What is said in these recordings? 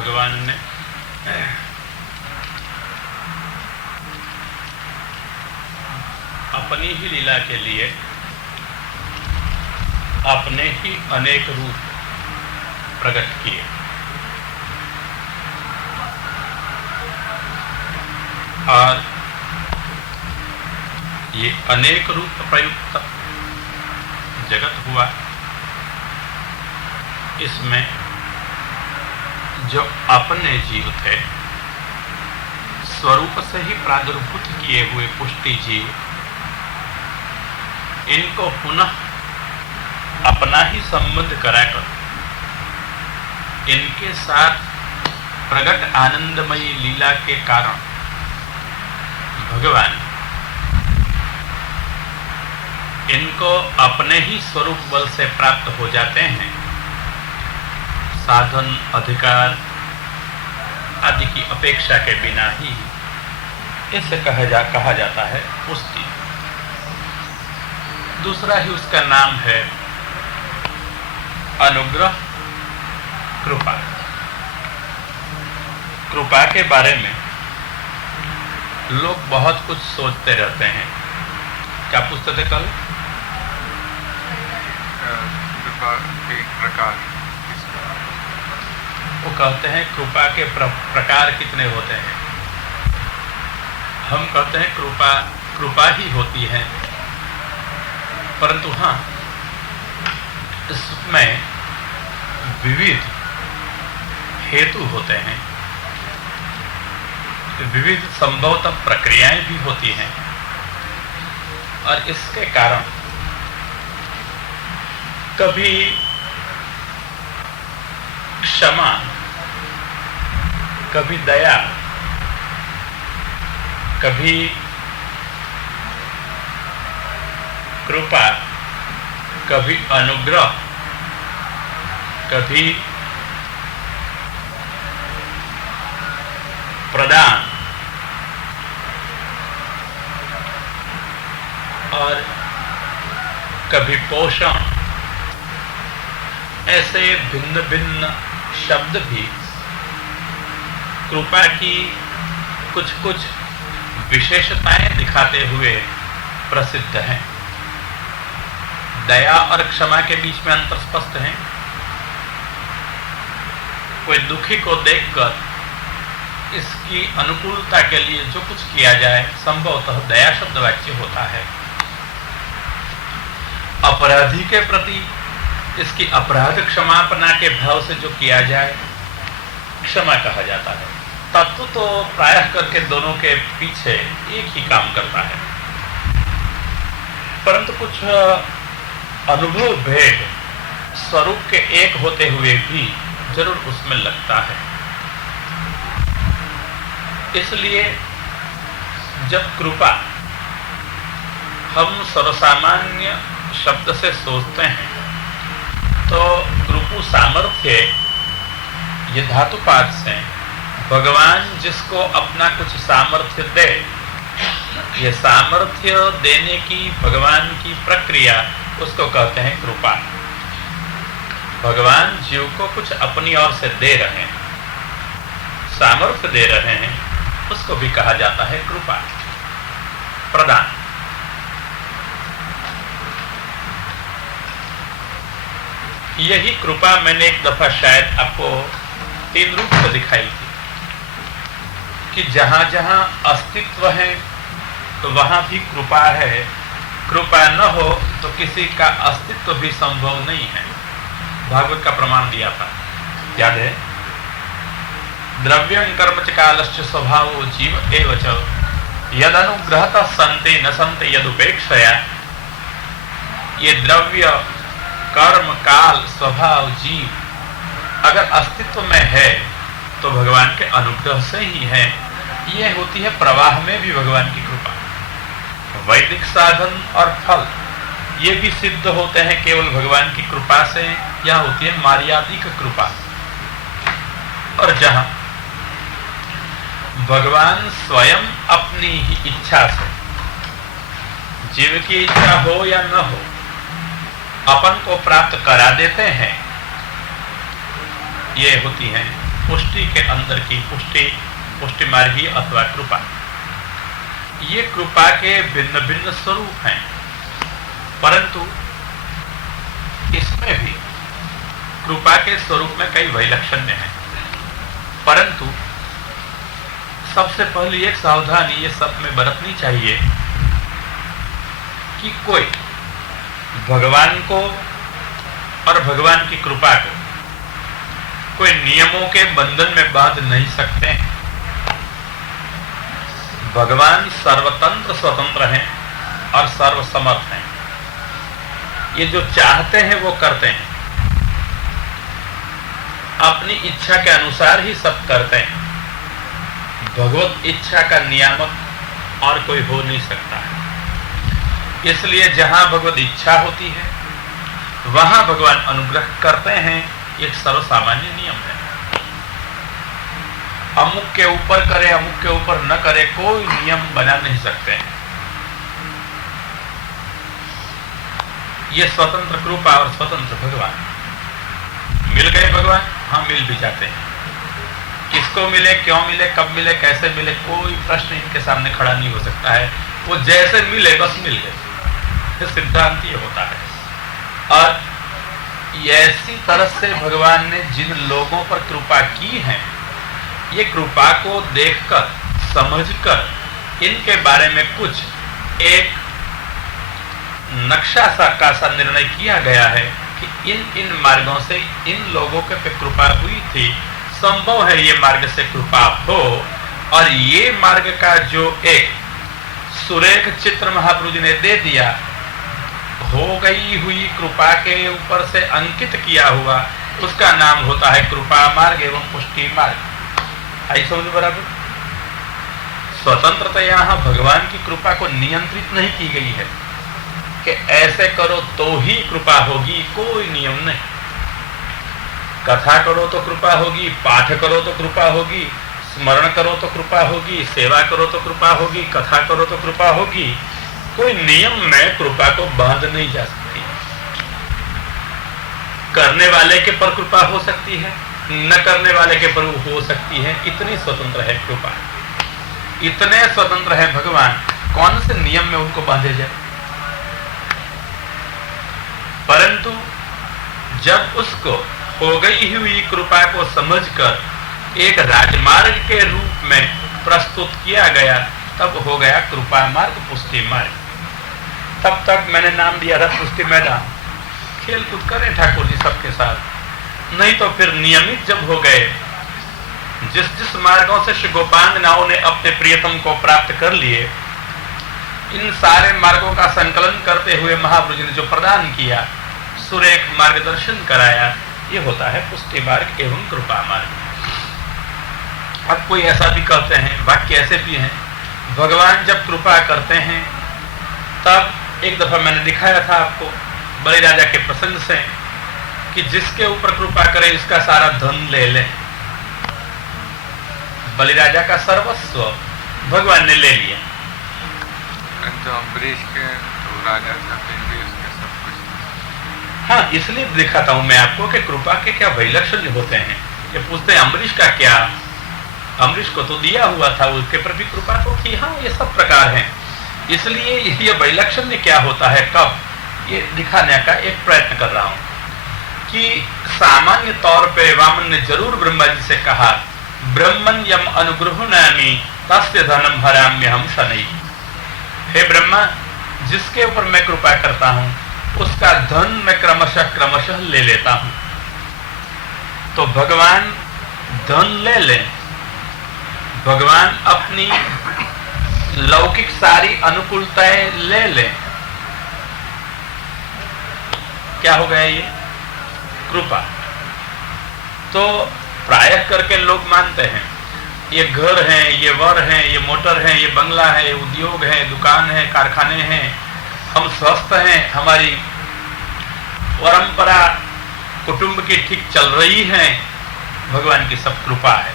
भगवान ने अपनी ही लीला के लिए अपने ही अनेक रूप प्रकट किए। और ये अनेक रूप प्रयुक्त जगत हुआ, इसमें जो अपने जीव थे, स्वरूप से ही प्रादुर्भूत किए हुए पुष्टि जीव, इनको पुनः अपना ही संबंध कराकर इनके साथ प्रकट आनंदमयी लीला के कारण भगवान इनको अपने ही स्वरूप बल से प्राप्त हो जाते हैं। साधन अधिकार आदि की अपेक्षा के बिना ही इसे कहा जाता है पुष्टि। दूसरा ही उसका नाम है अनुग्रह, कृपा। कृपा के बारे में लोग बहुत कुछ सोचते रहते हैं। क्या पूछते थे कल? कृपा के प्रकार, वो कहते हैं कृपा के प्रकार कितने होते हैं। हम कहते हैं कृपा ही होती है, परंतु हाँ, इसमें विविध हेतु होते हैं, विविध संभवतः प्रक्रियाएं भी होती हैं, और इसके कारण कभी क्षमा, कभी दया, कभी कृपा, कभी अनुग्रह, कभी प्रदान, और कभी पोषण, ऐसे भिन्न भिन्न शब्द भी कृपा की कुछ कुछ विशेषताएं दिखाते हुए प्रसिद्ध हैं। दया और क्षमा के बीच में अंतर स्पष्ट है। कोई दुखी को देखकर इसकी अनुकूलता के लिए जो कुछ किया जाए संभवतः दया शब्द वाच्य होता है। अपराधी के प्रति इसकी अपराध क्षमापना के भाव से जो किया जाए क्षमा कहा जाता है। तत्व तो प्रायः करके दोनों के पीछे एक ही काम करता है, परंतु कुछ अनुभव भेद स्वरूप के एक होते हुए भी जरूर उसमें लगता है। इसलिए जब कृपा हम सर्वसामान्य शब्द से सोचते हैं तो कृपु सामर्थ्य, ये धातुपात से भगवान जिसको अपना कुछ सामर्थ्य दे, ये सामर्थ्य देने की भगवान की प्रक्रिया, उसको कहते हैं कृपा। भगवान जीव को कुछ अपनी ओर से दे रहे हैं, सामर्थ्य दे रहे हैं, उसको भी कहा जाता है कृपा, प्रदान। यही कृपा मैंने एक दफा शायद आपको 3 रूप में दिखाई थी कि जहां जहां अस्तित्व है तो वहां भी कृपा है। कृपा न हो तो किसी का अस्तित्व भी संभव नहीं है। भागवत का प्रमाण दिया था, याद है? द्रव्यं कर्म च कालश्च स्वभावो जीव एव च यदनुग्रहतः सन्ते न सन्ते यदुपेक्षया। ये द्रव्य, कर्म, काल, स्वभाव, जीव अगर अस्तित्व में है तो भगवान के अनुग्रह से ही है। ये होती है प्रवाह में भी भगवान की कृपा। वैदिक साधन और फल ये भी सिद्ध होते हैं केवल भगवान की कृपा से। यह होती है मार्यादिक कृपा। और जहां भगवान स्वयं अपनी ही इच्छा से, जीव की इच्छा हो या न हो, अपन को प्राप्त करा देते हैं, ये होती है पुष्टि के अंदर की पुष्टि मार्गी अथवा कृपा। ये कृपा के भिन्न भिन्न स्वरूप हैं, परंतु इसमें भी कृपा के स्वरूप में कई वैलक्षण्य हैं। परंतु सबसे पहली एक सावधानी ये सब में बरतनी चाहिए कि कोई भगवान को और भगवान की कृपा को कोई नियमों के बंधन में बांध नहीं सकते। भगवान सर्वतंत्र स्वतंत्र हैं और सर्वसमर्थ हैं। ये जो चाहते हैं वो करते हैं, अपनी इच्छा के अनुसार ही सब करते हैं। भगवत इच्छा का नियामक और कोई हो नहीं सकता है। इसलिए जहां भगवत इच्छा होती है वहां भगवान अनुग्रह करते हैं। एक सर्वसामान्य नियम है। अमुक के ऊपर करे, अमुक के ऊपर न करे, कोई नियम बना नहीं सकते हैं। ये स्वतंत्र कृपा और स्वतंत्र भगवान। मिल गए भगवान, हाँ मिल भी जाते हैं। किसको मिले, क्यों मिले, कब मिले, कैसे मिले, कोई प्रश्न इनके सामने खड़ा नहीं हो सकता है। वो जैसे मिले बस मिल गए, सिद्धांत ये होता है। और ऐसी तरह से भगवान ने जिन लोगों पर कृपा की है, ये कृपा को देखकर समझकर इनके बारे में कुछ एक नक्शा सा निर्णय किया गया है कि इन मार्गों से इन लोगों के पे कृपा हुई थी। संभव है ये मार्ग से कृपा हो, और ये मार्ग का जो एक सुरेख चित्र महाप्रभु जी ने दे दिया, हो गई हुई कृपा के ऊपर से अंकित किया हुआ, उसका नाम होता है कृपा मार्ग एवं पुष्टि मार्ग। आई समझ बराबर। स्वतंत्रता यहाँ भगवान की कृपा को नियंत्रित नहीं की गई है कि ऐसे करो तो ही कृपा होगी, कोई नियम नहीं। कथा करो तो कृपा होगी, पाठ करो तो कृपा होगी, स्मरण करो तो कृपा होगी, सेवा करो तो कृपा होगी, कथा करो तो कृपा होगी। कोई नियम में कृपा को बांध नहीं जा सकती। करने वाले के पर कृपा हो सकती है, न करने वाले के पर हो सकती है। इतनी स्वतंत्र है कृपा, इतने स्वतंत्र है भगवान, कौन से नियम में उनको बांधे जाए। परंतु जब उसको हो गई हुई कृपा को समझकर एक राजमार्ग के रूप में प्रस्तुत किया गया, तब हो गया कृपा मार्ग, पुष्टि मार्ग। तब तक मैंने नाम दिया था पुष्टि मैदान। खेल कूद करें ठाकुर जी सबके साथ, नहीं तो फिर नियमित जब हो गए, जिस मार्गों से श्री गोपांगनाओं ने अपने प्रियतम को प्राप्त कर लिए, इन सारे मार्गों का संकलन करते हुए महाप्रभु जी ने जो प्रदान किया, सुरेख मार्गदर्शन कराया, ये होता है पुष्टि मार्ग एवं कृपा मार्ग। अब कोई ऐसा भी कहते हैं, वाक्य ऐसे भी हैं, भगवान जब कृपा करते हैं तब एक दफा मैंने दिखाया था आपको बलि राजा के प्रसंग से कि जिसके ऊपर कृपा करे इसका सारा धन ले ले। बलि राजा का सर्वस्व भगवान ने ले लिया। तो अम्बरीश के तो राजा था, फिर भी उसके सब कुछ। हाँ, इसलिए दिखाता हूं मैं आपको कि कृपा के क्या वैलक्षण्य होते हैं। ये पूछते हैं अम्बरीश का क्या, अम्बरीश को तो दिया हुआ था, उसके पर भी कृपा तो थी। हाँ, ये सब प्रकार हैं। इसलिए ये वैलक्षण्य क्या होता है, कब, ये दिखाने का एक प्रयत्न कर रहा हूं कि सामान्य तौर पे वामन ने जरूर ब्रह्मा जी से कहा, ब्रह्मन यम अनुग्रहुणामि तस्य धनम हराम्यहम शनैः। हे ब्रह्मा, जिसके ऊपर मैं कृपा करता हूं उसका धन मैं क्रमशः ले लेता हूं। तो भगवान धन ले लें, भगवान अपनी लौकिक सारी अनुकूलताएं ले लें, क्या हो गया ये कृपा। तो प्रायः करके लोग मानते हैं ये घर है, ये वर है, ये मोटर है, ये बंगला है, ये उद्योग है, दुकान है, कारखाने हैं, हम स्वस्थ हैं, हमारी परंपरा कुटुंब की ठीक चल रही है, भगवान की सब कृपा है।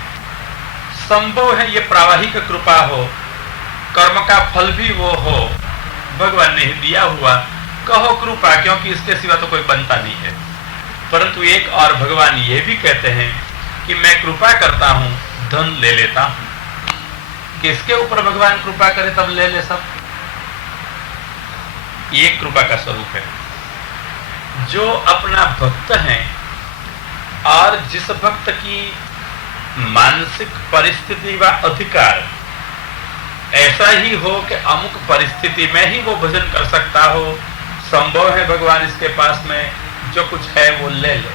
संभव है ये प्रावाहिक कृपा हो, कर्म का फल भी वो हो, भगवान ने दिया हुआ, कहो कृपा, क्योंकि इसके सिवा तो कोई बनता नहीं है। परंतु एक और भगवान ये भी कहते हैं कि मैं कृपा करता हूं, धन ले लेता हूं। किसके ऊपर भगवान कृपा करे तब ले ले सब? ये कृपा का स्वरूप है। जो अपना भक्त है और जिस भक्त की मानसिक परिस्थिति व अधिकार ऐसा ही हो कि अमुक परिस्थिति में ही वो भजन कर सकता हो, संभव है भगवान इसके पास में जो कुछ है वो ले ले,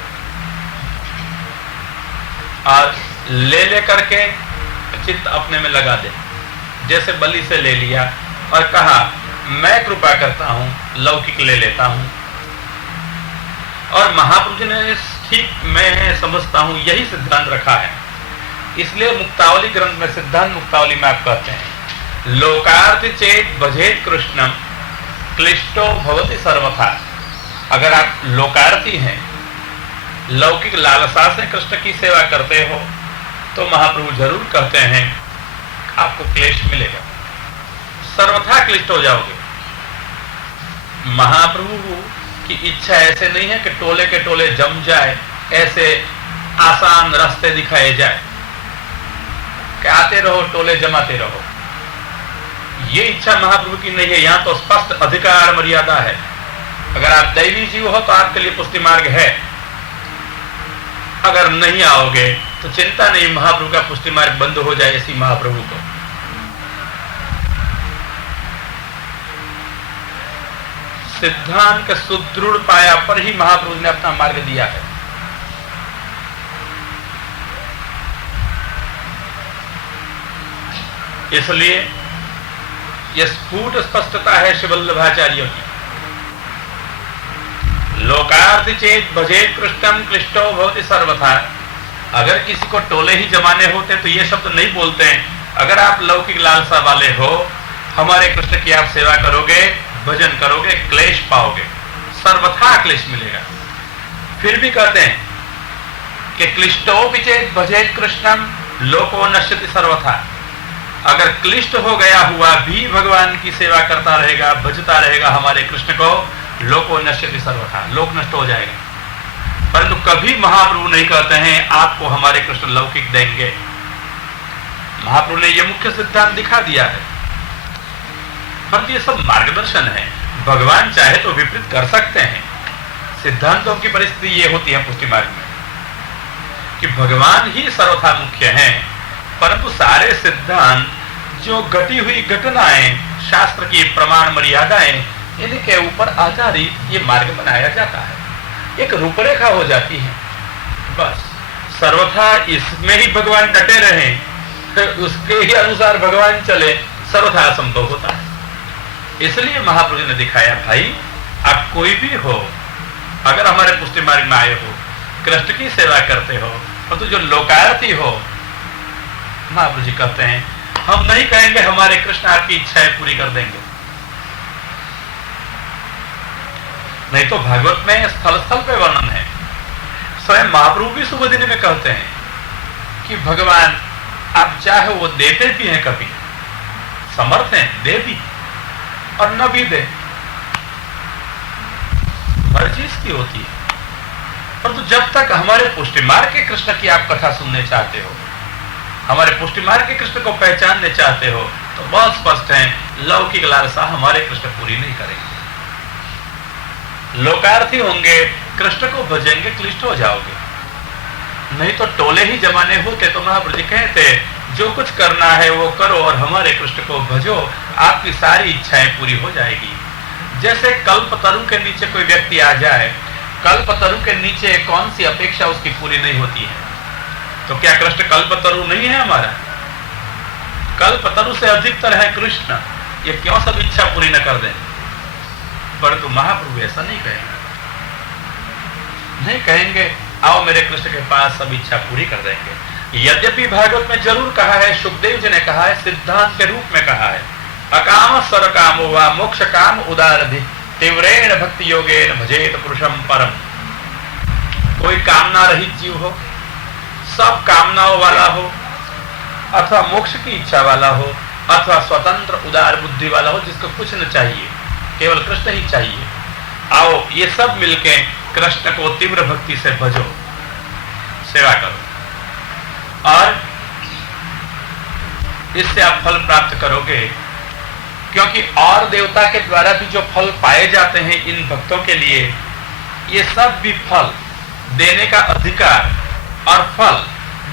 और ले करके चित्त अपने में लगा दे। जैसे बलि से ले लिया और कहा मैं कृपा करता हूं, लौकिक ले लेता हूं। और महाप्रभु जी ने ठीक मैं समझता हूं यही सिद्धांत रखा है। इसलिए मुक्तावली ग्रंथ में, सिद्धांत मुक्तावली में आप कहते हैं लोकार्थ चेत भजेत कृष्णम क्लिष्टो भवति सर्वथा। अगर आप लोकार्थी हैं, लौकिक लालसा से कृष्ण की सेवा करते हो, तो महाप्रभु जरूर कहते हैं आपको क्लेश मिलेगा, सर्वथा क्लिष्ट हो जाओगे। महाप्रभु की इच्छा ऐसे नहीं है कि टोले के टोले जम जाए, ऐसे आसान रास्ते दिखाए जाए कि आते रहो टोले जमाते रहो। ये इच्छा महाप्रभु की नहीं है। यहां तो स्पष्ट अधिकार मर्यादा है। अगर आप दैवी जीव हो तो आपके लिए पुष्टि मार्ग है, अगर नहीं आओगे तो चिंता नहीं, महाप्रभु का पुष्टि मार्ग बंद हो जाए इसी महाप्रभु को। सिद्धांत के सुदृढ़ पाया पर ही महाप्रभु ने अपना मार्ग दिया है। इसलिए यह स्फुट स्पष्टता है शिवल्लभाचार्यों की। लोकार्थ चेत भजेत कृष्णम क्लिष्टो भवति सर्वथा। अगर किसी को टोले ही जमाने होते तो ये शब्द नहीं बोलते हैं। अगर आप लौकिक लालसा वाले हो, हमारे कृष्ण की आप सेवा करोगे, भजन करोगे, क्लेश पाओगे, सर्वथा क्लेश मिलेगा। फिर भी कहते हैं कि क्लिष्टो चेत भजेत कृष्णम लोको नश्यति सर्वथा। अगर क्लिष्ट हो गया हुआ भी भगवान की सेवा करता रहेगा, भजता रहेगा हमारे कृष्ण को, लोको नश्यति सर्वथा, लोक नष्ट हो जाएगा। परंतु कभी महाप्रभु नहीं कहते हैं आपको हमारे कृष्ण लौकिक देंगे। महाप्रभु ने यह मुख्य सिद्धांत दिखा दिया है। परंतु ये सब मार्गदर्शन है। भगवान चाहे तो विपरीत कर सकते हैं। सिद्धांतों की परिस्थिति ये होती है पुष्टि मार्ग में कि भगवान ही सर्वथा मुख्य है, परंतु सारे सिद्धांत जो घटी हुई घटनाएं, शास्त्र की प्रमाण मर्यादाएं, इनके ऊपर आधारित ये मार्ग बनाया जाता है। एक रूपरेखा हो जाती है बस। सर्वथा इसमें ही भगवान डटे रहे, उसके ही अनुसार भगवान चले, सर्वथा असंभव होता है। इसलिए महाप्रभु ने दिखाया भाई आप कोई भी हो, अगर हमारे पुष्टि मार्ग में आए हो, कृष्ण की सेवा करते हो, परंतु जो लोकार्थी हो, महाप्रभु जी कहते हैं हम नहीं कहेंगे हमारे कृष्ण आपकी इच्छाएं पूरी कर देंगे। नहीं तो भागवत में स्थल स्थल पे वर्णन है। स्वयं महाप्रभु भी सुबोधिनी में कहते हैं कि भगवान आप चाहे वो देते भी हैं, कभी समर्थ हैं दे भी और न भी दे, मर्जी इसकी होती है। परंतु जब तक हमारे पुष्टि मार्ग के कृष्ण की आप कथा सुनने चाहते हो, हमारे पुष्टि मार्ग के कृष्ण को पहचानने चाहते हो, तो बहुत स्पष्ट है लौकिक लालसा हमारे कृष्ण पूरी नहीं करेंगे। लोकार्थी होंगे, कृष्ण को भजेंगे, क्लिष्ट हो जाओगे। नहीं तो टोले ही जमाने होते तो महाप्रभु जी कहते जो कुछ करना है वो करो और हमारे कृष्ण को भजो, आपकी सारी इच्छाएं पूरी हो जाएगी। जैसे कल्पतरु के नीचे कोई व्यक्ति आ जाए, कल्पतरु के नीचे कौन सी अपेक्षा उसकी पूरी नहीं होती है? तो क्या कृष्ण कल्पतरु नहीं है हमारा? कल्पतरु से अधिकतर है कृष्ण। ये क्यों सब इच्छा पूरी न कर दें? परंतु महाप्रभु ऐसा नहीं कहेंगे, नहीं कहेंगे आओ मेरे कृष्ण के पास, सब इच्छा पूरी कर देंगे। यद्यपि भागवत में जरूर कहा है, सुखदेव जी ने कहा है, सिद्धांत के रूप में कहा है, अकाम स्वर कामो वा मोक्ष काम उदारधि तीव्रेण भक्ति योगेन भजेत पुरुषम परम। कोई कामना रहित जीव हो, सब कामनाओं वाला हो, अथवा मोक्ष की इच्छा वाला हो, अथवा स्वतंत्र उदार बुद्धि वाला हो, जिसको कुछ न चाहिए, केवल कृष्ण ही चाहिए, आओ ये सब मिलके कृष्ण को तीव्र भक्ति से भजो, सेवा करो। और इससे आप फल प्राप्त करोगे, क्योंकि और देवता के द्वारा भी जो फल पाए जाते हैं इन भक्तों के लिए, ये सब भी फल देने का अधिकार और फल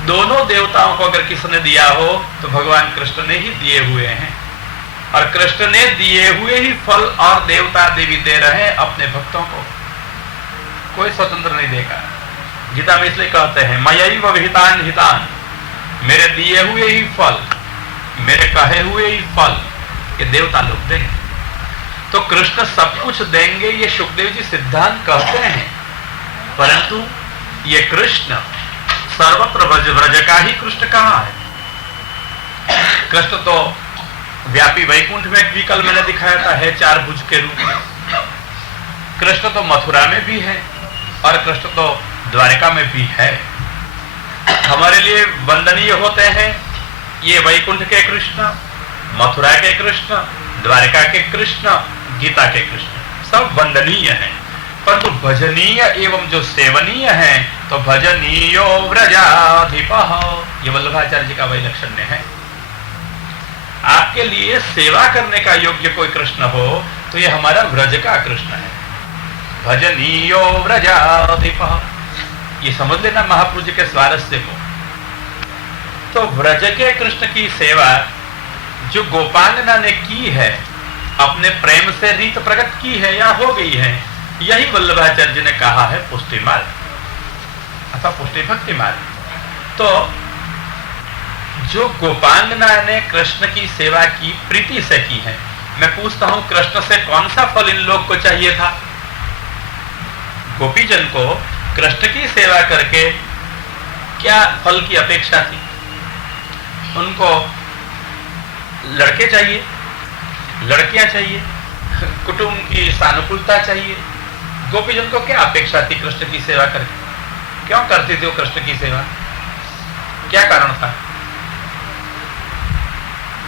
दोनों देवताओं को अगर किसने दिया हो तो भगवान कृष्ण ने ही दिए हुए हैं, और कृष्ण ने दिए हुए ही फल और देवता देवी दे रहे हैं अपने भक्तों को, कोई स्वतंत्र नहीं देगा। गीता में इसलिए कहते हैं मयैव विहितान हितान, मेरे दिए हुए ही फल, मेरे कहे हुए ही फल ये देवता लोग देंगे। तो कृष्ण सब कुछ देंगे ये सुखदेव जी सिद्धांत कहते हैं, परंतु ये कृष्ण सर्वत्र व्रज का ही कृष्ण कहाँ है? कृष्ण तो व्यापी वैकुंठ में भी कल मैंने दिखाया था है चार भुज के रूप में। कृष्ण तो मथुरा में भी है और कृष्ण तो द्वारिका में भी है। हमारे लिए वंदनीय होते हैं ये वैकुंठ के कृष्ण, मथुरा के कृष्ण, द्वारिका के कृष्ण, गीता के कृष्ण, सब वंदनीय हैं, परंतु भजनीय एवं जो सेवनीय है तो भजनीयो व्रजाधिपः, ये वल्लभाचार्य जी का वही लक्षण है। आपके लिए सेवा करने का योग्य कोई कृष्ण हो तो ये हमारा व्रज का कृष्ण है, भजनीयो व्रजाधिपः। ये समझ लेना महाप्रभु जी के स्वारस्य को। तो व्रज के कृष्ण की सेवा जो गोपांगना ने की है, अपने प्रेम से रीत प्रकट की है या हो गई है, यही वल्लभाचार्य जी ने कहा है पुष्टि मार्ग अथवा पुष्टि भक्ति मार्ग। तो जो गोपांगना ने कृष्ण की सेवा की प्रीति से की है, मैं पूछता हूं कृष्ण से कौन सा फल इन लोग को चाहिए था? गोपीजन को कृष्ण की सेवा करके क्या फल की अपेक्षा थी? उनको लड़के चाहिए, लड़कियां चाहिए, कुटुंब की सानुकूलता चाहिए। गोपीजन को क्या अपेक्षा थी कृष्ण की सेवा करके? क्यों करती थी वो कृष्ण की सेवा? क्या कारण था?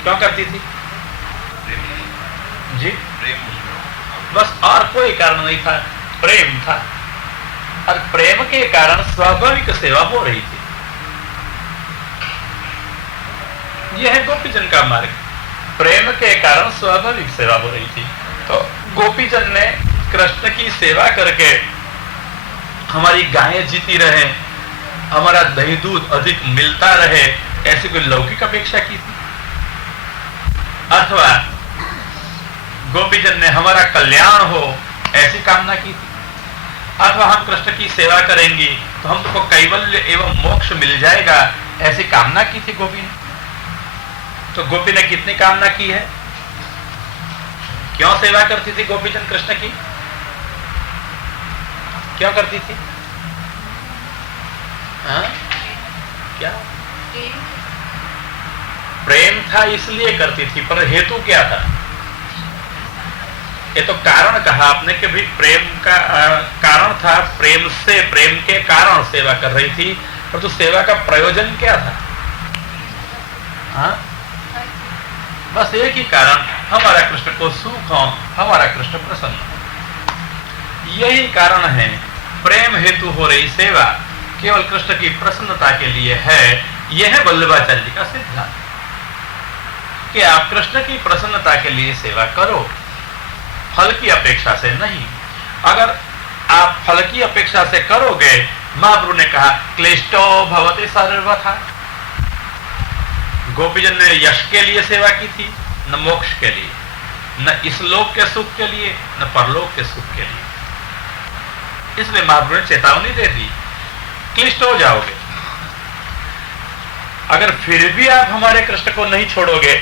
क्यों करती थी जी? बस, और कोई कारण नहीं था, प्रेम था, और प्रेम के कारण स्वाभाविक सेवा हो रही थी। यह है गोपीजन का मार्ग, प्रेम के कारण स्वाभाविक सेवा हो रही थी। तो गोपीजन ने कृष्ण की सेवा करके हमारी गायें जीती रहे, हमारा दही दूध अधिक मिलता रहे, ऐसी कोई लौकिक अपेक्षा की थी? अथवा गोपीजन ने हमारा कल्याण हो ऐसी कामना की थी? अथवा हम कृष्ण की सेवा करेंगे तो हमको कैवल्य एवं मोक्ष मिल जाएगा, ऐसी कामना की थी गोपी ने? तो गोपी ने कितनी कामना की है? क्यों सेवा करती थी गोपीजन कृष्ण की? क्यों करती थी? हाँ? क्या प्रेम था इसलिए करती थी, पर हेतु क्या था? ये तो कारण कहा आपने कि भाई प्रेम का कारण था, प्रेम से, प्रेम के कारण सेवा कर रही थी, पर तो सेवा का प्रयोजन क्या था? हाँ? बस एक ही कारण, हमारा कृष्ण को सुख हो, हमारा कृष्ण प्रसन्न हो। यही कारण है, प्रेम हेतु हो रही सेवा केवल कृष्ण की प्रसन्नता के लिए है। यह है वल्लभाचार्य जी का सिद्धांत कि आप कृष्ण की प्रसन्नता के लिए सेवा करो, फल की अपेक्षा से नहीं। अगर आप फल की अपेक्षा से करोगे, महाप्रभु ने कहा क्लिष्टो भवति सर्वथा। गोपीजन ने यश के लिए सेवा की थी, न मोक्ष के लिए, न इस लोक के सुख के लिए, न परलोक के सुख के लिए। इसलिए महाप्रभु ने चेतावनी दे दी, क्लिष्ट हो जाओगे। अगर फिर भी आप हमारे कृष्ण को नहीं छोड़ोगे,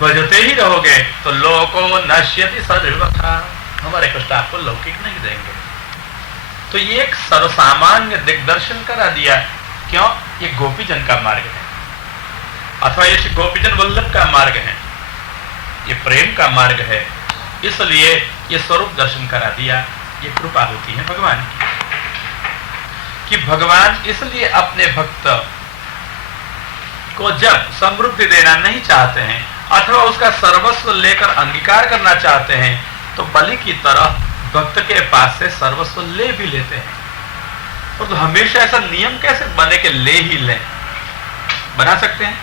भजते ही रहोगे, तो लोको नश्यति सर्वथा, हमारे कृष्ण आपको लौकिक नहीं देंगे। तो ये एक सर्वसामान्य दिग्दर्शन करा दिया। क्यों? ये गोपीजन का मार्ग है, अथवा ये गोपीजन वल्लभ का मार्ग है, ये प्रेम का मार्ग है, इसलिए ये स्वरूप दर्शन करा दिया। ये कृपा होती है भगवान की, कि भगवान इसलिए अपने भक्त को जब समृद्धि देना नहीं चाहते हैं अथवा उसका सर्वस्व लेकर अंगीकार करना चाहते हैं, तो बलि की तरह भक्त के पास से सर्वस्व ले भी लेते हैं। और तो हमेशा ऐसा नियम कैसे बने कि ले ही लें? बना सकते हैं।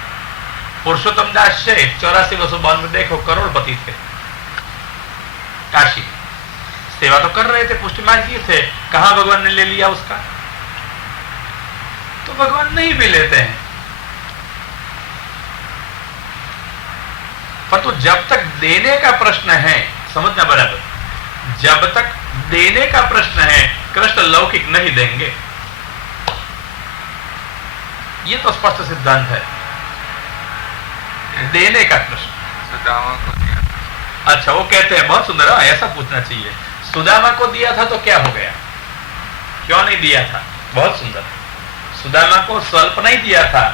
पुरुषोत्तम दास से 84 में देखो करोड़पति थे, काशी सेवा तो कर रहे थे, पुष्टि मार्गी थे, कहां भगवान ने ले लिया उसका? तो भगवान नहीं भी लेते हैं। पर तो जब तक देने का प्रश्न है, समझना बराबर, जब तक देने का प्रश्न है कृष्ण लौकिक नहीं देंगे, ये तो स्पष्ट सिद्धांत है। देने का प्रश्न सुदामा को दिया था। अच्छा, वो कहते हैं बहुत सुंदर, ऐसा पूछना चाहिए, सुदामा को दिया था तो क्या हो गया, क्यों नहीं दिया था? बहुत सुंदर, सुदामा को स्वल्प नहीं दिया था।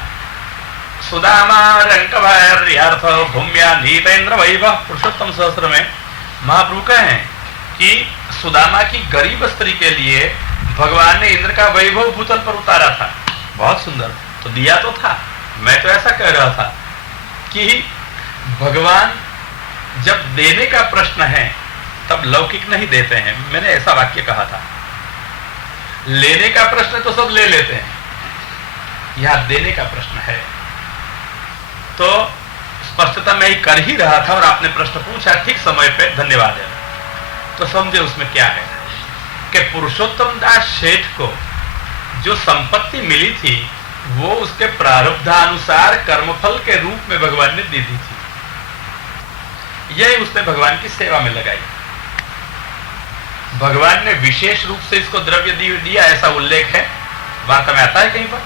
सुदामा रंकभार्यार्थ भूम्या नीतेन्द्र वैभव, पुरुषोत्तम सहस्त्र में महाप्रभु कहे कि सुदामा की गरीब स्त्री के लिए भगवान ने इंद्र का वैभव भूतल पर उतारा था। बहुत सुंदर, तो दिया तो था। मैं तो ऐसा कह रहा था कि भगवान जब देने का प्रश्न है तब लौकिक नहीं देते हैं, मैंने ऐसा वाक्य कहा था। लेने का प्रश्न तो सब ले लेते हैं, यहां देने का प्रश्न है। तो स्पष्टता मैं ही कर ही रहा था और आपने प्रश्न पूछा ठीक समय पे, धन्यवाद है। तो समझे उसमें क्या है कि पुरुषोत्तम दास सेठ को जो संपत्ति मिली थी वो उसके प्रारब्धानुसार कर्मफल के रूप में भगवान ने दे दी थी, यही उसने भगवान की सेवा में लगाई। भगवान ने विशेष रूप से इसको द्रव्य दिया ऐसा उल्लेख है, वार्ता में आता है कहीं पर?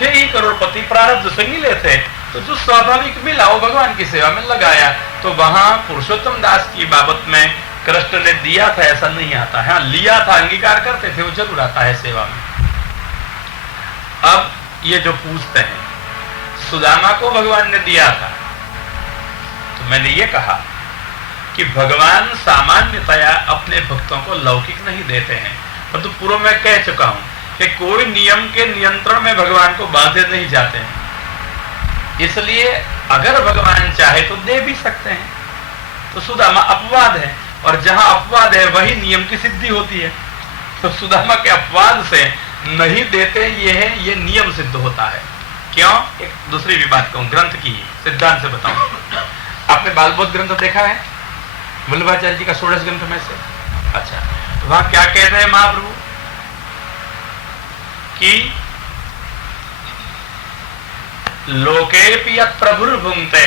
थे ही करोड़पति, प्रारब्ध से मिले थे, तो जो स्वाभाविक मिला वो भगवान की सेवा में लगाया। तो वहां पुरुषोत्तम दास की बाबत में कृष्ण ने दिया था ऐसा नहीं आता है, हाँ लिया था, अंगीकार करते थे, वो जरूर आता है सेवा में। अब ये जो पूछते हैं सुदामा को भगवान ने दिया था, तो मैंने ये कहा कि भगवान सामान्यतया अपने भक्तों को लौकिक नहीं देते हैं, परंतु पूर्व में कह चुका हूं कि कोई नियम के नियंत्रण में भगवान को बांधे नहीं जाते हैं। इसलिए अगर भगवान चाहे तो दे भी सकते हैं। तो सुदामा अपवाद है, और जहां अपवाद है वही नियम की सिद्धि होती है। तो सुदामा के अपवाद से नहीं देते ये है, ये नियम सिद्ध होता है। क्यों? एक दूसरी भी बात कहूं, ग्रंथ की सिद्धांत से बताऊं। आपने बालबोध ग्रंथ देखा है, वल्लभाचार्य जी का 16 ग्रंथ में से? अच्छा, तो वहां क्या कहते हैं महाप्रभु कि लोके प्रभुर भुंगते,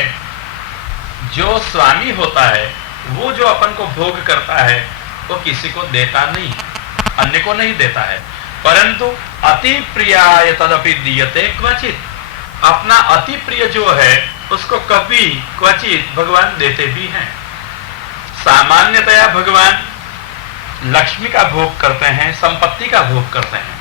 जो स्वामी होता है वो जो अपन को भोग करता है वो किसी को देता नहीं, अन्य को नहीं देता है, परंतु अति प्रियाय तदपि दीयते क्वचित। अपना अति प्रिय जो है उसको कभी क्वचित भगवान देते भी हैं। सामान्यतया भगवान लक्ष्मी का भोग करते हैं, संपत्ति का भोग करते हैं,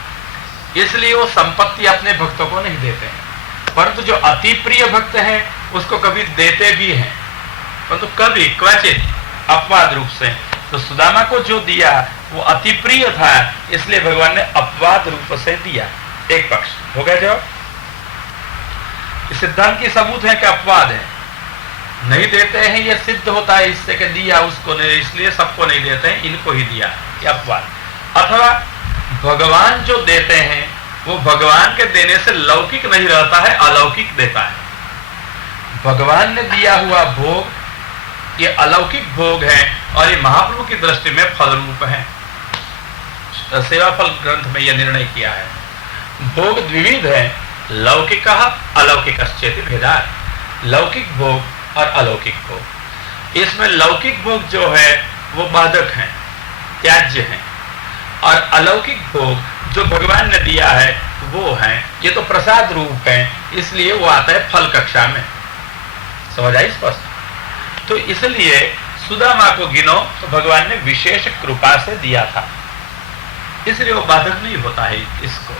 इसलिए वो संपत्ति अपने भक्तों को नहीं देते हैं। परंतु जो अति प्रिय भक्त हैं उसको कभी देते भी हैं, परंतु कभी क्वचित, अपवाद रूप से। तो सुदामा को जो दिया वो अति प्रिय था, इसलिए भगवान ने अपवाद रूप से दिया। एक पक्ष हो गया जवाब। इस सिद्धांत की सबूत है कि अपवाद है, नहीं देते हैं, ये सिद्ध होता है इससे कि दिया उसको नहीं, इसलिए सबको नहीं देते हैं, इनको ही दिया, ये अपवाद। अथवा भगवान जो देते हैं वो भगवान के देने से लौकिक नहीं रहता है, अलौकिक देता है। भगवान ने दिया हुआ भोग ये अलौकिक भोग है, और ये महाप्रभु की दृष्टि में फल रूप है। सेवा फल ग्रंथ में यह निर्णय किया है। भोग द्विविध है, लौकिक अलौकिक भेदार, लौकिक भोग और अलौकिक भोग। इसमें लौकिक भोग जो है वो बाधक है, त्याज्य है, और अलौकिक भोग जो भगवान ने दिया है वो है, ये तो प्रसाद रूप है, इसलिए वो आता है फल कक्षा में। समझ आई स्पष्ट? तो इसलिए सुदामा को गिनो तो भगवान ने विशेष कृपा से दिया था, इसलिए वो बाधक नहीं होता है इसको।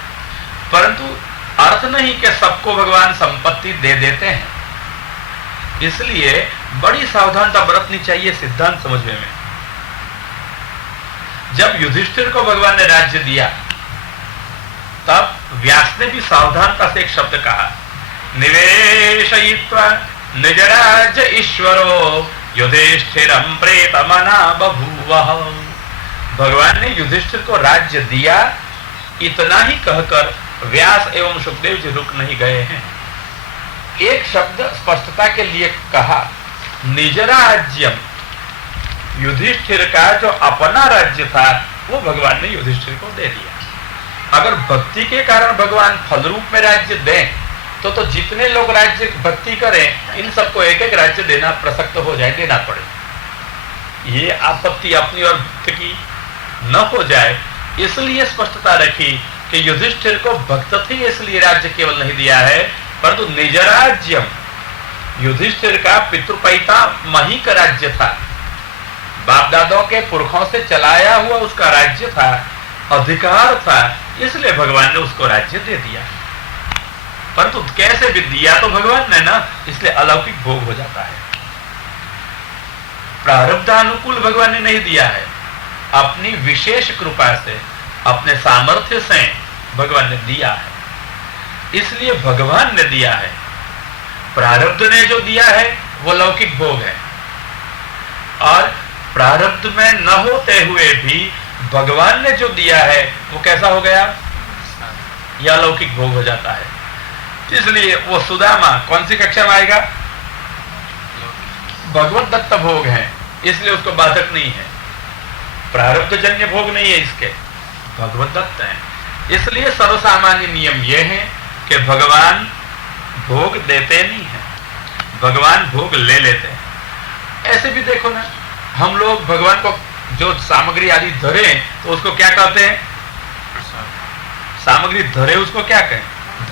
परंतु अर्थ नहीं कि सबको भगवान संपत्ति दे देते हैं, इसलिए बड़ी सावधानता बरतनी चाहिए सिद्धांत समझने में। जब युधिष्ठिर को भगवान ने राज्य दिया तब व्यास ने भी सावधानता से एक शब्द कहा, निवेशयित्वा निज राज्य ईश्वरो युधिष्ठिरं प्रेतमना बभूवः। भगवान ने युधिष्ठिर को राज्य दिया, इतना ही कहकर व्यास एवं सुखदेव जी रुक नहीं गए हैं। एक शब्द स्पष्टता के लिए कहा, निज राज्यम। युधिष्ठिर का जो अपना राज्य था वो भगवान ने युधिष्ठिर को दे दिया। अगर भक्ति के कारण भगवान फल रूप में राज्य दें तो जितने लोग राज्य भक्ति करें इन सबको एक एक राज्य देना प्रसक्त हो जाए, देना पड़े। ये आपत्ति अपनी और भक्त की न हो जाए, इसलिए स्पष्टता रखी कि युधिष्ठिर को भक्त थे इसलिए राज्य केवल नहीं दिया है, परंतु निज राज्यम। युधिष्ठिर का पितृपैता मही का राज्य था, बाप दादों के पुरखों से चलाया हुआ उसका राज्य था, अधिकार था, इसलिए भगवान ने उसको राज्य दे दिया। परंतु कैसे भी दिया तो भगवान ने ना, इसलिए अलौकिक भोग हो जाता है। प्रारब्धानुकूल भगवान ने नहीं दिया है, अपनी विशेष कृपा से, अपने सामर्थ्य से भगवान ने दिया है, इसलिए भगवान ने दिया है। प्रारब्ध ने जो दिया है वो लौकिक भोग है, और प्रारब्ध में न होते हुए भी भगवान ने जो दिया है वो कैसा हो गया, या लौकिक भोग हो जाता है। इसलिए वो सुदामा कौन सी कक्षा में आएगा, भगवत दत्त भोग है, इसलिए उसको बाधक नहीं है। प्रारब्ध जन्य भोग नहीं है इसके, भगवत दत्त है। इसलिए सर्वसामान्य नियम यह है कि भगवान भोग देते नहीं है, भगवान भोग ले लेते हैं। ऐसे भी देखो ना, हम लोग भगवान को जो सामग्री आदि धरे तो उसको क्या कहते हैं, सामग्री धरे उसको क्या कहें,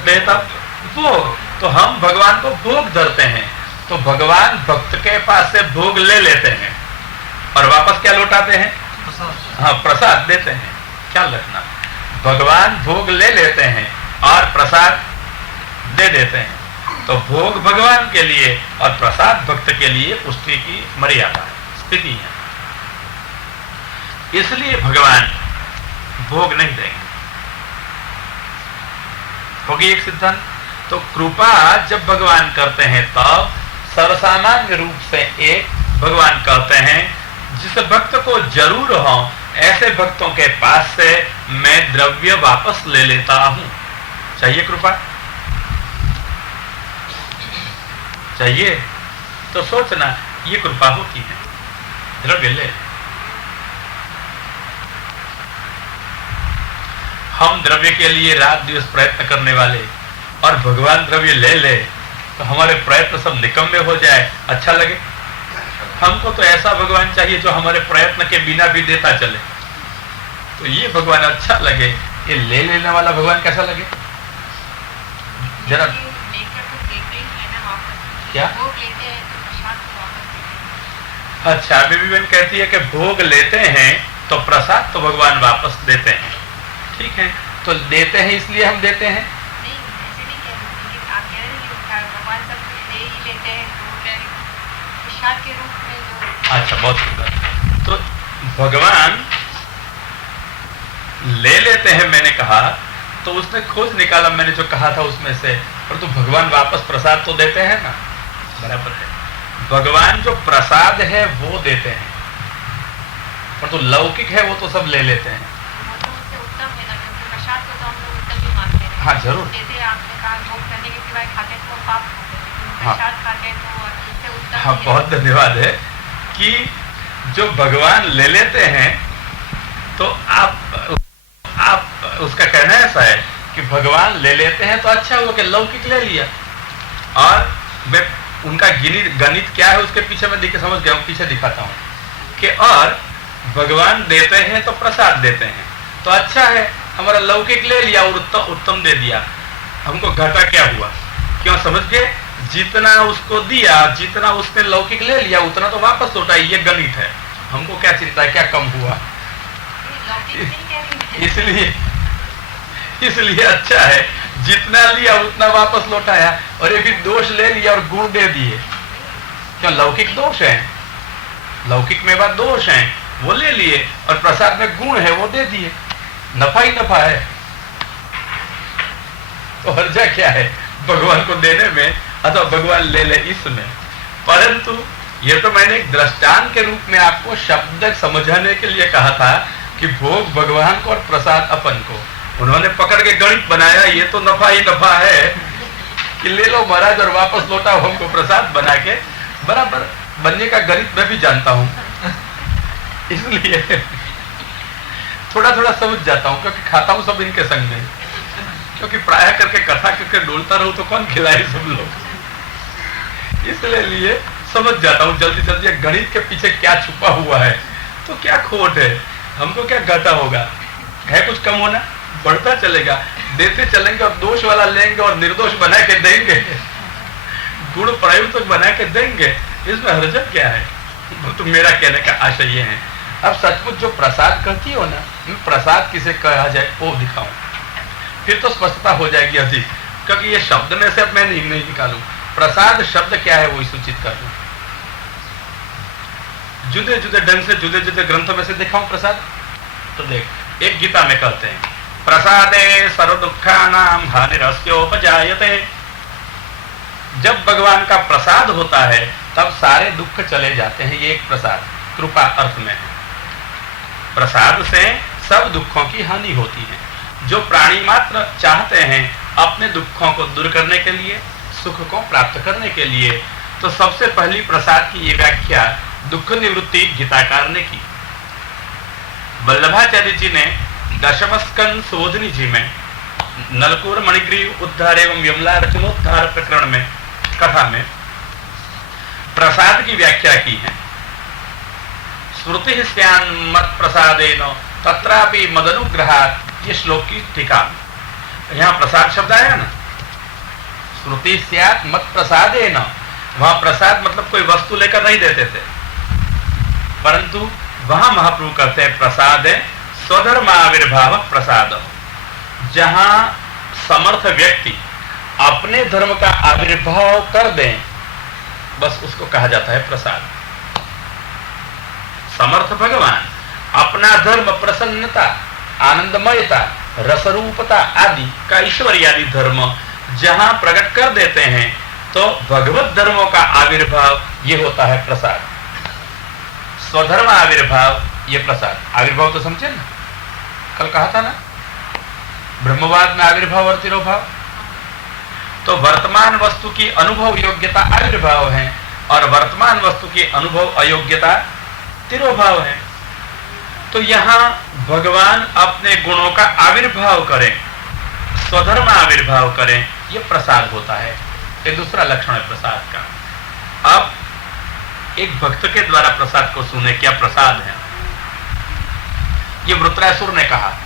देता भोग। तो हम भगवान को भोग धरते हैं, तो भगवान भक्त के पास से भोग ले लेते हैं और वापस क्या लौटाते हैं, हाँ प्रसाद देते हैं। ख्याल रखना, भगवान भोग ले लेते हैं और प्रसाद दे देते हैं। तो भोग भगवान के लिए और प्रसाद भक्त के लिए पुष्टि की मर्यादा है, स्थिति है। इसलिए भगवान भोग नहीं देंगे। होगी एक सिद्धांत। तो कृपा जब भगवान करते हैं तब सर्वसामान्य रूप से एक भगवान कहते हैं जिस भक्त को जरूर हो ऐसे भक्तों के पास से मैं द्रव्य वापस ले लेता हूं। चाहिए कृपा, चाहिए तो सोचना ये कृपा होती है, द्रव्य ले। हम द्रव्य के लिए रात दिवस प्रयत्न करने वाले और भगवान द्रव्य ले ले तो हमारे प्रयत्न सब निकम्मे हो जाए, अच्छा लगे। हमको तो ऐसा भगवान चाहिए जो हमारे प्रयत्न के बिना भी देता चले। तो ये भगवान अच्छा लगे, ये ले लेने वाला भगवान कैसा लगे जरा। क्या अच्छा, बेबी बहन कहती है कि भोग लेते हैं तो प्रसाद तो भगवान वापस देते हैं। ठीक है, तो देते हैं इसलिए हम देते हैं। अच्छा, बहुत सुंदर। तो भगवान ले लेते हैं मैंने कहा, तो उसने खोज निकाला मैंने जो कहा था उसमें से, पर तो भगवान वापस प्रसाद तो देते हैं ना, बराबर है। भगवान जो प्रसाद है वो देते हैं, पर तो लौकिक है वो तो सब ले लेते हैं। हाँ जरूर, हाँ बहुत धन्यवाद है कि जो भगवान ले लेते हैं तो आप उसका कहना ऐसा है कि भगवान ले लेते हैं तो अच्छा हुआ कि लौकिक ले लिया। और मैं उनका गणित क्या है उसके पीछे मैं समझ गया हूँ, पीछे दिखाता हूँ कि और भगवान देते हैं तो प्रसाद देते हैं तो अच्छा है, हमारा लौकिक ले लिया और उत्तम दे दिया, हमको घाटा क्या हुआ, क्यों समझ गए। जितना उसको दिया, जितना उसने लौकिक ले लिया उतना तो वापस लौटा, ये गणित है, हमको क्या चिंता है क्या कम हुआ। इसलिए अच्छा है जितना लिया उतना वापस लौटाया, और ये भी दोष ले लिया और गुण दे दिए। क्या लौकिक दोष है, लौकिक में बात दोष है वो ले लिए, और प्रसाद में गुण है वो दे दिए, नफा ही नफा है। तो हर्जा क्या है भगवान को देने में अथवा भगवान ले ले इसमें। परंतु ये तो मैंने एक दृष्टांत के रूप में आपको शब्द समझाने के लिए कहा था कि भोग भगवान को और प्रसाद अपन को। उन्होंने पकड़ के गणित बनाया, ये तो नफा ही नफा है कि ले लो महाराज और वापस लौटाओ हमको प्रसाद बना के। बराबर बनने का गणित मैं भी जानता हूं, इसलिए थोड़ा थोड़ा समझ जाता हूं, क्योंकि खाता हूं सब इनके संग में, क्योंकि प्राय करके कथा करके डोलता रहूं तो कौन खिलाए सब लोग, इसलिए समझ जाता हूं जल्दी जल्दी गणित के पीछे क्या छुपा हुआ है, तो क्या खोट है, हमको क्या घाटा होगा, है कुछ कम होना, बढ़ता चलेगा, देते चलेंगे और दोष वाला लेंगे और निर्दोष बना के देंगे, गुण प्रयुक्त बना के देंगे, इसमें हर्जन क्या है। तो मेरा कहने का आशय ये है। अब सचमुच जो प्रसाद कहती हो ना, प्रसाद किसे कहा जाए वो दिखाऊं, फिर तो स्पष्टता हो जाएगी अधिक, क्योंकि ये शब्द में से अब मैं नहीं निकालूं, प्रसाद शब्द क्या है वो सूचित कर दूं। जुदे जुदे ढंग से जुदे जुदे ग्रंथों में से दिखाऊं प्रसाद, तो देख एक गीता में कहते हैं प्रसादे सर्व दुखानाम हानिरस्योपजायते। जब भगवान का प्रसाद होता है तब सारे दुख चले जाते हैं, ये एक प्रसाद कृपा अर्थ में है। प्रसाद से सब दुखों की हानि होती है। जो प्राणी मात्र चाहते हैं अपने दुखों को दूर करने के लिए, सुख को प्राप्त करने के लिए, तो सबसे पहली प्रसाद की ये व्याख्या दुख निवृत्ति गीताकार ने की। वल्लभाचार्य जी ने दशम स्कंद सुबोधनी जी में नलकूर मणिग्रीव उद्धार एवं यमला रचनोद्धार प्रकरण में कथा में प्रसाद की व्याख्या की है। स्मृति स्यान मत प्रसादेन तत्रापि मदनुग्रहात्, ये श्लोक की टीका। यहाँ प्रसाद शब्द आया ना, स्मृति स्यात् मत प्रसादेन, वहां प्रसाद मतलब कोई वस्तु लेकर नहीं देते थे, परंतु वहां महाप्रभु कहते हैं प्रसाद है स्वधर्माविर्भाव प्रसाद। जहां समर्थ व्यक्ति अपने धर्म का आविर्भाव कर दें, बस उसको कहा जाता है प्रसाद। समर्थ भगवान अपना धर्म प्रसन्नता, आनंदमयता, रसरूपता आदि का ईश्वरी आदि धर्म जहां प्रकट कर देते हैं, तो भगवत धर्मों का आविर्भाव ये होता है प्रसाद। स्वधर्म आविर्भाव ये प्रसाद। आविर्भाव तो समझे ना, कल कहा था ना ब्रह्मवाद में आविर्भाव और तिरोभाव। तो वर्तमान वस्तु की अनुभव योग्यता आविर्भाव है और वर्तमान वस्तु की अनुभव अयोग्यता तिरोभाव है। तो यहाँ भगवान अपने गुणों का आविर्भाव करें, स्वधर्म आविर्भाव करें, ये प्रसाद होता है। ये दूसरा लक्षण है प्रसाद का। अब एक भक्त के द्वारा प्रसाद को सुने, क्या प्रसाद है। ये वृत्रासुर ने कहा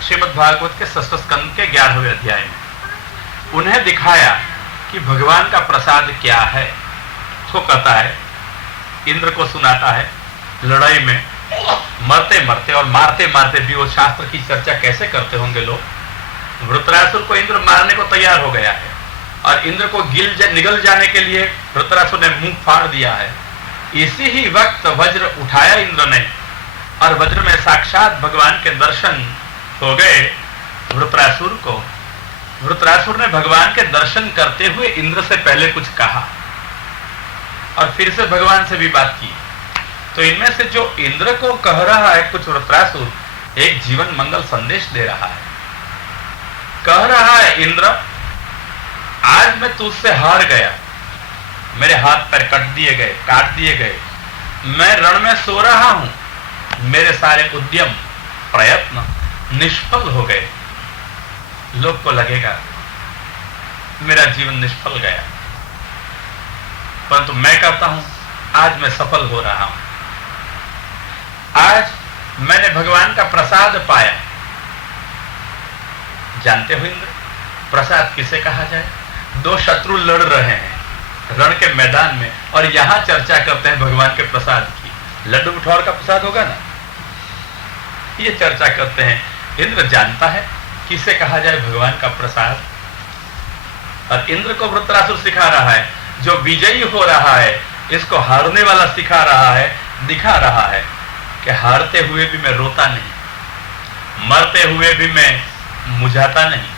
श्रीमद् भागवत के 6ठ स्कंद के 11वें अध्याय में, उन्हें दिखाया कि भगवान का प्रसाद क्या है। तो कहता है, इंद्र को सुनाता है लड़ाई में मरते मरते और मारते मारते भी वो शास्त्र की चर्चा कैसे करते होंगे लोग। वृत्रासुर को इंद्र मारने को तैयार हो गया है और इंद्र को निगल जाने के लिए वृत्रासुर ने मुंह फाड़ दिया है। इसी ही वक्त वज्र उठाया इंद्र ने और वज्र में साक्षात भगवान के दर्शन हो गए वृत्रासुर को। वृत्रासुर ने भगवान के दर्शन करते हुए इंद्र से पहले कुछ कहा और फिर से भगवान से भी बात की। तो इनमें से जो इंद्र को कह रहा है कुछ, वृत्रासुर एक जीवन मंगल संदेश दे रहा है। कह रहा है, इंद्र आज मैं तुझसे हार गया, मेरे हाथ पैर काट दिए गए, मैं रण में सो रहा हूं, मेरे सारे उद्यम प्रयत्न निष्फल हो गए। लोग को लगेगा मेरा जीवन निष्फल गया, परंतु मैं कहता हूं आज मैं सफल हो रहा हूं। आज मैंने भगवान का प्रसाद पाया। जानते हो इंद्र, प्रसाद किसे कहा जाए। दो शत्रु लड़ रहे हैं रण के मैदान में और यहां चर्चा करते हैं भगवान के प्रसाद की। लड्डू बुठौर का प्रसाद होगा ना, ये चर्चा करते हैं। इंद्र जानता है किसे कहा जाए भगवान का प्रसाद। और इंद्र को वृत्रासुर सिखा रहा है, जो विजयी हो रहा है इसको हारने वाला सिखा रहा है, दिखा रहा है कि हारते हुए भी मैं रोता नहीं, मरते हुए भी मैं मुझाता नहीं।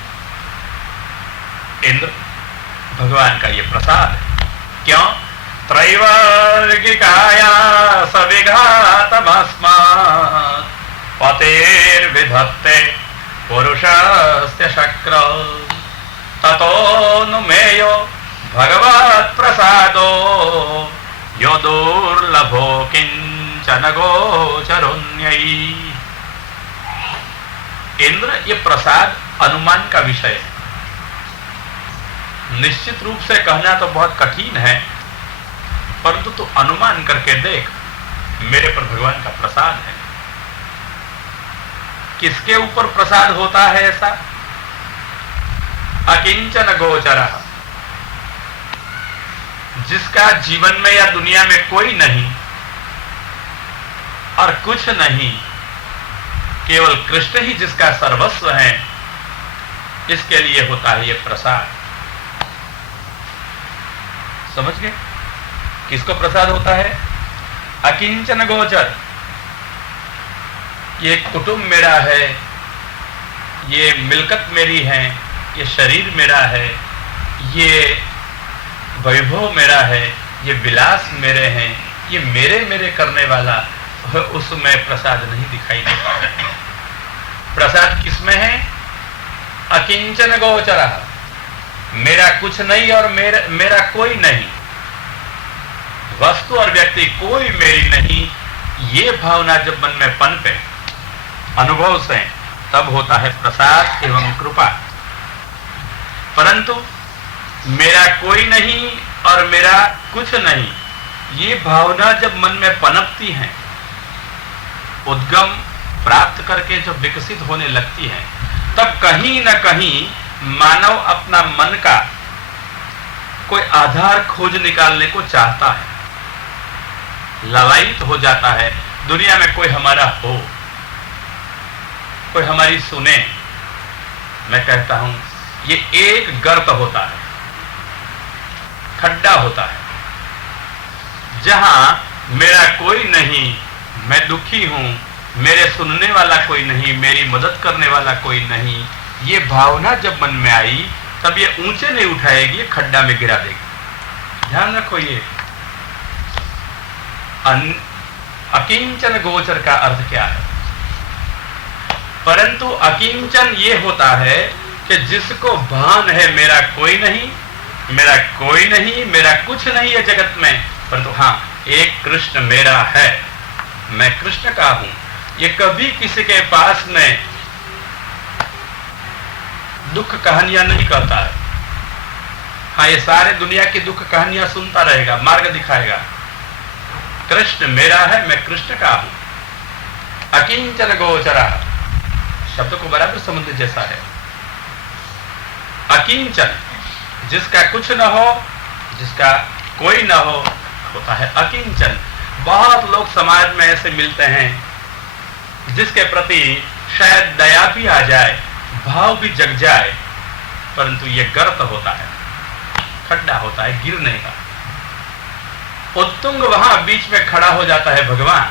इंद्र भगवान का ये प्रसाद है। क्यों? त्रैवर्गिकाया सविघातमस्मात् पतेर्विधत्ते पुरुषस्य शक्र ततोनुमेयो भगवत् प्रसादो यो दुर्लभो किंचन गोचरोन्ययी। इंद्र, ये प्रसाद अनुमान का विषय है। निश्चित रूप से कहना तो बहुत कठिन है, परंतु तू अनुमान करके देख, मेरे पर भगवान का प्रसाद है। किसके ऊपर प्रसाद होता है ऐसा? अकिंचन गोचरः, जिसका जीवन में या दुनिया में कोई नहीं और कुछ नहीं, केवल कृष्ण ही जिसका सर्वस्व है, इसके लिए होता है ये प्रसाद। समझ गए? किसको प्रसाद होता है? अकिंचन गोचर। ये कुटुंब मेरा है, ये मिलकत मेरी है, ये शरीर मेरा है, ये वैभव मेरा है, ये विलास मेरे हैं, ये मेरे करने वाला, उसमें प्रसाद नहीं दिखाई देता। प्रसाद किसमें है? अकिंचन गोचरः, मेरा कुछ नहीं और मेरा कोई नहीं, वस्तु और व्यक्ति कोई मेरी नहीं, ये भावना जब मन में पनपे अनुभव से, तब होता है प्रसाद एवं कृपा। परंतु मेरा कोई नहीं और मेरा कुछ नहीं, ये भावना जब मन में पनपती है, उद्गम प्राप्त करके जब विकसित होने लगती है, तब कहीं न कहीं मानव अपना मन का कोई आधार खोज निकालने को चाहता है, ललायित हो जाता है। दुनिया में कोई हमारा हो, कोई हमारी सुने। मैं कहता हूं ये एक गर्त होता है, खड्डा होता है, जहां मेरा कोई नहीं, मैं दुखी हूं, मेरे सुनने वाला कोई नहीं, मेरी मदद करने वाला कोई नहीं, ये भावना जब मन में आई, तब ये ऊंचे नहीं उठाएगी, ये खड्डा में गिरा देगी। ध्यान रखो, ये अकिंचन गोचर का अर्थ क्या है? परंतु अकिंचन ये होता है कि जिसको भान है मेरा कोई नहीं, मेरा कोई नहीं, मेरा कुछ नहीं है जगत में, परंतु हाँ, एक कृष्ण मेरा है, मैं कृष्ण का हूं। ये कभी किसी के पास में दुख कहानियां नहीं कहता है। हाँ, ये सारे दुनिया की दुख कहानियां सुनता रहेगा, मार्ग दिखाएगा। कृष्ण मेरा है, मैं कृष्ण का हूं। अकिंचन गोचरः शब्द को बराबर समुद्र जैसा है। अकिंचन, जिसका कुछ न हो, जिसका कोई न हो, होता है अकिंचन। बहुत लोग समाज में ऐसे मिलते हैं जिसके प्रति शायद दया भी आ जाए, भाव भी जग जाए, परंतु ये गर्त होता है, खड्डा होता है, गिरने का। उत्तुंग वहां बीच में खड़ा हो जाता है भगवान।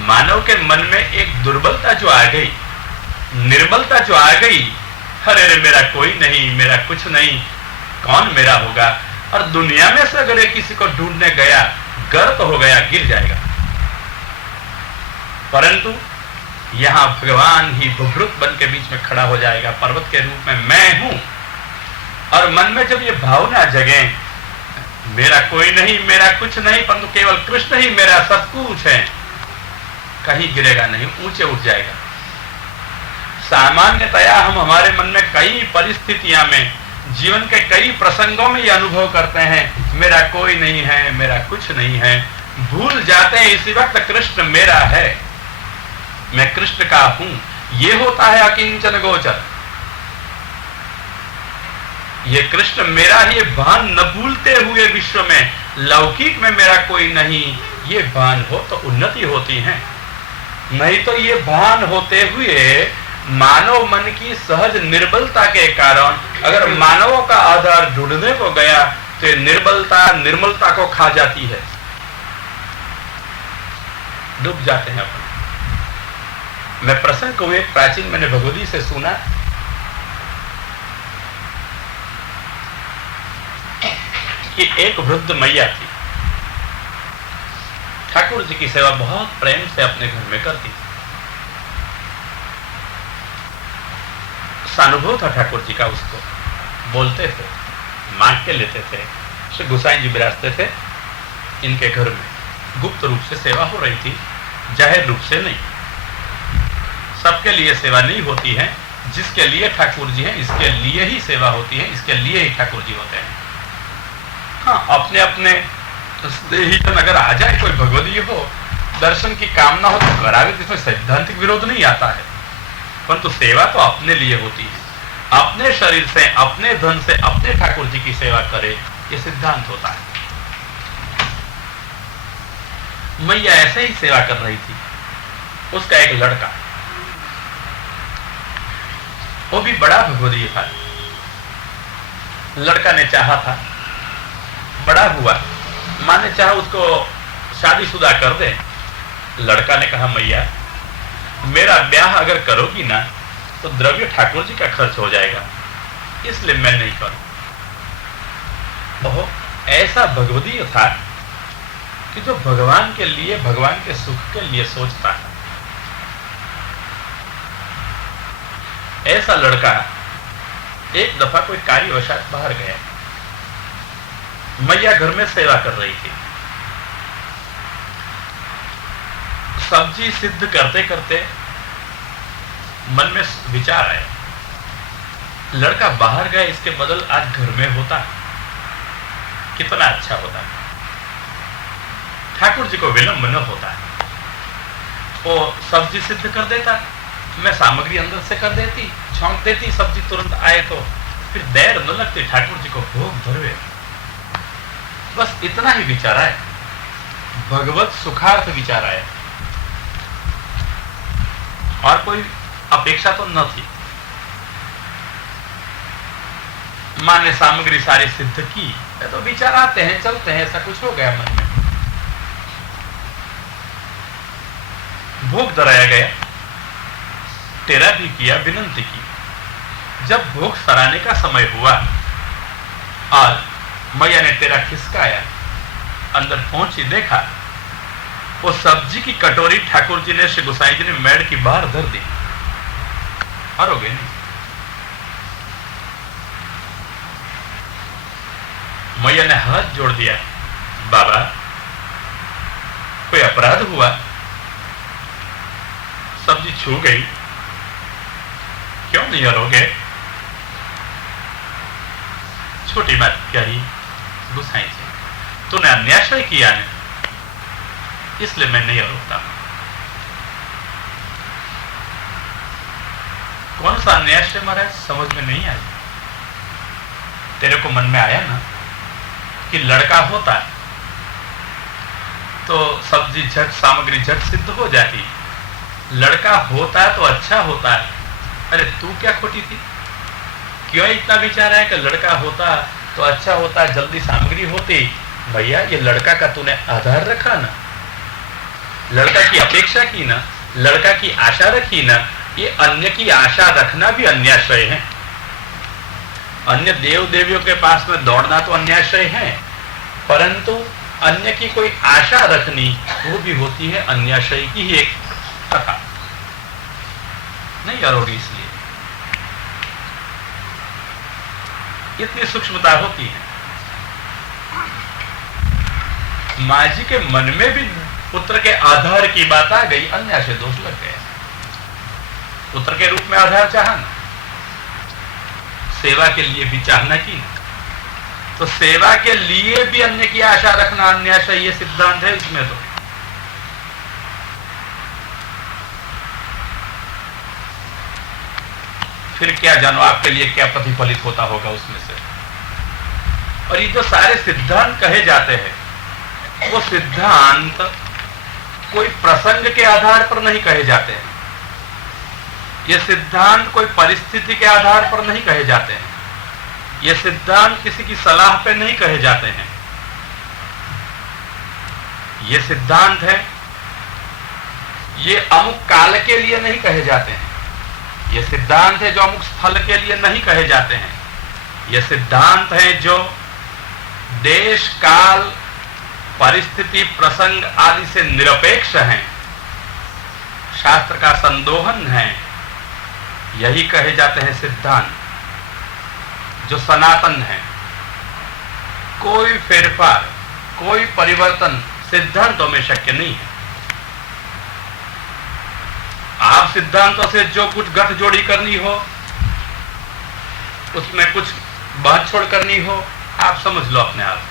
मानव के मन में एक दुर्बलता जो आ गई, निर्बलता जो आ गई, अरे रे मेरा कोई नहीं, मेरा कुछ नहीं, कौन मेरा होगा, और दुनिया में से अगर किसी को ढूंढने गया, गर्त हो गया, गिर जाएगा। परंतु यहां भगवान ही बुभुत बन के बीच में खड़ा हो जाएगा, पर्वत के रूप में मैं हूं। और मन में जब ये भावना जगे, मेरा कोई नहीं, मेरा कुछ नहीं, परंतु केवल कृष्ण ही मेरा सब कुछ है, कहीं गिरेगा नहीं, ऊंचे उठ जाएगा। सामान्यतया हम हमारे मन में कई परिस्थितियां में, जीवन के कई प्रसंगों में ये अनुभव करते हैं, मेरा कोई नहीं है, मेरा कुछ नहीं है, भूल जाते हैं इसी वक्त कृष्ण मेरा है, मैं कृष्ण का हूं। ये होता है अकिंचन गोचर। ये कृष्ण मेरा ही भान न भूलते हुए विश्व में, लौकिक में मेरा कोई नहीं, ये भान हो तो उन्नति होती है। नहीं तो ये भान होते हुए मानव मन की सहज निर्बलता के कारण अगर मानवों का आधार ढूंढने को गया तो ये निर्बलता निर्मलता को खा जाती है, डूब जाते हैं अपन। मैं प्रसंग को एक प्राचीन मैंने भगवती से सुना कि एक वृद्ध मैया थी, ठाकुर जी की सेवा बहुत प्रेम से अपने घर में करती थी। सानुभव था ठाकुर जी का, उसको बोलते थे, मांग के लेते थे। श्री गोसाई जी विराजते थे इनके घर में, गुप्त रूप से सेवा हो रही थी, जाहिर रूप से नहीं। सबके लिए सेवा नहीं होती है, जिसके लिए ठाकुर जी हैं इसके लिए ही सेवा होती है, इसके लिए ही ठाकुर जी होते हैं। हाँ, अपने अपने स्नेहितन अगर आ जाए, कोई भगवदीय हो, दर्शन की कामना हो तो करावे, इसमें सैद्धांतिक विरोध नहीं आता है, परंतु सेवा तो अपने लिए होती है। अपने शरीर से, अपने धन से, अपने ठाकुर जी की सेवा करे, ये सिद्धांत होता है। मैया ऐसे ही सेवा कर रही थी। उसका एक लड़का, वो भी बड़ा भगवदीय था। लड़का ने चाहा था, बड़ा हुआ, माँ ने चाहा उसको शादीशुदा कर दे। लड़का ने कहा, मैया मेरा ब्याह अगर करोगी ना तो द्रव्य ठाकुर जी का खर्च हो जाएगा, इसलिए मैं नहीं करूं। तो ऐसा भगवदीय था कि जो भगवान के लिए, भगवान के सुख के लिए सोचता है। ऐसा लड़का एक दफा कोई कार्यवशात बाहर गया, मैया घर में सेवा कर रही थी। सब्जी सिद्ध करते करते मन में विचार आया, लड़का बाहर गया, इसके बदल आज घर में होता कितना अच्छा होता। ठाकुर जी को विलंब न होता है, वो सब्जी सिद्ध कर देता, मैं सामग्री अंदर से कर देती, छौंक देती, सब्जी तुरंत आए तो फिर देर न लगती, ठाकुर जी को भोग धरवे। बस इतना ही विचार आया, भगवत सुखार्थ विचार आया, और कोई अपेक्षा तो न थी। मां ने सामग्री सारी सिद्ध की, तो विचार आते हैं, चलते हैं, ऐसा कुछ हो गया मन में। भोग धराया गया, तेरा भी किया, विनंती की। जब भोग सराने का समय हुआ और मैया ने तेरा खिसकाया, अंदर पहुंची, देखा वो सब्जी की कटोरी ठाकुर जी ने, श्री गोसाई जी ने मेड़ की बाहर धर दी। और हो गए नहीं। मैया ने हाथ जोड़ दिया, बाबा कोई अपराध हुआ, सब्जी छू गई, क्यों नहीं हरोगे? छोटी बात क्या ही गोसाई जी, तूने अन्याय किया है, इसलिए मैं नहीं रोकता। कौन सा अन्याय महाराज, समझ में नहीं आया। तेरे को मन में आया ना कि लड़का होता तो सब्जी झट, सामग्री झट सिद्ध हो जाती, लड़का होता तो अच्छा होता है। अरे तू क्या खोटी थी, क्यों इतना विचार है कि लड़का होता तो अच्छा होता, जल्दी सामग्री होती। भैया ये लड़का का तूने आधार रखा ना, लड़का की अपेक्षा की ना, लड़का की आशा रखी ना, ये अन्य की आशा रखना भी अन्याश्रय है। अन्य देव देवियों के पास में दौड़ना तो अन्याश्रय है, परंतु अन्य की कोई आशा रखनी वो भी होती है अन्याश्रय की ही एक कथा। नहीं करोगी, इसलिए इतनी सूक्ष्मता होती है। माँ जी के मन में भी पुत्र के आधार की बात आ गई, अन्य से दोष लग गया। पुत्र के रूप में आधार चाहना, सेवा के लिए भी चाहना की, तो सेवा के लिए भी अन्य की आशा रखना अन्याय, ये सिद्धांत है इसमें। तो फिर क्या जानो आपके लिए क्या प्रतिफलित होता होगा उसमें से। और ये जो सारे सिद्धांत कहे जाते हैं, वो सिद्धांत कोई प्रसंग के आधार पर नहीं कहे जाते हैं, ये सिद्धांत कोई परिस्थिति के आधार पर नहीं कहे जाते हैं, ये सिद्धांत किसी की सलाह पे नहीं कहे जाते हैं। ये सिद्धांत है, ये अमुक काल के लिए नहीं कहे जाते हैं, ये सिद्धांत है जो अमुक स्थल के लिए नहीं कहे जाते हैं, ये सिद्धांत है जो देश काल परिस्थिति प्रसंग आदि से निरपेक्ष हैं, शास्त्र का संदोहन है, यही कहे जाते हैं सिद्धांत, जो सनातन है। कोई फेरफार, कोई परिवर्तन सिद्धांतों में शक्य नहीं है। आप सिद्धांतों से जो कुछ गठजोड़ी करनी हो, उसमें कुछ बात छोड़ करनी हो, आप समझ लो अपने आप।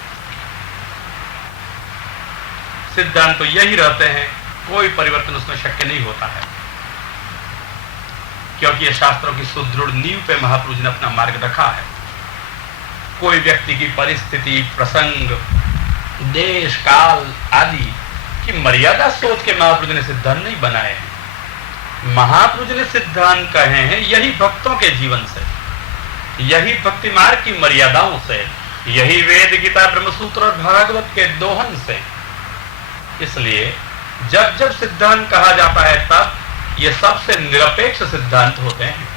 सिद्धांत तो यही रहते हैं, कोई परिवर्तन उसमें शक्य नहीं होता है, क्योंकि ये शास्त्रों की सुदृढ़ नींव पे महापुरुष ने अपना मार्ग रखा है। कोई व्यक्ति की परिस्थिति, प्रसंग, देश, काल आदि की मर्यादा सोच के महापुरुष ने सिद्धांत नहीं बनाए हैं। महापुरुष ने सिद्धांत कहे हैं यही भक्तों के जीवन से, यही भक्ति मार्ग की मर्यादाओं से, यही वेद, गीता, ब्रह्मसूत्र और भागवत के दोहन से। इसलिए जब जब सिद्धांत कहा जाता है तब ये सबसे निरपेक्ष सिद्धांत होते हैं।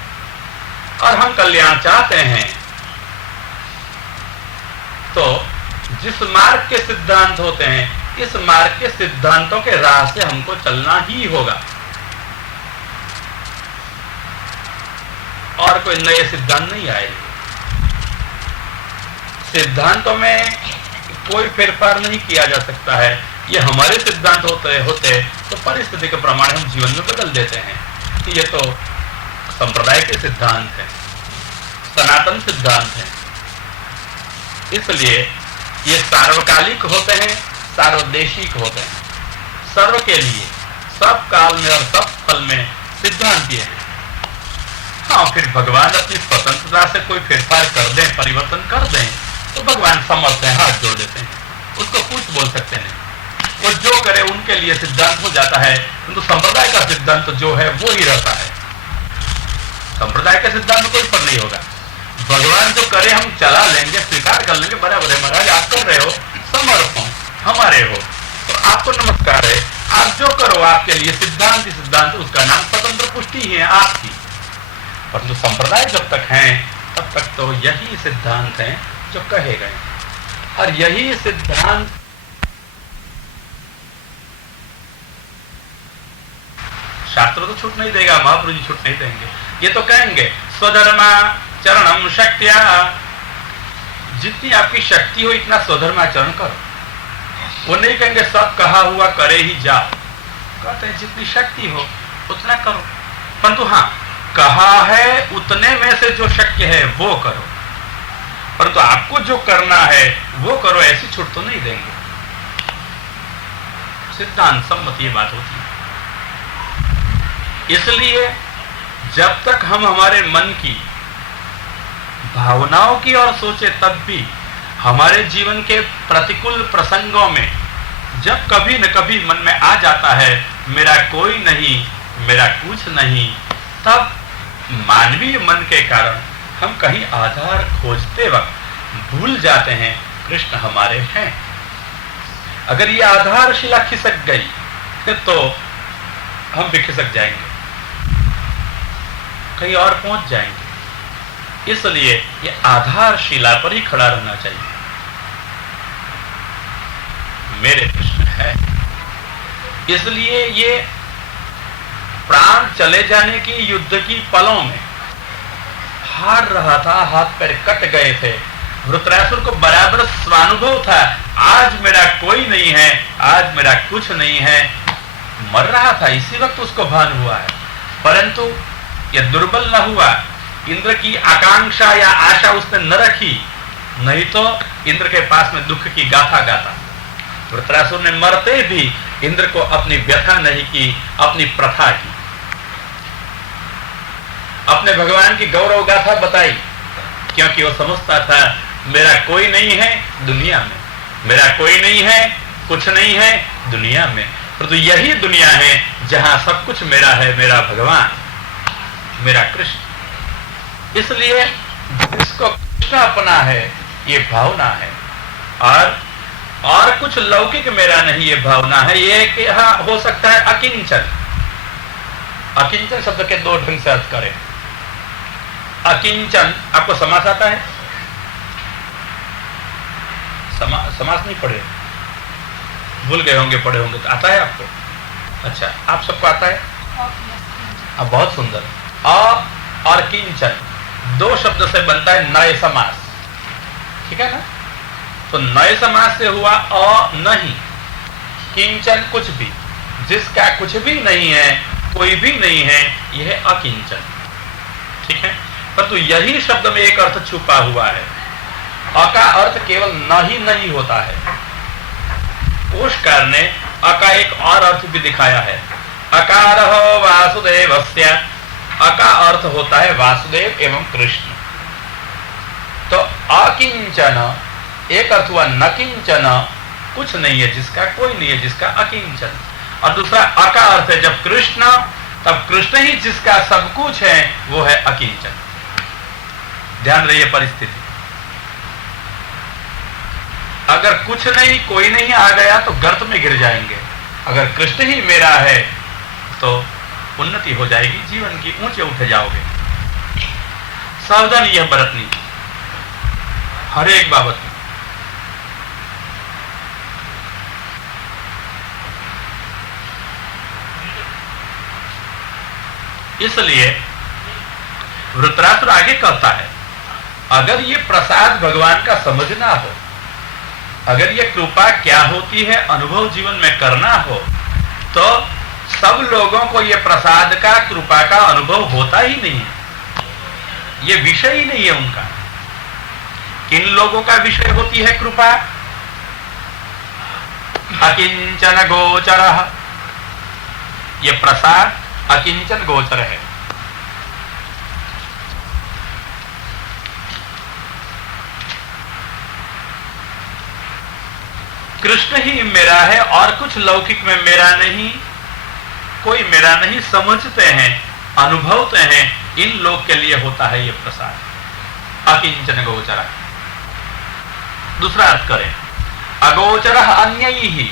और हम कल्याण चाहते हैं तो जिस मार्ग के सिद्धांत होते हैं, इस मार्ग के सिद्धांतों के राह से हमको चलना ही होगा, और कोई नए सिद्धांत नहीं आएंगे। सिद्धांतों में कोई फेरफार नहीं किया जा सकता है। ये हमारे सिद्धांत होते तो परिस्थिति के प्रमाण हम जीवन में बदल देते हैं कि ये तो संप्रदाय के सिद्धांत हैं, सनातन सिद्धांत हैं। इसलिए ये सार्वकालिक होते हैं, सार्वदेशिक होते हैं, सर्व के लिए, सब काल में और सब फल में सिद्धांत ये है। हाँ, फिर भगवान अपनी स्वतंत्रता से कोई फेरफार कर दें, परिवर्तन कर दें, तो भगवान समर्थ हैं, हाथ जोड़ देते हैं, उसको कुछ बोल सकते हैं। वो जो करे उनके लिए सिद्धांत हो जाता है, किंतु संप्रदाय का सिद्धांत जो है वो ही रहता है। संप्रदाय के सिद्धांत में कोई फर्क नहीं होगा। भगवान जो करे हम चला लेंगे, स्वीकार कर लेंगे, बराबर है महाराज, आप कर रहे हो, समर्थ हो, हमारे हो, तो आपको नमस्कार है। आप जो करो आपके लिए सिद्धांत ही सिद्धांत, उसका नाम स्वतंत्र पुष्टि है आपकी। परंतु संप्रदाय जब तक हैं तब तक तो यही सिद्धांत हैं जो कहे गए, और यही सिद्धांत शास्त्र तो छूट नहीं देगा, महापुरुष जी छूट नहीं देंगे। ये तो कहेंगे स्वधर्मा चरणम शक्त्या, जितनी आपकी शक्ति हो इतना स्वधर्माचरण करो। वो नहीं कहेंगे सब कहा हुआ करे ही जाओ, कहते हैं जितनी शक्ति हो उतना करो। परंतु हाँ, कहा है उतने में से जो शक्य है वो करो, परंतु आपको जो करना है वो करो, ऐसी छूट तो नहीं देंगे। सिद्धांत सम्मत ये बात होती है। इसलिए जब तक हम हमारे मन की भावनाओं की ओर सोचे, तब भी हमारे जीवन के प्रतिकूल प्रसंगों में जब कभी न कभी मन में आ जाता है मेरा कोई नहीं, मेरा कुछ नहीं, तब मानवीय मन के कारण हम कहीं आधार खोजते वक्त भूल जाते हैं कृष्ण हमारे हैं। अगर ये आधारशिला खिसक गई तो हम भी खिसक जाएंगे, कहीं और पहुंच जाएंगे। इसलिए ये आधारशिला पर ही खड़ा रहना चाहिए। मेरे कृष्ण है, इसलिए ये प्राण चले जाने की युद्ध की पलों में हार रहा था, हाथ पैर कट गए थे। वृत्रासुर को बराबर स्वानुभव था, आज मेरा कोई नहीं है, आज मेरा कुछ नहीं है। मर रहा था, इसी वक्त उसको भान हुआ है, परंतु यह दुर्बल न हुआ। इंद्र की आकांक्षा या आशा उसने न रखी, नहीं तो इंद्र के पास में दुख की गाथा गाता। वृत्रासुर ने मरते भी इंद्र को अपनी व्यथा नहीं की, अपनी प्रथा की, अपने भगवान की गौरव गाथा बताई, क्योंकि वो समझता था मेरा कोई नहीं है दुनिया में, मेरा कोई नहीं है, कुछ नहीं है दुनिया में, परंतु यही दुनिया है जहां सब कुछ मेरा है, मेरा भगवान, मेरा कृष्ण। इसलिए जिसको कृष्ण अपना है ये भावना है, और कुछ लौकिक मेरा नहीं ये भावना है। ये कि हाँ हो सकता है अकिंचन। अकिंचन शब्द के दो ढंग से अर्थ करें। अकिंचन, आपको समास आता है? समास नहीं पढ़े, भूल गए होंगे, पढ़े होंगे तो आता है आपको? अच्छा, आप सबको आता है? अब बहुत सुंदर। और किंचन, दो शब्द से बनता है नए समास, ठीक है ना। तो नए समास से हुआ अ नहीं, किंचन कुछ भी, जिसका कुछ भी नहीं है, कोई भी नहीं है, यह अकिंचन, ठीक है। परंतु यही शब्द में एक अर्थ छुपा हुआ है। अ का अर्थ केवल नहीं नहीं होता है, कोशकार ने अ का एक और अर्थ भी दिखाया है। अकार वासुदेवस्य, अ का अर्थ होता है वासुदेव एवं कृष्ण। तो अकिंचन एक अर्थ हुआ न किंचन, कुछ नहीं है जिसका, कोई नहीं है जिसका, अकिंचन। और दूसरा अ का अर्थ है जब कृष्ण, तब कृष्ण ही जिसका सब कुछ है, वो है अकिंचन। ध्यान रहिए परिस्थिति, अगर कुछ नहीं कोई नहीं आ गया तो गर्त में गिर जाएंगे, अगर कृष्ण ही मेरा है तो उन्नति हो जाएगी, जीवन की ऊंचे उठे जाओगे। सावधानी यह बरतनी हर एक बाबत में। इसलिए वृत्रासुर आगे कहता है, अगर ये प्रसाद भगवान का समझना हो, अगर ये कृपा क्या होती है अनुभव जीवन में करना हो, तो सब लोगों को ये प्रसाद का, कृपा का अनुभव होता ही नहीं है, ये विषय ही नहीं है उनका। किन लोगों का विषय होती है कृपा? अकिंचन गोचरः, ये प्रसाद अकिंचन गोचर है। कृष्ण ही मेरा है और कुछ लौकिक में मेरा नहीं, कोई मेरा नहीं, समझते हैं, अनुभवते हैं, इन लोग के लिए होता है ये प्रसाद। अकिंचन गोचर। दूसरा अर्थ करें, अगोचर अन्यैहि,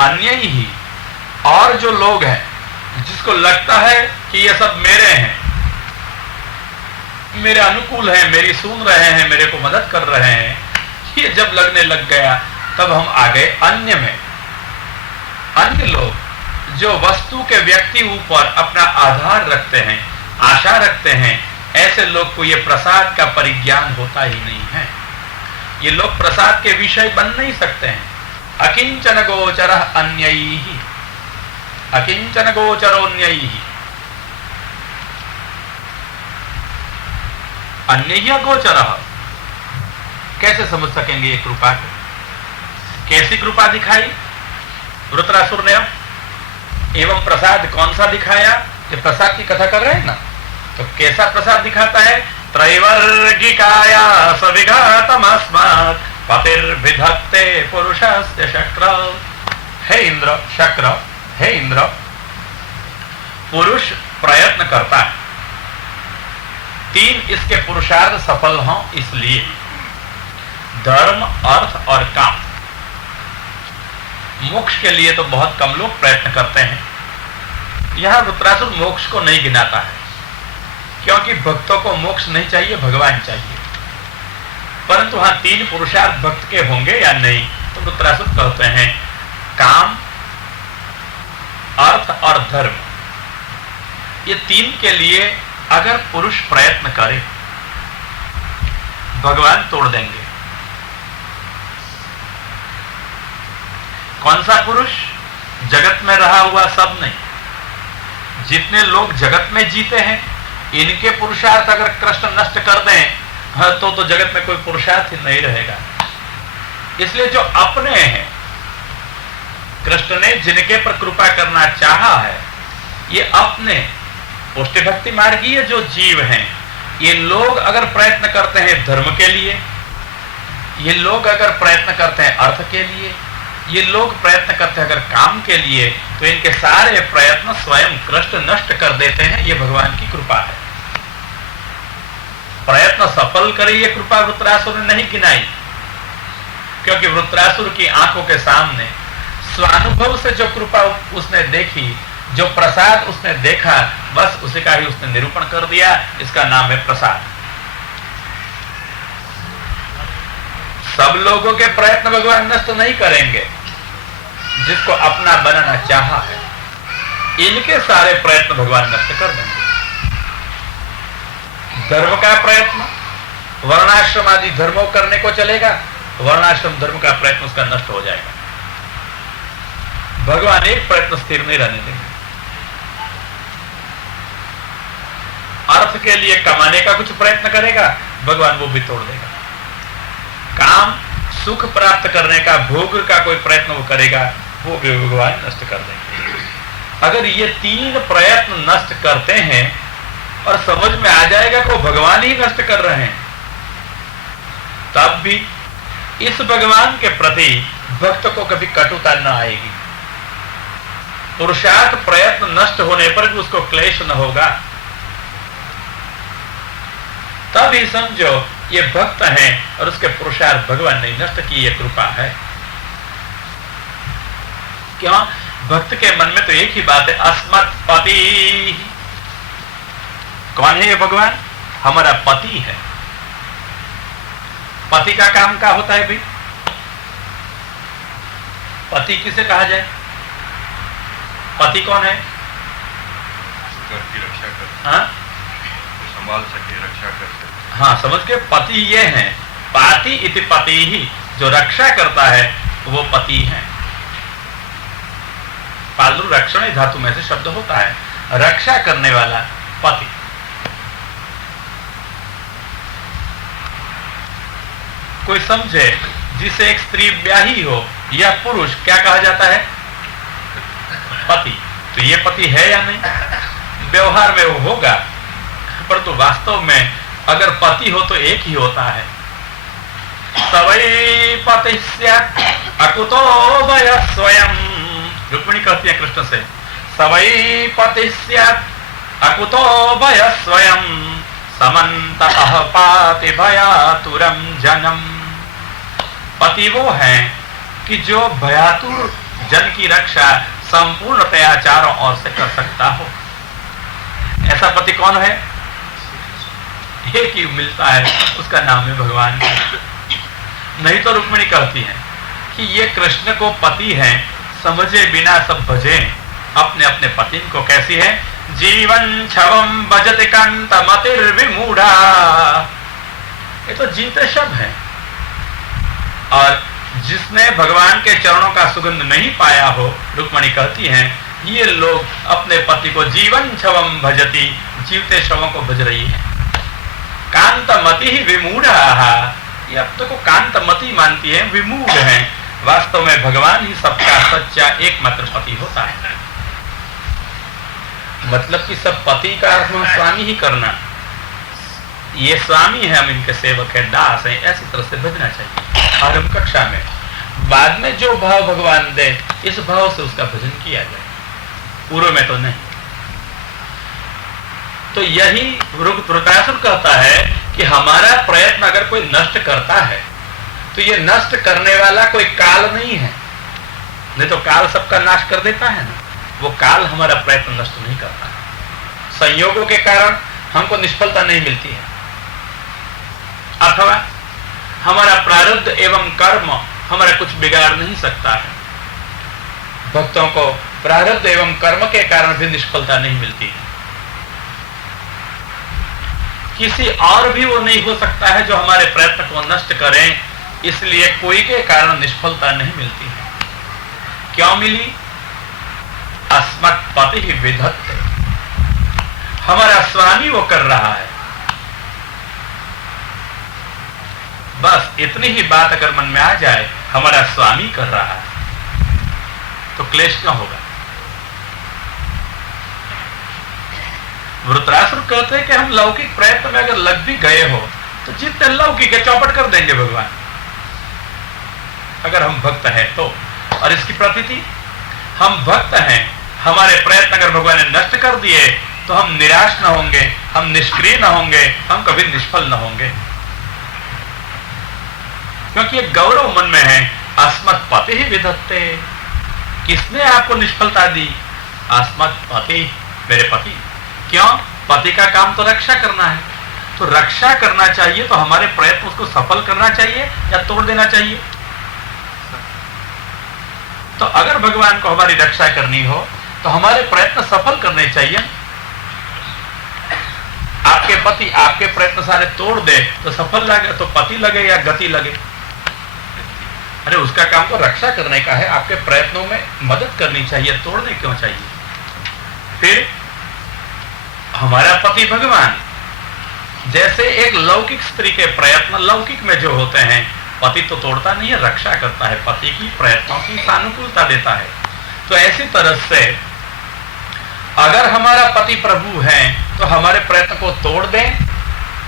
अन्यैहि, और जो लोग हैं जिसको लगता है कि ये सब मेरे हैं, मेरे अनुकूल हैं, मेरी सुन रहे हैं, मेरे को मदद कर रहे हैं, ये जब लगने लग गया तब हम आ गए अन्य में। अन्य लोग जो वस्तु के व्यक्ति ऊपर अपना आधार रखते हैं, आशा रखते हैं, ऐसे लोग को ये प्रसाद का परिज्ञान होता ही नहीं है। ये लोग प्रसाद के विषय बन नहीं सकते हैं। अकिंचन गोचर अन्यैहि, अकिंचन गोचरोन्यैहि, अन्य गोचर। कैसे समझ सकेंगे ये कृपा को? कैसी कृपा दिखाई वृत्रासुर ने? एवं प्रसाद कौन सा दिखाया? ये प्रसाद की कथा कर रहे हैं ना, तो कैसा प्रसाद दिखाता है? त्रैवर्गिकाया सविघातमस्मात् पतिर्विधत्ते पुरुषस्य शक्र। हे इंद्र, शक्र, हे इंद्र, पुरुष प्रयत्न करता है, तीन इसके पुरुषार्थ सफल हों इसलिए, धर्म, अर्थ और काम। मोक्ष के लिए तो बहुत कम लोग प्रयत्न करते हैं। यहां वृत्रासुर मोक्ष को नहीं गिनाता है, क्योंकि भक्तों को मोक्ष नहीं चाहिए, भगवान चाहिए। परंतु हाँ, तीन पुरुषार्थ भक्त के होंगे या नहीं, तो वृत्रासुर कहते हैं काम, अर्थ और धर्म, ये तीन के लिए अगर पुरुष प्रयत्न करे, भगवान तोड़ देंगे। कौन सा पुरुष? जगत में रहा हुआ सब नहीं, जितने लोग जगत में जीते हैं, इनके पुरुषार्थ अगर कृष्ण नष्ट कर दें तो जगत में कोई पुरुषार्थ ही नहीं रहेगा। इसलिए जो अपने हैं, कृष्ण ने जिनके पर कृपा करना चाहा है, ये अपने पुष्टि भक्ति मार्गीय जो जीव हैं, ये लोग अगर प्रयत्न करते हैं धर्म के लिए, ये लोग अगर प्रयत्न करते हैं अर्थ के लिए, ये लोग प्रयत्न करते हैं अगर काम के लिए, तो इनके सारे प्रयत्न स्वयं कृष्ण नष्ट कर देते हैं। ये भगवान की कृपा है। प्रयत्न सफल करे ये कृपा वृत्रासुर ने नहीं गिनाई, क्योंकि वृत्रासुर की आंखों के सामने स्वानुभव से जो कृपा उसने देखी, जो प्रसाद उसने देखा, बस उसी का ही उसने निरूपण कर दिया। इसका नाम है प्रसाद। सब लोगों के प्रयत्न भगवान नष्ट नहीं करेंगे। जिसको अपना बनाना चाहा है, इनके सारे प्रयत्न भगवान नष्ट कर देंगे। धर्म का प्रयत्न, वर्णाश्रम आदि धर्मों करने को चलेगा, वर्णाश्रम धर्म का प्रयत्न उसका नष्ट हो जाएगा। भगवान एक प्रयत्न स्थिर नहीं रहने देंगे। अर्थ के लिए कमाने का कुछ प्रयत्न करेगा, भगवान वो भी तोड़ देगा। काम सुख प्राप्त करने का, भोग का कोई प्रयत्न वो करेगा, वो भी भगवान नष्ट कर देंगे। अगर ये तीन प्रयत्न नष्ट करते हैं और समझ में आ जाएगा कि वो भगवान ही नष्ट कर रहे हैं, तब भी इस भगवान के प्रति भक्त को कभी कटुता न आएगी। पुरुषार्थ प्रयत्न नष्ट होने पर भी उसको क्लेश न होगा। तब ही समझो ये भक्त हैं और उसके पुरुषार्थ भगवान ने नष्ट की, ये कृपा है। क्यों? भक्त के मन में तो एक ही बात है, अस्मत् पति। कौन है ये भगवान? हमारा पति है। पति का काम क्या होता है भाई? पति किसे कहा जाए? पति कौन है? घर की रक्षा कर, हाँ संभाल सके, रक्षा कर सके। हाँ, समझ के पति ये हैं। पाति इति पति ही, जो रक्षा करता है वो पति है। पालु रक्षण धातु में से शब्द होता है, रक्षा करने वाला पति। कोई समझे, जिसे एक स्त्री ब्याही हो या पुरुष, क्या कहा जाता है? पति। तो ये पति है या नहीं? व्यवहार में वो होगा, परंतु वास्तव में अगर पति हो तो एक ही होता है। सवै पति स्यात् अकुतो वय स्वयं। रुक्मिणी कहती है कृष्ण से, सवै पति स्यात् अकुतो वय स्वयं समन्ततः पाति भयातुरं जनम। पति वो है कि जो भयातुर जन की रक्षा संपूर्णतया चारों ओर से कर सकता हो। ऐसा पति कौन है? एक ही मिलता है, उसका नाम है भगवान। नहीं तो रुक्मिणी कहती है कि ये कृष्ण को पति हैं, समझे बिना सब भजे अपने अपने पति को। कैसी है? जीवन छवम भजति कंत मतिर्विमूढ़ा। ये तो जीते शब्द है। और जिसने भगवान के चरणों का सुगंध नहीं पाया हो, रुक्मिणी कहती हैं, ये लोग अपने पति को जीवन छवम भजती, जीवते शवों को भज रही है। कांतमति ही विमूढ़ा, ये अब तो को कांतमति मानती है, विमूढ़ है। वास्तव में भगवान ही सबका सच्चा एकमात्र पति होता है। मतलब कि सब पति का अर्थ स्वामी ही करना। ये स्वामी है, हम इनके सेवक है, दास है, ऐसी तरह से भजना चाहिए। आरंभ कक्षा में बाद में जो भाव भगवान दे, इस भाव से उसका भजन किया जाए, पूर्व में तो नहीं। तो यही वृत्रासुर कहता है कि हमारा प्रयत्न अगर कोई नष्ट करता है तो ये नष्ट करने वाला कोई काल नहीं है। नहीं तो काल सबका नाश कर देता है ना, वो काल हमारा प्रयत्न नष्ट नहीं करता है। संयोगों के कारण हमको निष्फलता नहीं मिलती है, अथवा हमारा प्रारब्ध एवं कर्म हमारा कुछ बिगाड़ नहीं सकता है। भक्तों को प्रारब्ध एवं कर्म के कारण भी निष्फलता नहीं मिलती है। किसी और भी वो नहीं हो सकता है जो हमारे प्रयत्न को नष्ट करें, इसलिए कोई के कारण निष्फलता नहीं मिलती है। क्यों मिली? अस्मत् पति ही विधत्ते, हमारा स्वामी वो कर रहा है। बस इतनी ही बात अगर मन में आ जाए, हमारा स्वामी कर रहा है, तो क्लेश क्यों होगा? वृत्रासुर कहते हैं कि हम लौकिक प्रयत्न में अगर लग भी गए हो तो जितने लौकिक है चौपट कर देंगे भगवान, अगर हम भक्त हैं तो। और इसकी प्रतीति, हम भक्त हैं, हमारे प्रयत्न अगर भगवान ने नष्ट कर दिए तो हम निराश न होंगे, हम निष्क्रिय न होंगे, हम कभी निष्फल न होंगे। क्योंकि ये गौरव मन में है, अस्मत् पति ही विधत्ते। किसने आपको निष्फलता दी? अस्मत् पति, मेरे पति। क्यों? पति का काम तो रक्षा करना है, तो रक्षा करना चाहिए तो हमारे प्रयत्न उसको सफल करना चाहिए या तोड़ देना चाहिए? तो अगर भगवान को हमारी रक्षा करनी हो तो हमारे प्रयत्न सफल करने चाहिए। आपके पति आपके प्रयत्न सारे तोड़ दे तो सफल लगे, तो पति लगे या गति लगे? अरे उसका काम तो रक्षा करने का है, आपके प्रयत्नों में मदद करनी चाहिए, तोड़ने क्यों चाहिए? फिर हमारा पति भगवान, जैसे एक लौकिक स्त्री के प्रयत्न लौकिक में जो होते हैं, पति तो तोड़ता नहीं है, रक्षा करता है, पति की प्रयत्नों की सानुकूलता देता है। तो ऐसी तरह से अगर हमारा पति प्रभु है तो हमारे प्रयत्न को तोड़ दें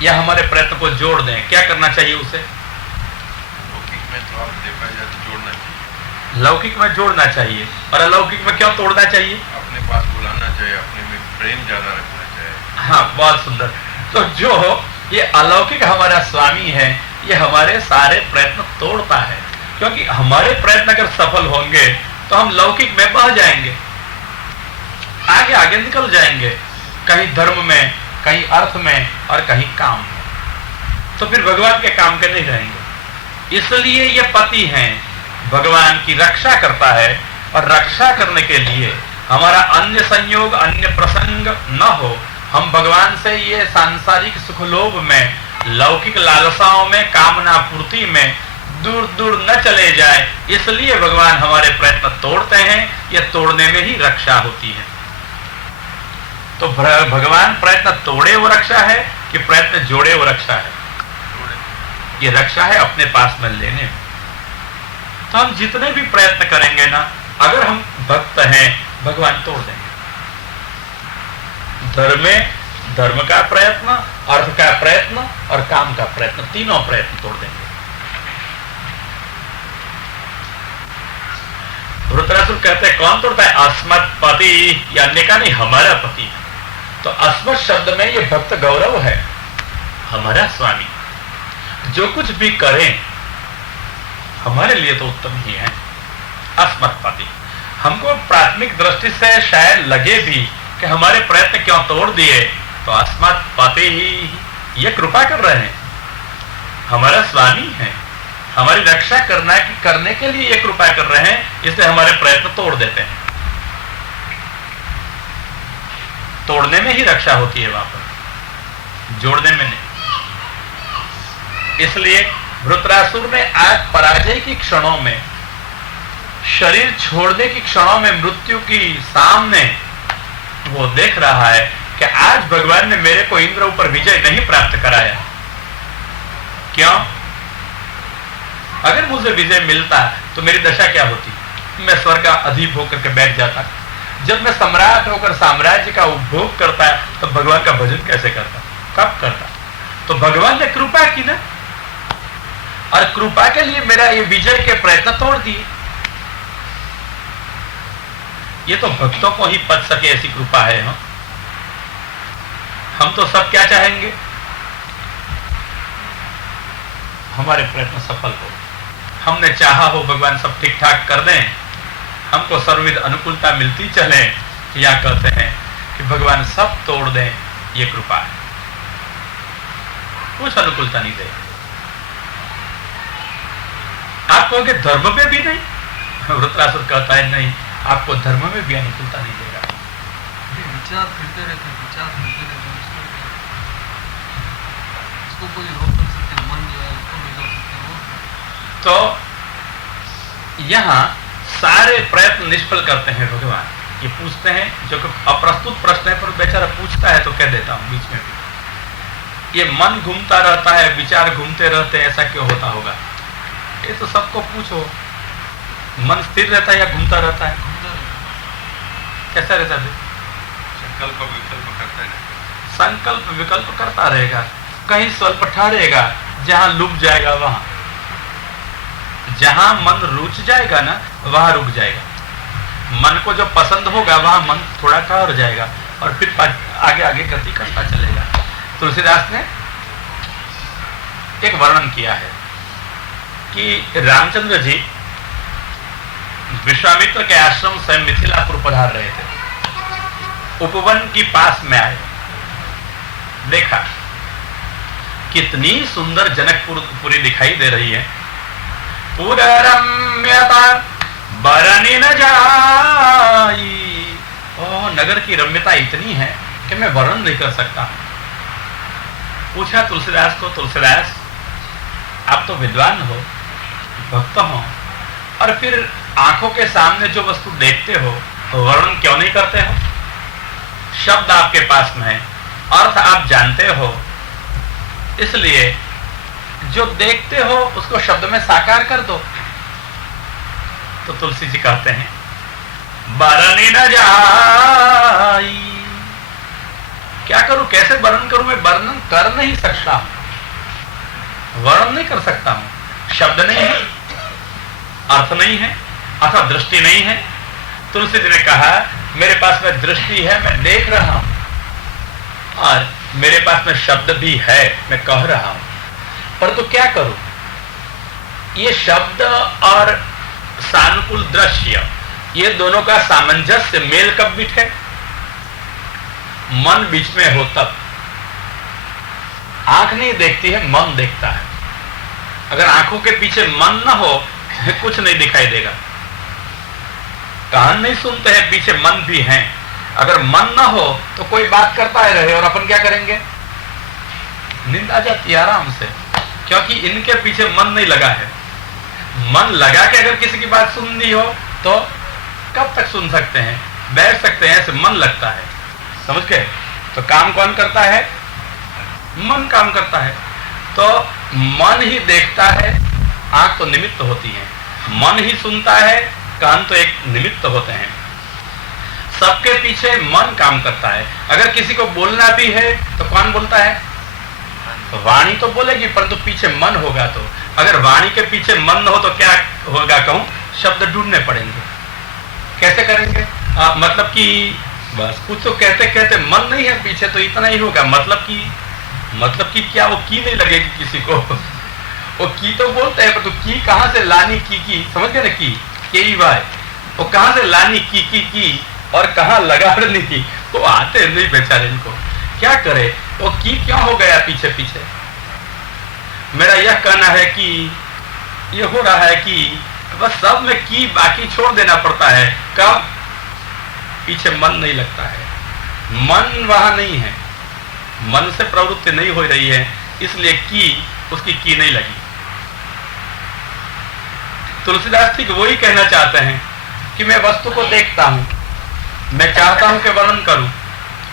या हमारे प्रयत्न को जोड़ दें, क्या करना चाहिए उसे? लौकिक में तो आप देखा जाए तो जोड़ना चाहिए, लौकिक में जोड़ना चाहिए। और अलौकिक में क्यों तोड़ना चाहिए? अपने पास बुलाना चाहिए, अपने में प्रेम ज्यादा रखना चाहिए। हाँ, बहुत सुंदर। तो जो ये अलौकिक हमारा स्वामी है, ये हमारे सारे प्रयत्न तोड़ता है, क्योंकि हमारे प्रयत्न अगर सफल होंगे तो हम लौकिक में बह जाएंगे, आगे आगे निकल जाएंगे, कहीं धर्म में, कहीं अर्थ में और कहीं काम में, तो फिर भगवान के काम के नहीं रहेंगे। इसलिए ये पति हैं, भगवान की रक्षा करता है, और रक्षा करने के लिए हमारा अन्य संयोग अन्य प्रसंग न हो, हम भगवान से ये सांसारिक सुखलोभ में, लौकिक लालसाओं में, कामना पूर्ति में दूर दूर न चले जाए, इसलिए भगवान हमारे प्रयत्न तोड़ते हैं। ये तोड़ने में ही रक्षा होती है। तो भगवान प्रयत्न तोड़े वो रक्षा है कि प्रयत्न जोड़े वो रक्षा है? ये रक्षा है अपने पास में लेने में। तो हम जितने भी प्रयत्न करेंगे ना, अगर हम भक्त हैं, भगवान तोड़ देंगे। धर्म का प्रयत्न, अर्थ का प्रयत्न और काम का प्रयत्न, तीनों प्रयत्न तोड़ देंगे। वृत्रासुर कहते हैं कौन तोड़ता है? अस्मत् पति, या अन्य का नहीं, हमारा पति। तो अस्मत् शब्द में ये भक्त गौरव है, हमारा स्वामी जो कुछ भी करें हमारे लिए तो उत्तम ही है। अस्मत् पति, हमको प्राथमिक दृष्टि से शायद लगे भी कि हमारे प्रयत्न क्यों तोड़ दिए, तो अस्मत् पति ही ये कृपा कर रहे हैं, हमारा स्वामी है, हमारी रक्षा करने के लिए ये कृपा कर रहे हैं, इसलिए हमारे प्रयत्न तोड़ देते हैं। तोड़ने में ही रक्षा होती है वहां पर, जोड़ने में नहीं। इसलिए वृत्रासुर ने आज पराजय की क्षणों में, शरीर छोड़ने की क्षणों में, मृत्यु की सामने वो देख रहा है कि आज भगवान ने मेरे को इंद्र ऊपर विजय नहीं प्राप्त कराया। क्यों? अगर मुझे विजय मिलता तो मेरी दशा क्या होती? मैं स्वर्ग का अधीप होकर के बैठ जाता। जब मैं सम्राट होकर साम्राज्य का उपभोग करता तो भगवान का भजन कैसे करता? कब करता? तो भगवान ने कृपा की ना, और कृपा के लिए मेरा ये विजय के प्रयत्न तोड़ दिए। ये तो भक्तों को ही पच सके ऐसी कृपा है। हम तो सब क्या चाहेंगे? हमारे प्रयत्न सफल हो। हमने चाहा हो भगवान सब ठीक ठाक कर दें, हमको सर्वविध अनुकूलता मिलती चले, या कहते हैं कि भगवान सब तोड़ दें, ये कृपा है, कुछ अनुकूलता नहीं देगा। आप कहोगे धर्म में भी नहीं? वृत्रासुर कहता है नहीं, आपको धर्म में भी अनुकूलता नहीं देगा। विचार फिरते रहते, उसको कोई रोक नहीं सकते, मन जो है उसको नहीं रोक सकते। तो यहाँ सारे प्रयत्न निष्फल करते हैं भगवान। ये पूछते हैं, जो कि अप्रस्तुत प्रश्न है पर बेचारा पूछता है तो कह देता हूं बीच में भी, ये मन घूमता रहता है, विचार घूमते रहते हैं, ऐसा क्यों होता होगा? ये तो सबको पूछो, मन स्थिर रहता है या घूमता रहता है? कैसा रहता है? संकल्प विकल्प करता है, संकल्प विकल्प करता रहेगा, कहीं स्वल्प ठहरेगा, जहां लुक जाएगा वहां, जहां मन रुच जाएगा ना वहां रुक जाएगा, मन को जो पसंद होगा वहां मन थोड़ा ठहर जाएगा और फिर आगे आगे गति करता चलेगा। तुलसीदास ने एक वर्णन किया है कि रामचंद्र जी विश्वामित्र के आश्रम से मिथिलापुर पधार रहे थे, उपवन की पास में आए, देखा कितनी सुंदर जनकपुरी दिखाई दे रही है, पुररम्यता बरनी न जाई नगर की रम्यता इतनी है कि मैं वर्णन नहीं कर सकता। पूछा तुलसीदास को, तुलसीदास आप तो विद्वान हो, भक्त हो, और फिर आंखों के सामने जो वस्तु देखते हो वर्णन क्यों नहीं करते हो? शब्द आपके पास में है, अर्थ आप जानते हो, इसलिए जो देखते हो उसको शब्द में साकार कर दो। तो तुलसी जी कहते हैं बरनी न जाई, क्या करूं, कैसे वर्णन करूं? मैं वर्णन कर नहीं सकता, वर्णन नहीं कर सकता हूं। शब्द नहीं है, अर्थ नहीं है, अथवा दृष्टि नहीं है। तुलसी जी ने कहा मेरे पास में दृष्टि है, मैं देख रहा हूं, और मेरे पास में शब्द भी है, मैं कह रहा हूं, परंतु क्या करूं? ये शब्द और सानुकूल दृश्य, ये दोनों का सामंजस्य मेल कब बिठे? मन बीच में हो तब। आंख नहीं देखती है, मन देखता है। अगर आंखों के पीछे मन ना हो कुछ नहीं दिखाई देगा। कान नहीं सुनते हैं, पीछे मन भी है। अगर मन ना हो तो कोई बात करता है रहे और अपन क्या करेंगे? नींद आ जाती है आराम से, क्योंकि इनके पीछे मन नहीं लगा है। मन लगा के अगर किसी की बात सुननी हो तो कब तक सुन सकते हैं? बैठ सकते हैं, ऐसे मन लगता है, समझ गए? तो काम कौन करता है? मन काम करता है। तो मन ही देखता है, आंख तो निमित्त होती है। मन ही सुनता है, कान तो एक निमित्त होते हैं। सबके पीछे मन काम करता है। अगर किसी को बोलना भी है तो कौन बोलता है? वाणी तो बोलेगी, परंतु पीछे मन होगा। तो अगर वाणी के पीछे मन हो तो क्या होगा? कहूं, शब्द ढूंढने पड़ेंगे। कैसे करेंगे? मतलब कि बस कुछ तो कहते कहते मन नहीं है पीछे, तो इतना ही होगा। मतलब कि क्या वो की नहीं लगेगी किसी को? वो की तो बोलते हैं, पर तो की कहां से लानी? की समझ गए ना? की वाई, वो कहां से लानी? की और कहां लगाड़नी की, वो आते नहीं बेचारे। इनको क्या करे? वो की क्यों हो गया पीछे पीछे? मेरा यह कहना है कि ये हो रहा है कि बस सब में की, बाकी छोड़ देना पड़ता है। कब? पीछे मन नहीं लगता है, मन वहां नहीं है, मन से प्रवृत्ति नहीं हो रही है, इसलिए उसकी की नहीं लगी। तुलसीदास ठीक वही कहना चाहते हैं कि मैं वस्तु को देखता हूं, मैं चाहता हूं कि वर्णन करूं,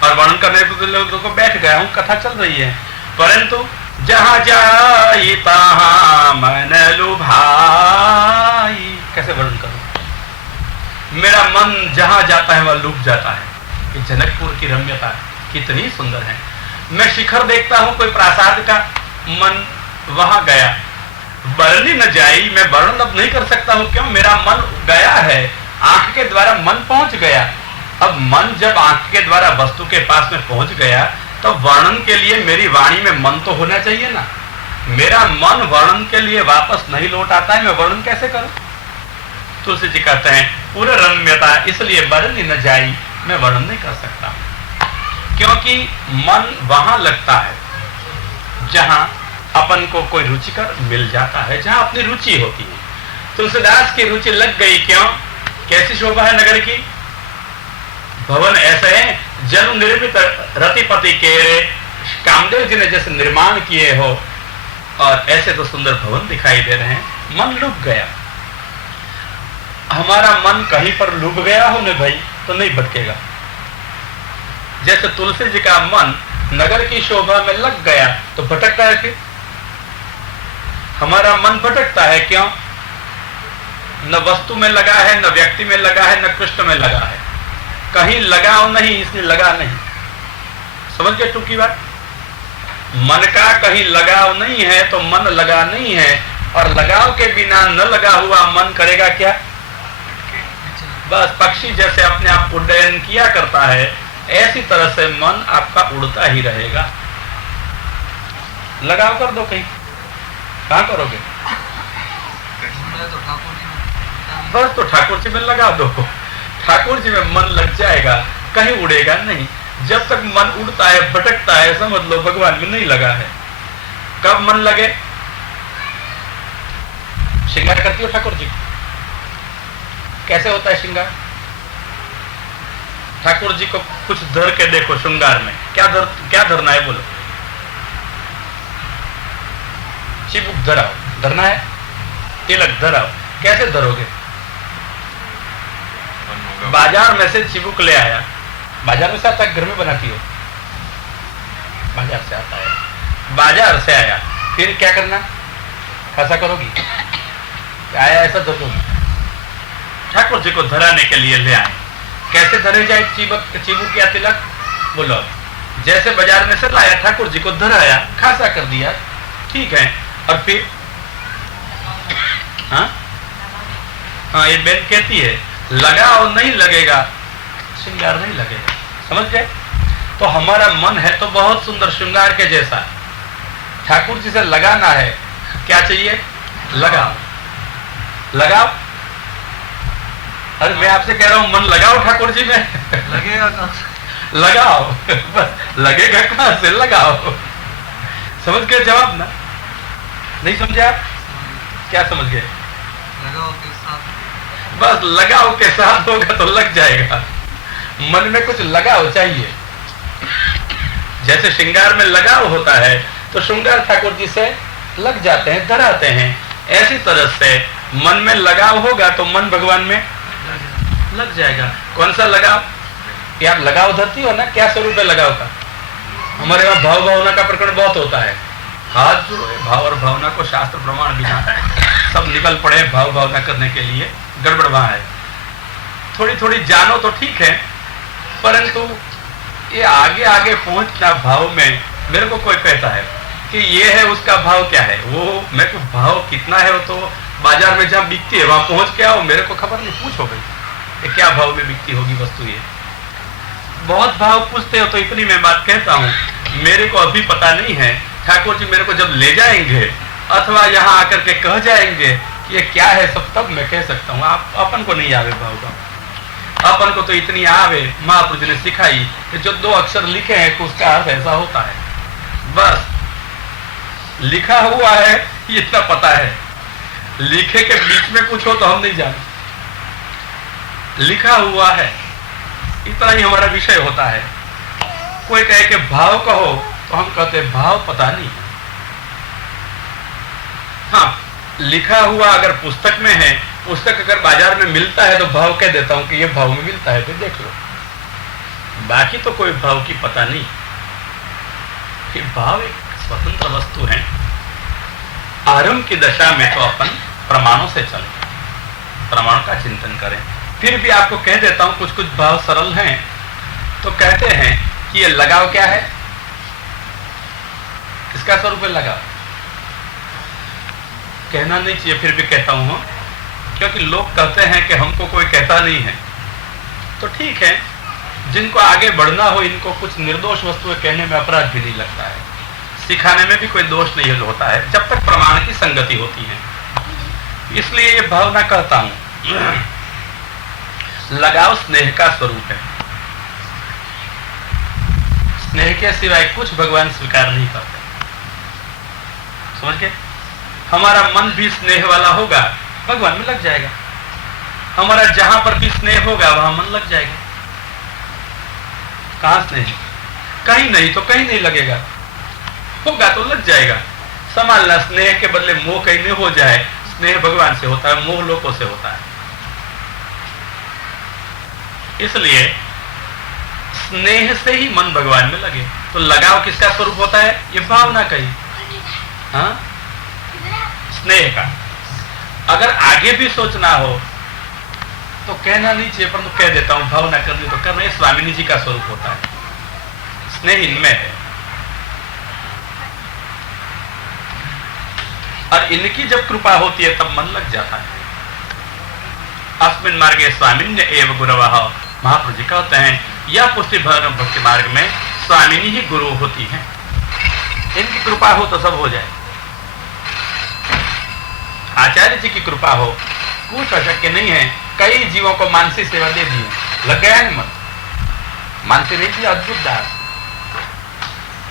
और वर्णन करने के लोगों को बैठ गया हूं, कथा चल रही है, परंतु जहां जाई तहां मन लुभाई। कैसे वर्णन करूं? मेरा मन जहां जाता है वह लुभ जाता है। कि जनकपुर की रम्यता कितनी सुंदर है। मैं शिखर देखता हूं, कोई प्रासाद का, मन वहां गया। वर्णि न जाई, मैं वर्णन अब नहीं कर सकता हूं। क्यों? मेरा मन गया है, आंख के द्वारा मन पहुंच गया। अब मन जब आंख के द्वारा वस्तु के पास में पहुंच गया तो वर्णन के लिए मेरी वाणी में मन तो होना चाहिए ना। मेरा मन वर्णन के लिए वापस नहीं लौट आता है, मैं वर्णन कैसे करूं? तुलसी जी कहते हैं पूरे रम्यता, इसलिए वर्णि न जाई, मैं वर्णन नहीं कर सकता, क्योंकि मन वहां लगता है जहां अपन को कोई रुचिकर मिल जाता है, जहां अपनी रुचि होती है। तुलसीदास की रुचि लग गई। क्यों? कैसी शोभा है नगर की? भवन ऐसे हैं जन्म निर्मित रतिपति के, कामदेव जी ने जैसे निर्माण किए हो, और ऐसे तो सुंदर भवन दिखाई दे रहे हैं। मन लुभ गया। हमारा मन कहीं पर लुभ गया हो न भाई, तो नहीं भटकेगा। जैसे तुलसी जी का मन नगर की शोभा में लग गया तो भटकता है। फिर हमारा मन भटकता है। क्यों? न वस्तु में लगा है, न व्यक्ति में लगा है, न कृष्ण में लगा है। कहीं लगाव नहीं, इसलिए लगा नहीं। समझ गए टूकी बात? मन का कहीं लगाव नहीं है तो मन लगा नहीं है, और लगाव के बिना न लगा हुआ मन करेगा क्या? बस पक्षी जैसे अपने आप उड्डयन किया करता है, ऐसी तरह से मन आपका उड़ता ही रहेगा। लगाव कर दो कहीं, कहां करोगे? बस तो ठाकुर जी में लगा दो, ठाकुर जी में मन लग जाएगा, कहीं उड़ेगा नहीं। जब तक मन उड़ता है, भटकता है, समझ लो भगवान में नहीं लगा है। कब मन लगे? श्रृंगार करती हो ठाकुर जी? कैसे होता है श्रृंगार? ठाकुर जी को कुछ धर के देखो श्रृंगार में, क्या धरना है बोलो? चिबुक धराओ, धरना है, तिलक धराओ, कैसे धरोगे? बाजार में से चिबुक ले आया, बाजार में से आता है, घर में बनाती हो? बाजार से आता है, बाजार से आया, फिर क्या करना? कैसा करोगी? आया ऐसा धरोगी? ठाकुर जी को धराने के लिए ले आए, कैसे धरे जाए चिबुक या तिलक बोलो? जैसे बाजार में से लाया, ठाकुर जी को धराया, खासा कर दिया, ठीक है, और फिर हाँ, ये बेन कहती है लगाओ, नहीं लगेगा, श्रृंगार नहीं लगेगा, समझ गए? तो हमारा मन है तो बहुत सुंदर श्रृंगार के जैसा, ठाकुर जी से लगाना है, क्या चाहिए? लगाओ, लगाओ। अरे मैं आपसे कह रहा हूं मन लगाओ ठाकुर जी में, लगेगा कहाँ? लगाओ, बस लगेगा कहां से? लगाओ। समझ गए जवाब ना? नहीं समझे आप? क्या समझ गए? लगाओ के साथ, बस लगाओ के साथ होगा तो लग जाएगा। मन में कुछ लगाव चाहिए, जैसे श्रृंगार में लगाव होता है तो श्रृंगार ठाकुर जी से लग जाते हैं, धराते हैं। ऐसी तरह से मन में लगाव होगा तो मन भगवान में लग जाएगा। कौन सा लगाव? कि आप लगाव धरती हो ना, क्या स्वरूप है लगाव का? हमारे वहां भाव भावना का प्रकरण बहुत होता है। हाथ जोड़े, भाव और भावना को शास्त्र प्रमाण बिना सब निकल पड़े भाव भावना करने के लिए, गड़बड़ वहां है। थोड़ी थोड़ी जानो तो ठीक है, परंतु ये आगे आगे पहुंचना भाव में, मेरे को कोई कहता है कि ये है, उसका भाव क्या है, वो मेरे को भाव कितना है वो तो बाजार में जहां बिकती है वहां पहुंच के आओ, मेरे को खबर नहीं, पूछो भाई क्या भाव में बिकती होगी वस्तु। ये बहुत भाव पूछते हो तो इतनी मैं बात कहता हूँ, मेरे को अभी पता नहीं है। ठाकुर जी मेरे को जब ले जाएंगे अथवा यहाँ आकर के कह जाएंगे कि ये क्या है सब, तब मैं कह सकता हूँ। आप अपन को नहीं आवे भाव का, अपन को तो इतनी आवे, महापुरुष ने सिखाई कि जो 2 अक्षर लिखे हैं उसका अर्थ ऐसा होता है, बस लिखा हुआ है इतना पता है। लिखे के बीच में कुछ हो तो हम नहीं जाने, लिखा हुआ है इतना ही हमारा विषय होता है। कोई कहे कि भाव कहो तो हम कहते भाव पता नहीं। हाँ, लिखा हुआ अगर पुस्तक में है, पुस्तक अगर बाजार में मिलता है तो भाव कह देता हूं कि ये भाव में मिलता है, फिर देख लो। बाकी तो कोई भाव की पता नहीं। कि भाव एक स्वतंत्र वस्तु है। आरंभ की दशा में तो अपन प्रमाणों से चलें, प्रमाण का चिंतन करें। फिर भी आपको कह देता हूं कुछ कुछ भाव सरल हैं, तो कहते हैं कि ये लगाव क्या है, किसका स्वरूप है लगाव? कहना नहीं चाहिए, फिर भी कहता हूं, क्योंकि लोग कहते हैं कि हमको कोई कहता नहीं है। तो ठीक है, जिनको आगे बढ़ना हो इनको कुछ निर्दोष वस्तुएं कहने में अपराध भी नहीं लगता है, सिखाने में भी कोई दोष नहीं होता है, जब तक प्रमाण की संगति होती है। इसलिए ये भावना कहता हूं, लगाव स्नेह का स्वरूप है। स्नेह के सिवाय कुछ भगवान स्वीकार नहीं करते। समझ गए? हमारा मन भी स्नेह वाला होगा, भगवान में लग जाएगा। हमारा जहां पर भी स्नेह होगा वहां मन लग जाएगा। कहां स्नेह? कहीं नहीं तो कहीं नहीं लगेगा, होगा तो लग जाएगा। संभालना, स्नेह के बदले मोह कहीं नहीं हो जाए। स्नेह भगवान से होता है, मोह लोगों से होता है। इसलिए स्नेह से ही मन भगवान में लगे। तो लगाव किसका स्वरूप होता है? ये भावना का ही, हाँ, स्नेह का। अगर आगे भी सोचना हो तो कहना नहीं चाहिए, परंतु कह देता हूं, भावना करनी तो करना। स्वामिनी जी का स्वरूप होता है, स्नेह इनमें है। और इनकी जब कृपा होती है तब मन लग जाता है। अस्मिन् मार्गे स्वामिन्य एव गुरवः, महाप्रभु जी कहते हैं यह पुष्टि भक्ति मार्ग में स्वामिनी ही गुरु होती है। इनकी कृपा हो तो सब हो जाए। आचार्य जी की कृपा हो कुछ अशक्य नहीं है। कई जीवों को मानसी सेवा दे दी, लग गया है मन। मानसी नहीं थी अद्भुत दास,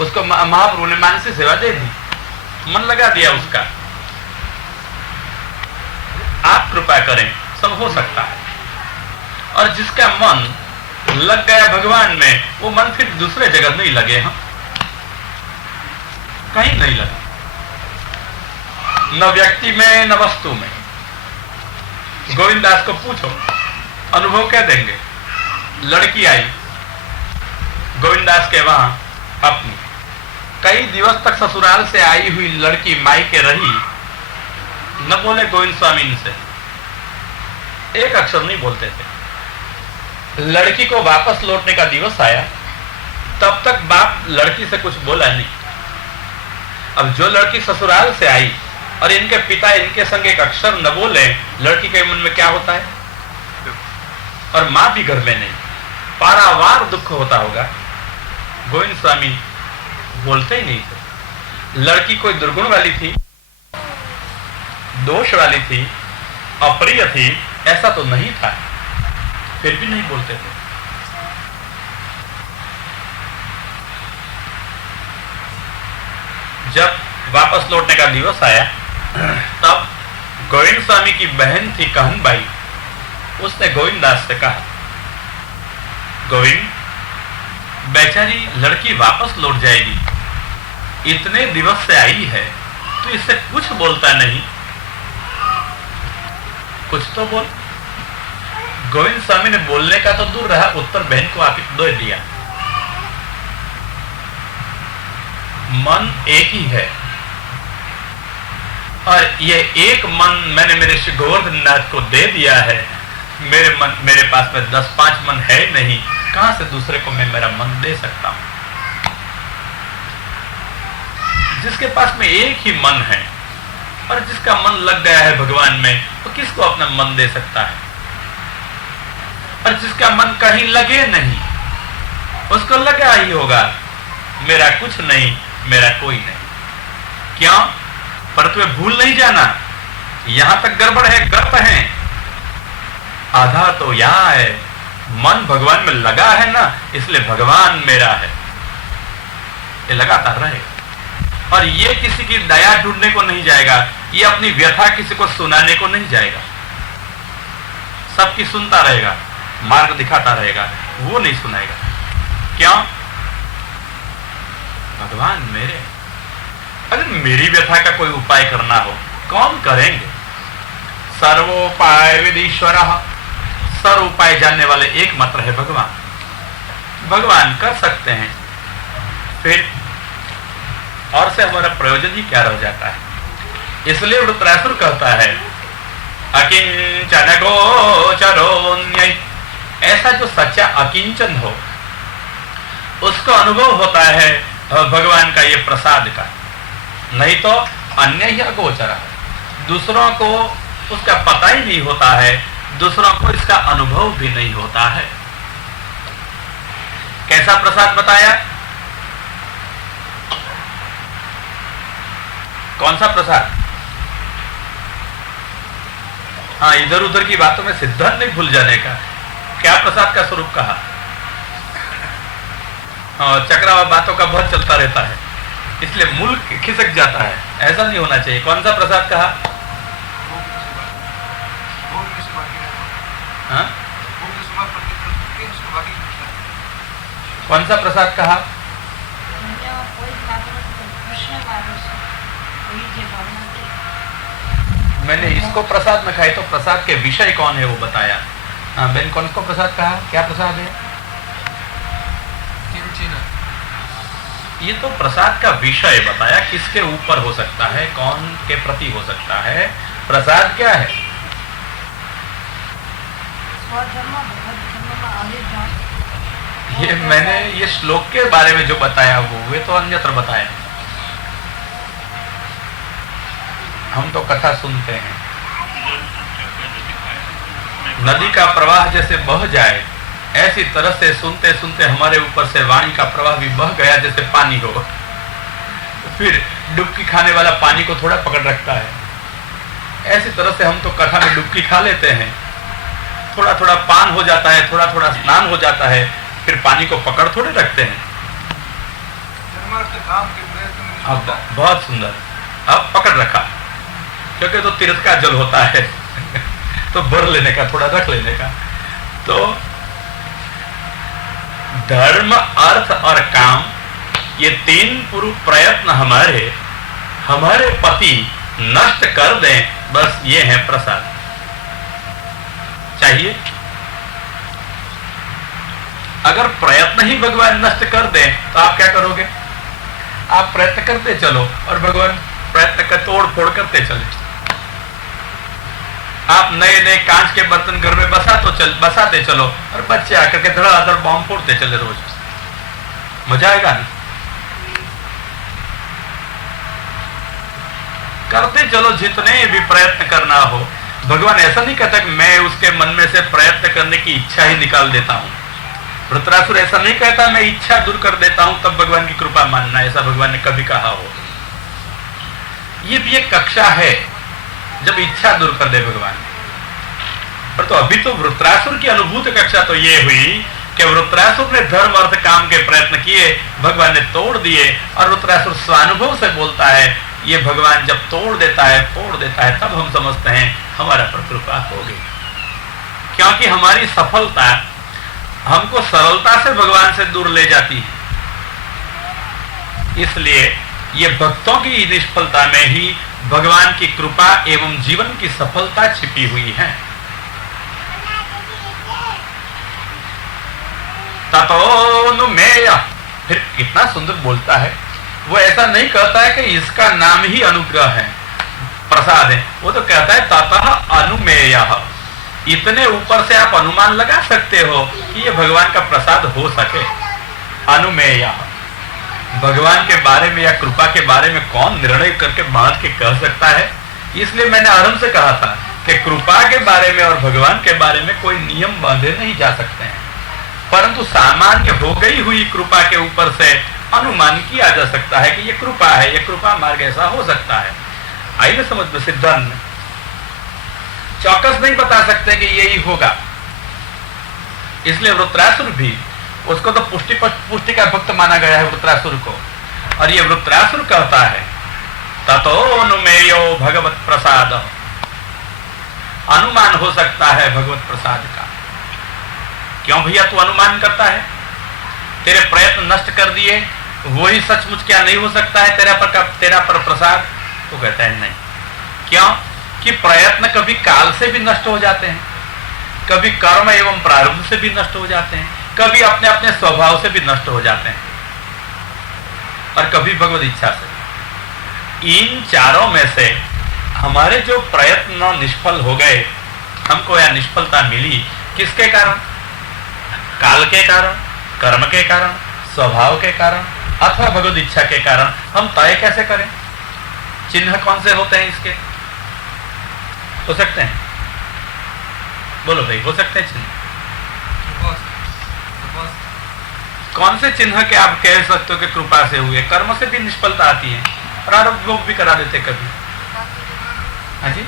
उसको महाप्रभु ने मानसी सेवा दे दी, मन लगा दिया उसका। आप कृपा करें, सब हो सकता है। और जिसका मन लग गया भगवान में, वो मन फिर दूसरे जगह नहीं लगे, हम कहीं नहीं लगे, न व्यक्ति में न वस्तु में। गोविंदास को पूछो, अनुभव क्या देंगे। लड़की आई गोविंदास के वहां अपनी, कई दिवस तक ससुराल से आई हुई लड़की मायके रही, न बोले गोविंद स्वामी इनसे, एक अक्षर नहीं बोलते थे। लड़की को वापस लौटने का दिवस आया, तब तक बाप लड़की से कुछ बोला नहीं। अब जो लड़की ससुराल से आई और इनके पिता इनके संग एक अक्षर न बोले, लड़की के मन में क्या होता है। और मां भी घर में नहीं, पारावार दुख होता होगा। गोविंद स्वामी बोलते ही नहीं थे। लड़की कोई दुर्गुण वाली थी, दोष वाली थी, अप्रिय थी, ऐसा तो नहीं था, फिर भी नहीं बोलते थे। जब वापस लौटने का दिवस आया, तब गोविंद स्वामी की बहन थी कहनबाई, उसने गोविंदास से कहा, गोविंद, बेचारी लड़की वापस लौट जाएगी, इतने दिवस से आई है, तो इससे कुछ बोलता नहीं, कुछ तो बोल। गोविंद स्वामी ने बोलने का तो दूर रहा, उत्तर बहन को आप दे दिया। मन एक ही है, और ये एक मन मैंने मेरे श्री गोवर्धन नाथ को दे दिया है। मेरे पास में 10-5 मन है नहीं, कहां से दूसरे को मैं मेरा मन दे सकता हूं। जिसके पास में एक ही मन है और जिसका मन लग गया है भगवान में, तो किसको अपना मन दे सकता है। और जिसका मन कहीं लगे नहीं, उसको लगा ही होगा मेरा कुछ नहीं, मेरा कोई नहीं। क्यों? पर तुम्हें भूल नहीं जाना, यहां तक गड़बड़ है, गर्त है। आधार तो यहां है, मन भगवान में लगा है ना, इसलिए भगवान मेरा है, ये लगातार रहेगा। और ये किसी की दया ढूंढने को नहीं जाएगा, ये अपनी व्यथा किसी को सुनाने को नहीं जाएगा, सबकी सुनता रहेगा, मार्ग दिखाता रहेगा, वो नहीं सुनाएगा। क्यों? भगवान मेरे। अगर मेरी व्यथा का कोई उपाय करना हो, कौन करेंगे? सर्वोपाय विधीश्वर, सर्व उपाय जानने वाले एकमात्र है भगवान। भगवान कर सकते हैं, फिर और से हमारा प्रयोजन ही क्या रह जाता है। इसलिए वृत्रासुर कहता है, अकिंचन गोचरोन्यय, ऐसा जो सच्चा अकिंचन हो, उसको अनुभव होता है भगवान का ये प्रसाद का, नहीं तो अन्य ही अगोचर है, दूसरों को उसका पता ही नहीं होता है, दूसरों को इसका अनुभव भी नहीं होता है। कैसा प्रसाद बताया? कौन सा प्रसाद? हाँ, इधर उधर की बातों में सिद्धांत नहीं भूल जाने का। क्या प्रसाद का स्वरूप कहा? हाँ, चक्रावा बातों का बहुत चलता रहता है, इसलिए मूल खिसक जाता है, ऐसा नहीं होना चाहिए। कौन सा प्रसाद कहा? हाँ? कौन सा प्रसाद कहा? मैंने इसको प्रसाद में खाए, तो प्रसाद के विषय कौन है वो बताया। हाँ बहन, कौन को प्रसाद कहा? क्या प्रसाद है ये? तो प्रसाद का विषय बताया, किसके ऊपर हो सकता है, कौन के प्रति हो सकता है, प्रसाद क्या है। ये मैंने ये श्लोक के बारे में जो बताया वो तो अन्यत्र बताया। हम तो कथा सुनते हैं, नदी का प्रवाह जैसे बह जाए, ऐसी तरह से सुनते सुनते हमारे ऊपर से वाणी का प्रवाह भी बह गया, जैसे पानी हो। फिर डुबकी खाने वाला पानी को थोड़ा पकड़ रखता है, ऐसी तरह से हम तो कथा में डुबकी खा लेते हैं, थोड़ा थोड़ा पान हो जाता है, थोड़ा थोड़ा स्नान हो जाता है, फिर पानी को पकड़ थोड़े रखते हैं। अब बहुत सुंदर, अब पकड़ रखा, क्योंकि तो तीर्थ का जल होता है तो भर लेने का, थोड़ा रख लेने का। तो धर्म, अर्थ और काम, ये तीन पूर्व प्रयत्न हमारे पति नष्ट कर दें, बस ये है प्रसाद। चाहिए अगर प्रयत्न ही भगवान नष्ट कर दें तो आप क्या करोगे? आप प्रयत्न करते चलो और भगवान प्रयत्न का तोड़ फोड़ करते चले। आप नए नए कांच के बर्तन घर में बसाते चलो और बच्चे आकर के धड़ाधड़ बॉम्ब फोड़ते चले रोज। मजा आएगा नहीं? करते चलो जितने भी प्रयत्न करना हो। भगवान ऐसा नहीं कहता कि मैं उसके मन में से प्रयत्न करने की इच्छा ही निकाल देता हूं। वृत्रासुर ऐसा नहीं कहता मैं इच्छा दूर कर देता हूं तब भगवान की कृपा मानना, ऐसा भगवान ने कभी कहा हो? ये भी एक कक्षा है जब इच्छा दूर कर दे भगवान। पर तो अभी तो वृत्रासुर की अनुभूत कक्षा तो ये हुई कि वृत्रासुर ने धर्म अर्थ काम के प्रयत्न किए, भगवान ने तोड़ दिए, और वृत्रासुर स्वानुभव से बोलता है ये भगवान जब तोड़ देता है, फोड़ देता है, तब हम समझते हैं हमारा पर कृपा हो गई। क्योंकि हमारी सफलता हमको सरलता से भगवान से दूर ले जाती है। इसलिए ये भक्तों की निष्फलता में ही भगवान की कृपा एवं जीवन की सफलता छिपी हुई है। ततोनुमेय, फिर कितना सुंदर बोलता है। वो ऐसा नहीं कहता है कि इसका नाम ही अनुग्रह है, प्रसाद है। वो तो कहता है ततः अनुमेयः। इतने ऊपर से आप अनुमान लगा सकते हो कि ये भगवान का प्रसाद हो सके। अनुमेयः, भगवान के बारे में या कृपा के बारे में कौन निर्णय करके बांध के कह सकता है? इसलिए मैंने आरंभ से कहा था कि कृपा के बारे में और भगवान के बारे में कोई नियम बांधे नहीं जा सकते हैं, परंतु सामान्य हो गई हुई कृपा के ऊपर से अनुमान किया जा सकता है कि ये कृपा है, ये कृपा मार्ग ऐसा हो सकता है। आइए समझ में, सिद्धांत चौकस नहीं बता सकते कि यही होगा। इसलिए वृत्रासुर भी, उसको तो पुष्टि का भक्त माना गया है वृत्रासुर को, और ये वृत्रासुर कहता है ततोनुमेयो भगवत प्रसाद। अनुमान हो सकता है भगवत प्रसाद का। क्यों भैया तू अनुमान करता है? तेरे प्रयत्न नष्ट कर दिए, वही सचमुच क्या नहीं हो सकता है तेरा पर प्रसाद? तो कहता है नहीं। क्यों? कि प्रयत्न कभी काल से भी नष्ट हो जाते हैं, कभी कर्म एवं प्रारब्ध से भी नष्ट हो जाते हैं, कभी अपने अपने स्वभाव से भी नष्ट हो जाते हैं, और कभी भगवत इच्छा से। इन चारों में से हमारे जो प्रयत्न निष्फल हो गए, हमको यह निष्फलता मिली, किसके कारण? काल के कारण, कर्म के कारण, स्वभाव के कारण, अथवा भगवत इच्छा के कारण। हम तय कैसे करें? चिन्ह कौन से होते हैं इसके? हो सकते हैं? बोलो भाई, हो सकते हैं चिन्ह? कौन से चिन्ह के आप कह सकते हो कि कृपा से हुए? कर्म से भी निष्फलता आती है, प्रारब्ध भोग भी करा देते कभी। हाँ जी,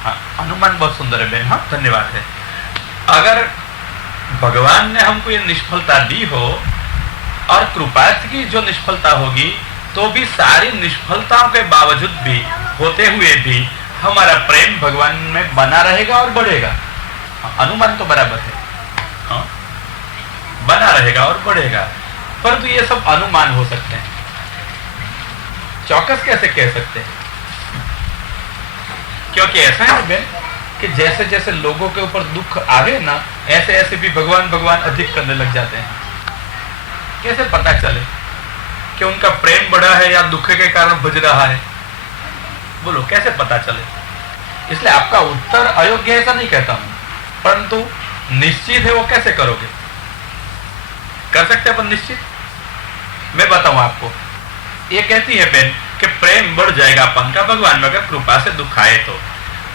हाँ, अनुमान बहुत सुंदर है बहन। हाँ, धन्यवाद है। अगर भगवान ने हमको ये निष्फलता दी हो और कृपा की जो निष्फलता होगी, तो भी सारी निष्फलताओं के बावजूद भी, होते हुए भी हमारा प्रेम भगवान में बना रहेगा और बढ़ेगा। अनुमान तो बराबर है, हाँ, बना रहेगा और बढ़ेगा। परंतु ये सब अनुमान हो सकते हैं, चौकस कैसे कह सकते हैं? क्योंकि ऐसा है बहन कि जैसे जैसे लोगों के ऊपर दुख आवे ना, ऐसे ऐसे भी भगवान भगवान अधिक करने लग जाते हैं। कैसे पता चले कि उनका प्रेम बढ़ा है या दुख के कारण भज रहा है? बोलो, कैसे पता चले? इसलिए आपका उत्तर अयोग्य है ऐसा नहीं कहता हूं, परंतु निश्चित है वो कैसे करोगे? कर सकते अपन निश्चित? मैं बताऊं आपको। ये कहती है बहन कि प्रेम बढ़ जाएगा अपन का भगवान में अगर कृपा से दुख आए तो।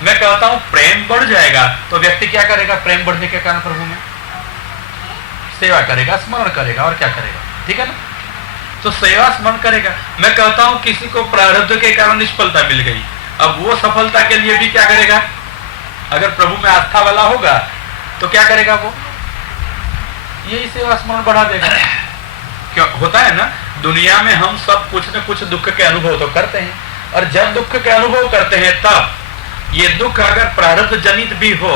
मैं कहता हूं प्रेम बढ़ जाएगा तो व्यक्ति क्या करेगा? प्रेम बढ़ने के कारण प्रभु में सेवा करेगा, स्मरण करेगा, और क्या करेगा? ठीक है ना? तो सेवा स्मरण करेगा। मैं कहता हूं किसी को प्रारब्ध के कारण निष्फलता मिल गई, अब वो सफलता के लिए भी क्या करेगा? अगर प्रभु में आस्था वाला होगा तो क्या करेगा? वो यही सेवा स्मरण बढ़ा देगा। क्यों होता है ना, दुनिया में हम सब कुछ न कुछ दुख के अनुभव तो करते हैं, और जब दुख के अनुभव करते हैं तब ये दुख अगर प्रारब्ध जनित भी हो,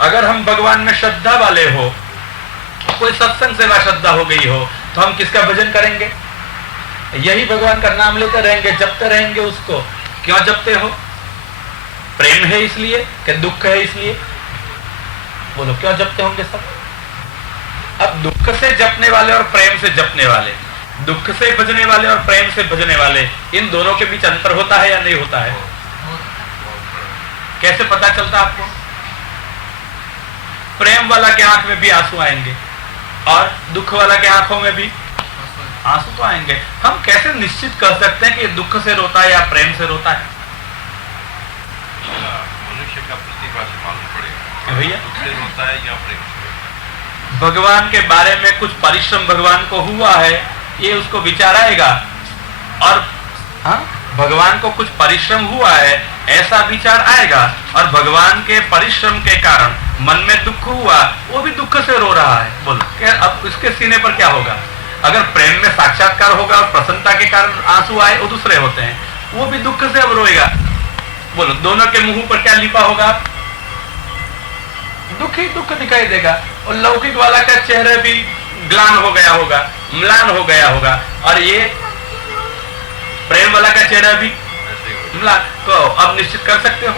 अगर हम भगवान में श्रद्धा वाले हो, कोई सत्संग सेवा श्रद्धा हो गई हो, तो हम किसका भजन करेंगे? यही भगवान का नाम लेते रहेंगे, जपते रहेंगे उसको। क्यों जपते हो? प्रेम है इसलिए कि दुख है इसलिए? बोलो, क्यों जपते होंगे सब? अब दुख से जपने वाले और प्रेम से जपने वाले, दुख से भजने वाले और प्रेम से भजने वाले, इन दोनों के बीच अंतर होता है या नहीं होता है? कैसे पता चलता आपको? प्रेम वाला के आंख में भी आंसू आएंगे और दुख वाला के आंखों में भी आंसू तो आएंगे। हम कैसे निश्चित कर सकते हैं कि दुख से रोता है या प्रेम से रोता है? मनुष्य का प्रतिभा से मालूम पड़ेगा भैया, दुख से रोता है या प्रेम से। भगवान के बारे में कुछ परिश्रम भगवान को हुआ है, ये उसको विचार आएगा। और हाँ, भगवान को कुछ परिश्रम हुआ है ऐसा विचार आएगा, और भगवान के परिश्रम के कारण मन में दुख हुआ, वो भी दुख से रो रहा है। बोलो, क्या अब इसके सीने पर क्या होगा? अगर प्रेम में साक्षात्कार होगा और प्रसन्नता के कारण आंसू आए, वो दूसरे होते हैं, वो भी दुख से अब रोएगा। बोलो, दोनों के मुंह पर क्या लिपा होगा? दुख ही दुख दिखाई देगा। और लौकिक वाला का चेहरा भी ग्लान हो गया होगा, म्लान हो गया होगा, और ये प्रेम वाला का चेहरा भी म्लान। तो अब निश्चित कर सकते हो?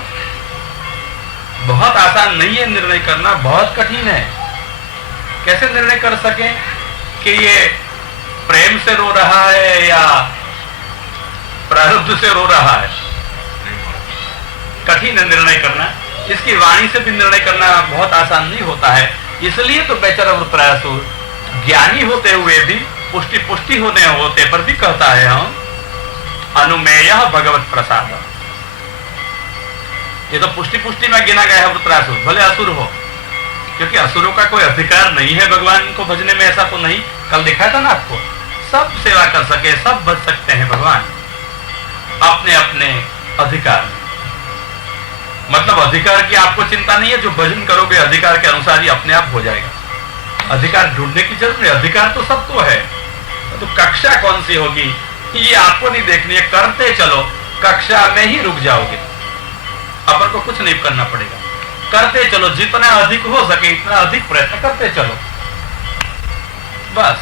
बहुत आसान नहीं है निर्णय करना, बहुत कठिन है। कैसे निर्णय कर सकें कि ये प्रेम से रो रहा है या प्रारब्ध से रो रहा है? कठिन है निर्णय करना। इसकी वाणी से भी निर्णय करना बहुत आसान नहीं होता है। इसलिए तो बेचारा वृत्रासुर ज्ञानी होते हुए भी, पुष्टि होते पर भी कहता है, हम अनुमेय भगवत प्रसाद। ये तो पुष्टि में गिना गया है वृत्रासुर, भले असुर हो, क्योंकि असुरों का कोई अधिकार नहीं है भगवान को भजने में। ऐसा तो नहीं, कल दिखा था ना आपको, सब सेवा कर सके, सब भज सकते हैं भगवान अपने अपने अधिकार में। मतलब अधिकार की आपको चिंता नहीं है, जो भजन करोगे अधिकार के अनुसार ही अपने आप हो जाएगा। अधिकार ढूंढने की जरूरत नहीं, अधिकार तो सबको है। तो कक्षा कौन सी होगी ये आपको नहीं देखनी है, करते चलो, कक्षा में ही रुक जाओगे। अपन को कुछ नहीं करना पड़ेगा, करते चलो, जितना अधिक हो सके इतना अधिक प्रयत्न करते चलो, बस।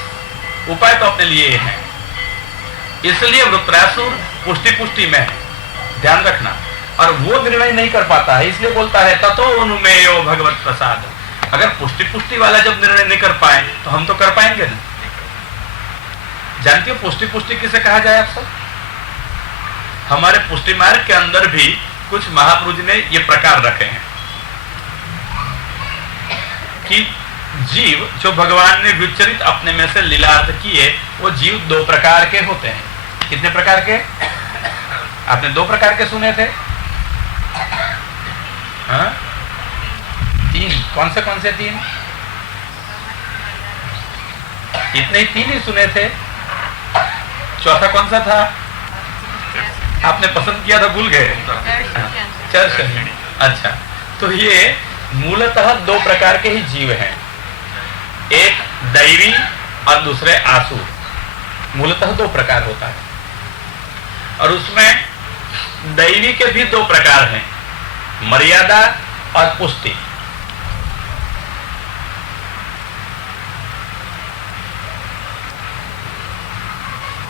उपाय तो अपने लिए है। इसलिए वृत्रासुर पुष्टि में है, ध्यान रखना। और वो निर्णय नहीं कर पाता है, इसलिए बोलता है ततो अनुमेयो भगवत प्रसाद। अगर पुष्टि वाला जब निर्णय नहीं कर पाए तो हम तो कर पाएंगे ना। जानती हो पुष्टि किसे कहा जाए आप सब? हमारे पुष्टि मार्ग के अंदर भी कुछ महापुरुष ने ये प्रकार रखे हैं कि जीव जो भगवान ने विचरित अपने में से लीलार्थ किए, वो जीव दो प्रकार के होते हैं। कितने प्रकार के? आपने दो प्रकार के सुने थे? हाँ? तीन। कौन से तीन? इतने ही तीन ही सुने थे। चौथा कौन सा था? आपने पसंद किया था, भूल गए? चर्षणी। अच्छा, तो ये मूलतः दो प्रकार के ही जीव हैं, एक दैवी और दूसरे आसुर। मूलतः दो प्रकार होता है, और उसमें दैवी के भी दो प्रकार हैं, मर्यादा और पुष्टि।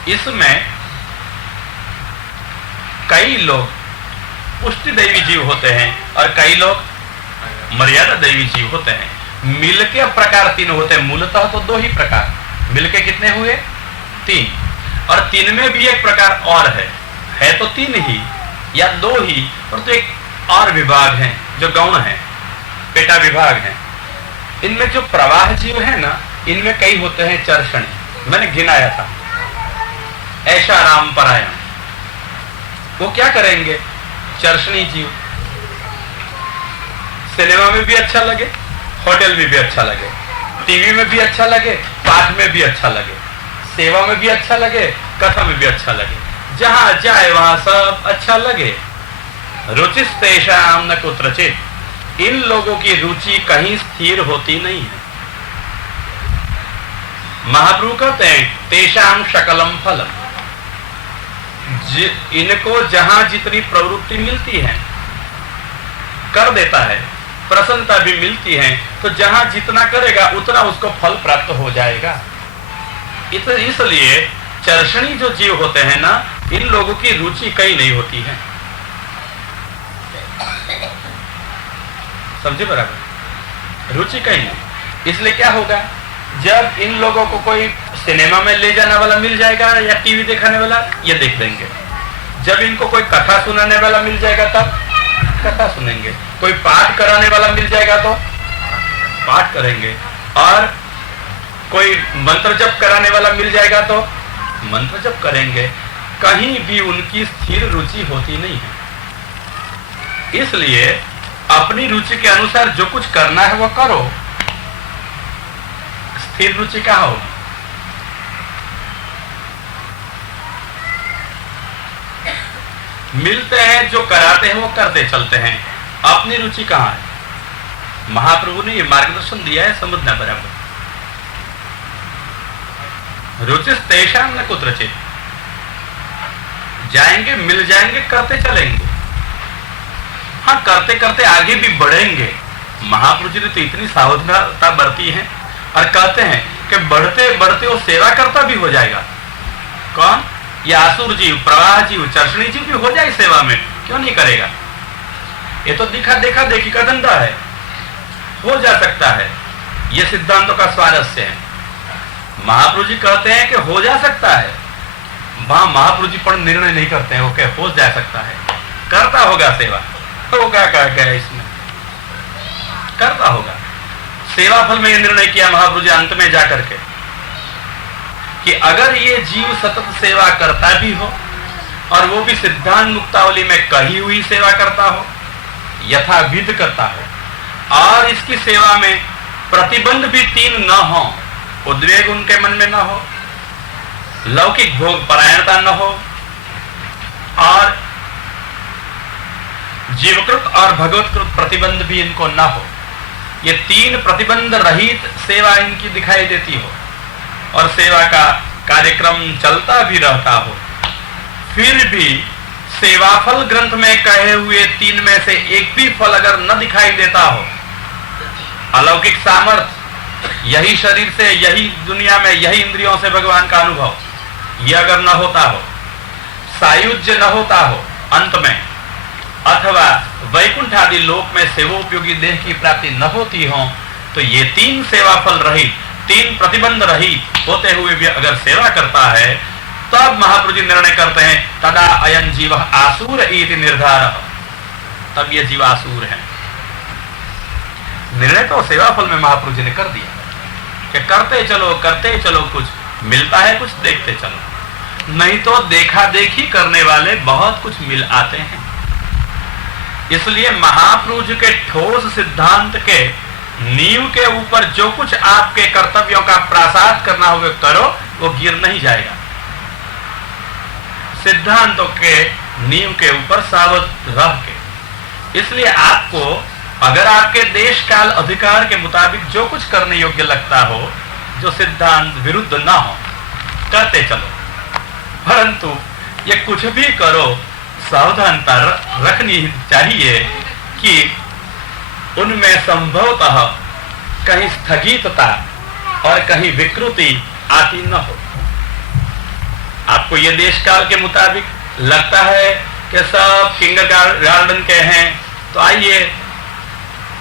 इसमें कई लोग पुष्टि दैवी जीव होते हैं और कई लोग मर्यादा दैवी जीव होते हैं। मिलके प्रकार तीन होते हैं। मूलतः तो दो ही प्रकार, मिलके कितने हुए? तीन। और तीन में भी एक प्रकार और है तो तीन ही या दो ही, पर तो एक और विभाग है जो गौण है, पेटा विभाग है। इनमें जो प्रवाह जीव है ना, इनमें कई होते हैं चर्षणी। मैंने गिनाया था, ऐशा राम परायण। वो क्या करेंगे? चर्षणी जीव। सिनेमा में भी अच्छा लगे, होटल में भी अच्छा लगे, टीवी में भी अच्छा लगे, पाठ में भी अच्छा लगे, सेवा में भी अच्छा लगे, कथा में भी अच्छा लगे, जहां जाए वहां सब अच्छा लगे। रुचिस्तेषाम न कुत्रचित्। इन लोगों की रुचि कहीं स्थिर होती नहीं है। महाप्रभु कहते हैं तेषाम शकलम फलम। इनको जहां जितनी प्रवृत्ति मिलती है कर देता है, प्रसन्नता भी मिलती है, तो जहां जितना करेगा उतना उसको फल प्राप्त हो जाएगा। इसलिए चर्षणी जो जीव होते हैं ना, इन लोगों की रुचि कहीं नहीं होती है। समझे बराबर? रुचि कहीं नहीं। इसलिए क्या होगा, जब इन लोगों को कोई सिनेमा में ले जाने वाला मिल जाएगा या टीवी दिखाने वाला, ये देख लेंगे। जब इनको कोई कथा सुनाने वाला मिल जाएगा तब कथा सुनेंगे। कोई पाठ कराने वाला मिल जाएगा तो पाठ करेंगे, और कोई मंत्र जप कराने वाला मिल जाएगा तो मंत्र जप करेंगे। कहीं भी उनकी स्थिर रुचि होती नहीं है। इसलिए अपनी रुचि के अनुसार जो कुछ करना है वो करो। स्थिर रुचि कहाँ होगी? मिलते हैं जो कराते हैं वो करते चलते हैं, अपनी रुचि कहाँ है? महाप्रभु ने ये मार्गदर्शन दिया है, समझना बराबर। रुचि तेषां न कुत्रचित्, जाएंगे मिल जाएंगे, करते चलेंगे। हाँ, करते करते आगे भी बढ़ेंगे। महाप्रभु जी ने तो इतनी सावधानता बरती है और कहते हैं कि बढ़ते बढ़ते वो सेवा करता भी हो जाएगा। कौन? ये आसुर जीव, प्रवाह जीव, चर्षणी जीव भी हो जाए सेवा में, क्यों नहीं करेगा? ये तो दिखा देखा देखी का धंधा है, हो जा सकता है। ये सिद्धांतों का स्वारस्य है। महाप्रभु जी कहते हैं कि हो जा सकता है। वहां महाप्रभु जी पर निर्णय नहीं करते हैं, वो क्या हो जा सकता है, करता होगा सेवा। तो क्या कह गया इसमें, करता होगा सेवा। फल में ये निर्णय किया महाप्रभु जी अंत में जाकर के कि अगर ये जीव सतत सेवा करता भी हो और वो भी सिद्धांत मुक्तावली में कही हुई सेवा करता हो, यथाविध करता हो, और इसकी सेवा में प्रतिबंध भी 3 न हो, उद्वेग उनके मन में न हो, लौकिक भोग परायणता न हो, और जीवकृत और भगवतकृत प्रतिबंध भी इनको न हो, ये 3 प्रतिबंध रहित सेवा इनकी दिखाई देती हो और सेवा का कार्यक्रम चलता भी रहता हो, फिर भी सेवाफल ग्रंथ में कहे हुए 3 में से एक भी फल अगर न दिखाई देता हो, अलौकिक सामर्थ्य, यही शरीर से, यही दुनिया में, यही इंद्रियों से भगवान का अनुभव, यह अगर न होता हो, सायुज्य न होता हो अंत में, अथवा वैकुंठ आदि लोक में सेवोपयोगी देह की प्राप्ति न होती हो, तो ये 3 सेवाफल रहित, 3 प्रतिबंध रहित होते हुए भी अगर सेवा करता है, तब महाप्रभु जी निर्णय करते हैं तदा अयं जीव आसुर इति निर्धार, तब ये जीव आसुर है। निर्णय तो सेवाफल में महाप्रभु जी ने कर दिया कि करते चलो, कुछ मिलता है, कुछ देखते चलो। नहीं तो देखा देखी करने वाले बहुत कुछ मिल आते हैं। इसलिए महाप्रभु जी के ठोस सिद्धांत के नींव के ऊपर जो कुछ आपके कर्तव्यों का प्रासाद करना होगा करो, वो गिर नहीं जाएगा। सिद्धांतों के नींव के ऊपर सावध रह के, इसलिए आपको अगर आपके देश काल अधिकार के मुताबिक जो कुछ करने योग्य लगता हो, जो सिद्धांत विरुद्ध ना हो, करते चलो। परंतु ये कुछ भी करो, सावधानता रखनी चाहिए कि उनमें संभवतः कहीं स्थगितता और कहीं विकृति आती न हो। आपको ये देश काल के मुताबिक लगता है कि सब किंडरगार्टन के हैं, तो आइए,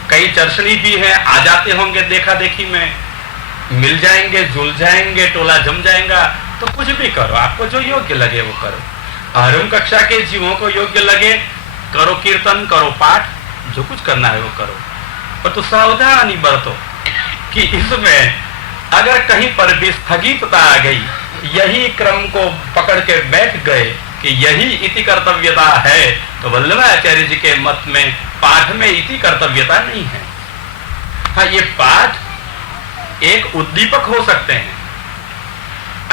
कई चर्षणी भी हैं, आ जाते होंगे देखा देखी में, मिल जाएंगे, जुल जाएंगे, टोला जम जाएगा, तो कुछ भी करो, आपको जो योग्य लगे वो करो। आरंभ कक्षा के जीवों को योग्य लगे करो, कीर्तन करो, पाठ, जो कुछ करना है वो करो, पर तो सावधानी बरतो कि इसमें अगर कहीं पर भी स्थगितता आ गई, यही क्रम को पकड़ के बैठ गए कि यही इति कर्तव्यता है, तो वल्लभाचार्य जी के मत में पाठ में इति कर्तव्यता नहीं है। हाँ, ये पाठ एक उद्दीपक हो सकते हैं,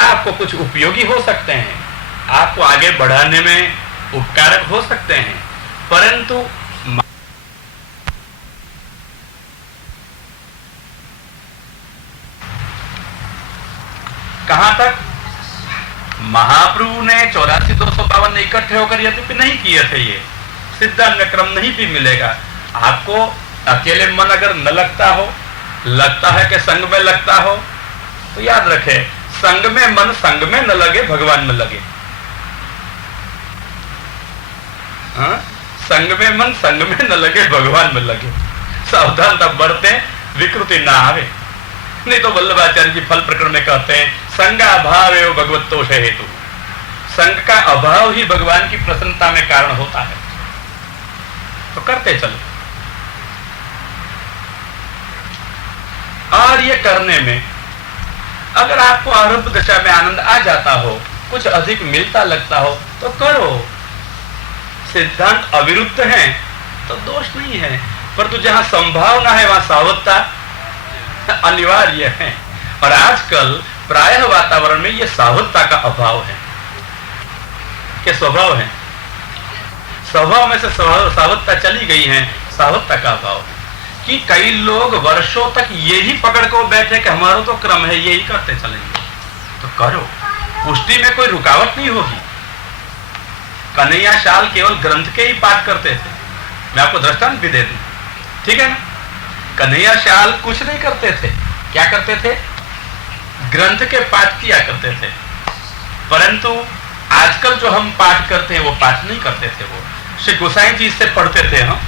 आपको कुछ उपयोगी हो सकते हैं, आपको आगे बढ़ाने में उपकारक हो सकते हैं, परंतु कहां तक? महाप्रभु ने 84,252 इकट्ठे होकर यद्यपि नहीं किए थे, ये सिद्धांत क्रम नहीं भी मिलेगा आपको। अकेले मन अगर न लगता है कि संग में लगता हो, तो याद रखे संग में मन संग में न लगे, भगवान में लगे। हाँ? संग में मन संग में न लगे, भगवान में लगे। सावधानता बरते, विकृति ना आवे। नहीं तो वल्लभाचार्य जी फल प्रकरण में कहते हैं संग अभाव एवं भगवतोष हेतु। संग का अभाव ही भगवान की प्रसन्नता में कारण होता है। तो करते चलो। और ये करने में अगर आपको आरंभ दशा में आनंद आ जाता हो, कुछ अधिक मिलता लगता हो, तो करो। सिद्धांत अविरुद्ध है तो दोष नहीं है, परंतु जहां संभावना है वहां सावधता अनिवार्य है। और आजकल प्रायः वातावरण में यह सावधता का अभाव है। क्या स्वभाव है? स्वभाव में से सावधता चली गई है, सावधता का अभाव। कि कई लोग वर्षों तक यही पकड़ को बैठे कि हमारा तो क्रम है, यही करते चलेंगे। तो करो, पुष्टि में कोई रुकावट नहीं होगी। कन्हैया शाल केवल ग्रंथ के ही पाठ करते थे। मैं आपको दृष्टांत भी दे दूं, ठीक है ना? कन्हैया शाल कुछ नहीं करते थे। क्या करते थे? ग्रंथ के पाठ किया करते थे। परंतु आजकल जो हम पाठ करते हैं वो पाठ नहीं करते थे। वो श्री गोसाई जी इससे पढ़ते थे। हम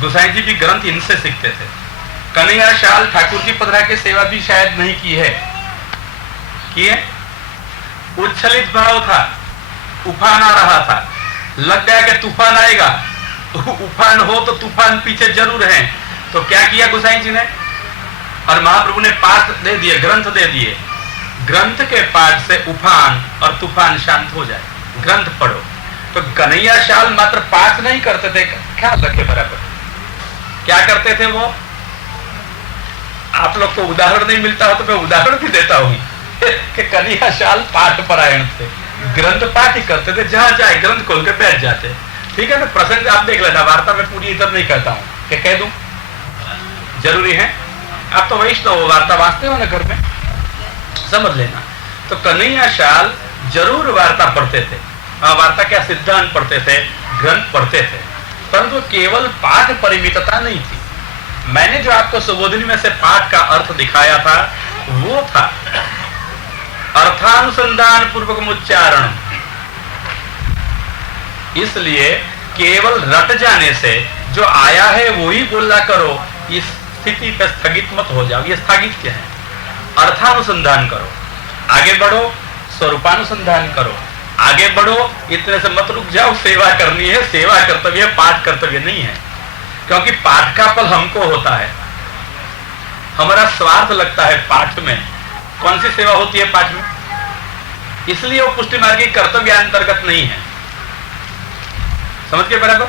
गोसाई जी भी ग्रंथ इनसे सीखते थे। कन्हैया शाल ठाकुर जी पधरा की सेवा भी शायद नहीं की है। किए? उच्छलित भाव था, उफान आ रहा था, लग गया कि तूफान आएगा। उफान हो तो तूफान पीछे जरूर है। तो क्या किया गोसाई जी ने? और महाप्रभु ने पाठ दे दिए, ग्रंथ दे दिए। ग्रंथ के पाठ से उफान और तूफान शांत हो जाए। ग्रंथ पढ़ो। तो कन्हैया शाल मात्र पाठ नहीं करते थे, ख्याल रखे बराबर। क्या करते थे वो? आप लोग को उदाहरण नहीं मिलता हो तो मैं उदाहरण भी देता हूं कि कन्हैया शाल पाठ परायण थे। ग्रंथ पाठ ही करते थे, जहां जाए ग्रंथ खोल के बैठ जाते। ठीक है ना? प्रसंग आप देख लेना, वार्ता में पूरी इधर नहीं करता हूं कि कह दूं जरूरी है। आप तो वैष्णव हो, वार्ता वाँचते हो ना घर में, समझ लेना। तो कन्हैया शाल जरूर वार्ता पढ़ते थे। वार्ता क्या, सिद्धांत पढ़ते थे, ग्रंथ पढ़ते थे, परंतु केवल पाठ परिमितता नहीं थी। मैंने जो आपको सुबोधिनी में से पाठ का अर्थ दिखाया था वो था अर्थानुसंधान पूर्वक उच्चारण। इसलिए केवल रट जाने से जो आया है वो ही बोला करो, इस स्थिति पर स्थगित मत हो जाओ। ये स्थगित क्या है? अर्थानुसंधान करो, आगे बढ़ो, स्वरूपानुसंधान करो, आगे बढ़ो। इतने से मत रुक जाओ। सेवा करनी है, सेवा कर्तव्य, पाठ कर्तव्य नहीं है। क्योंकि पाठ का फल हमको होता है, हमारा स्वार्थ लगता है पाठ में। कौन सी सेवा होती है पाठ में? इसलिए वो पुष्टि मार्ग की कर्तव्य अंतर्गत नहीं है। समझ के बराबर?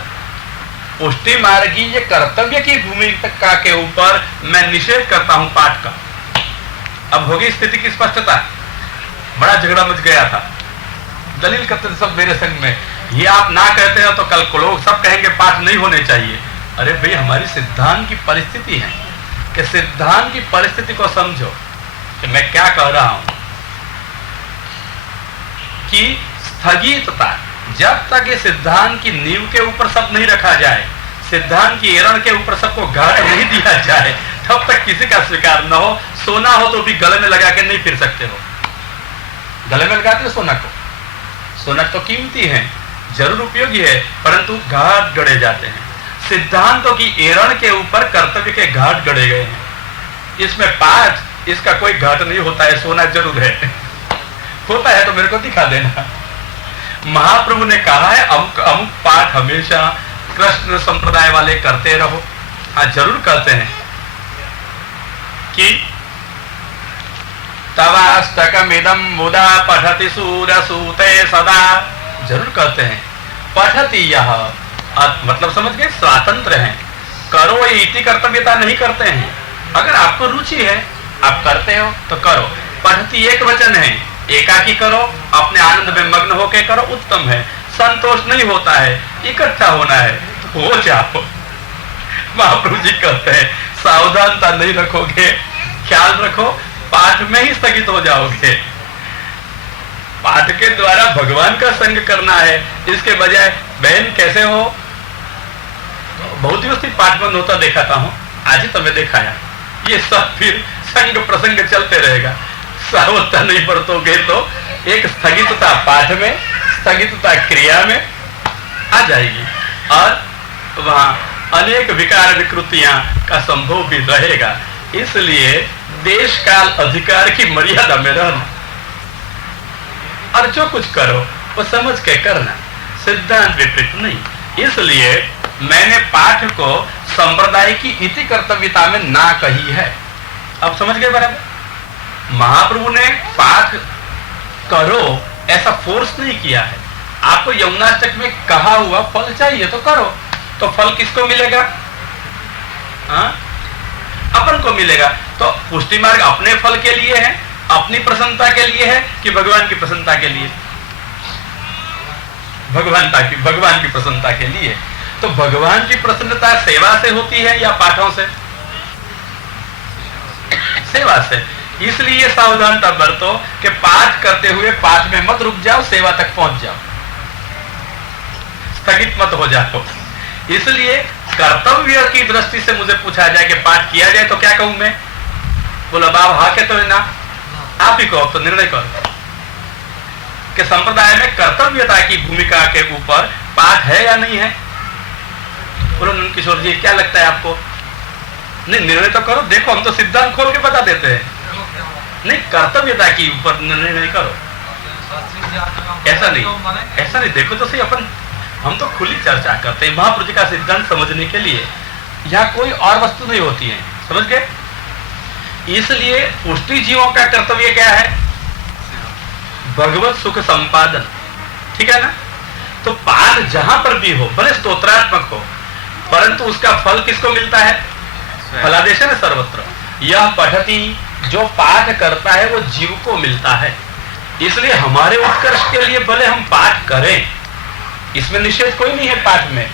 पुष्टि मार्गी ये कर्तव्य की भूमिका के ऊपर मैं निषेध करता हूं पाठ का। अब होगी स्थिति की स्पष्टता। बड़ा झगड़ा मच गया था, दलील करते थे सब मेरे संग में। ये आप ना कहते हैं तो कल को लोग सब कहेंगे पाठ नहीं होने चाहिए। अरे भाई, हमारी सिद्धांत की परिस्थिति है कि सिद्धांत की परिस्थिति को समझो कि मैं क्या कह रहा हूं। कि स्थगितता, जब तक ये सिद्धांत की नींव के ऊपर सब नहीं रखा जाए, सिद्धांत की एरण के ऊपर सबको गाढ़ नहीं दिया जाए, तब तक किसी का स्वीकार न हो। सोना हो तो भी गले में लगा के नहीं फिर सकते हो। गले में लगाते हो सोना को? सोना तो कीमती है, जरूर उपयोगी है, परंतु घाट गड़े जाते हैं। सिद्धांतों की एरण के ऊपर कर्तव्य के घाट गड़े गए हैं। इसमें पाठ, इसका कोई घाट नहीं होता है। सोना जरूर है, होता है तो मेरे को दिखा देना। महाप्रभु ने कहा है अमुक अमुक पाठ हमेशा कृष्ण संप्रदाय वाले करते रहो। हाँ, जरूर करते हैं कि तवाष्टकमिदं मुदा पठति सूरसूते सदा, जरूर करते हैं। पठति यह मतलब समझ गए, स्वतंत्र हैं। करो ये इति कर्तव्यता नहीं करते हैं। अगर आपको रुचि है, आप करते हो तो करो। पठति एक वचन है, एकाकी करो, अपने आनंद में मग्न होके करो, उत्तम है। संतोष नहीं होता है, इकट्ठा होना है तो हो जाओ। महाप्रभु जी कहते हैं सावधानता नहीं रखोगे, ख्याल रखो, पाठ में ही स्थगित हो जाओगे। पाठ के द्वारा भगवान का संग करना है, इसके बजाय बहन कैसे हो, तो बहुत व्यवस्थित पाठ बंद होता देखाता हूँ, आज ही तुम्हें दिखाया। ये सब फिर संग प्रसंग चलते रहेगा। सावधान नहीं बरतोगे तो एक स्थगितता पाठ में, स्थगितता क्रिया में आ जाएगी और वहां अनेक विकार विकृतियां का संभव भी रहेगा। इसलिए देश काल अधिकार की मर्यादा में रहना और जो कुछ करो वो समझ के करना, सिद्धांत विपरीत नहीं। इसलिए मैंने पाठ को संप्रदाय की इति कर्तव्यता में ना कही है। अब समझ गए बराबर। महाप्रभु ने पाठ करो ऐसा फोर्स नहीं किया है। आपको यमुनाष्टक में कहा हुआ फल चाहिए तो करो, तो फल किसको मिलेगा? अपन को मिलेगा। तो पुष्टि मार्ग अपने फल के लिए है, अपनी प्रसन्नता के लिए है कि भगवान की प्रसन्नता के लिए? भगवान की प्रसन्नता के लिए। तो भगवान की प्रसन्नता सेवा से होती है या पाठों से? सेवा से। इसलिए सावधानता बरतो कि पाठ करते हुए पाठ में मत रुक जाओ, सेवा तक पहुंच जाओ, स्थगित मत हो जाओ। इसलिए कर्तव्य की दृष्टि से मुझे पूछा जाए कि पाठ किया जाए तो क्या कहूं मैं? बोला बाब हा के तो ना, आप ही कहो, तो निर्णय करो कि संप्रदाय में कर्तव्यता की भूमिका के ऊपर पाठ है या नहीं है। बोलो नंद किशोर जी क्या लगता है आपको? नहीं, निर्णय तो करो। देखो हम तो सिद्धांत खोल के बता देते हैं। नहीं, कर्तव्यता की ऊपर निर्णय करो। ऐसा नहीं, देखो तो सही, अपन हम तो खुली चर्चा करते हैं महाप्रभु जी का सिद्धांत समझने के लिए। यहाँ कोई और वस्तु नहीं होती है, समझ गए? इसलिए पुष्टि जीवों का कर्तव्य क्या है? भगवत सुख संपादन, ठीक है ना? तो पाठ जहां पर भी हो, भले स्तोत्रात्मक हो, परंतु उसका फल किसको मिलता है? फलादेश है सर्वत्र। यह पठती, जो पाठ करता है वो जीव को मिलता है। इसलिए हमारे उत्कर्ष के लिए भले हम पाठ करें, इसमें निषेध कोई नहीं है। पाठ में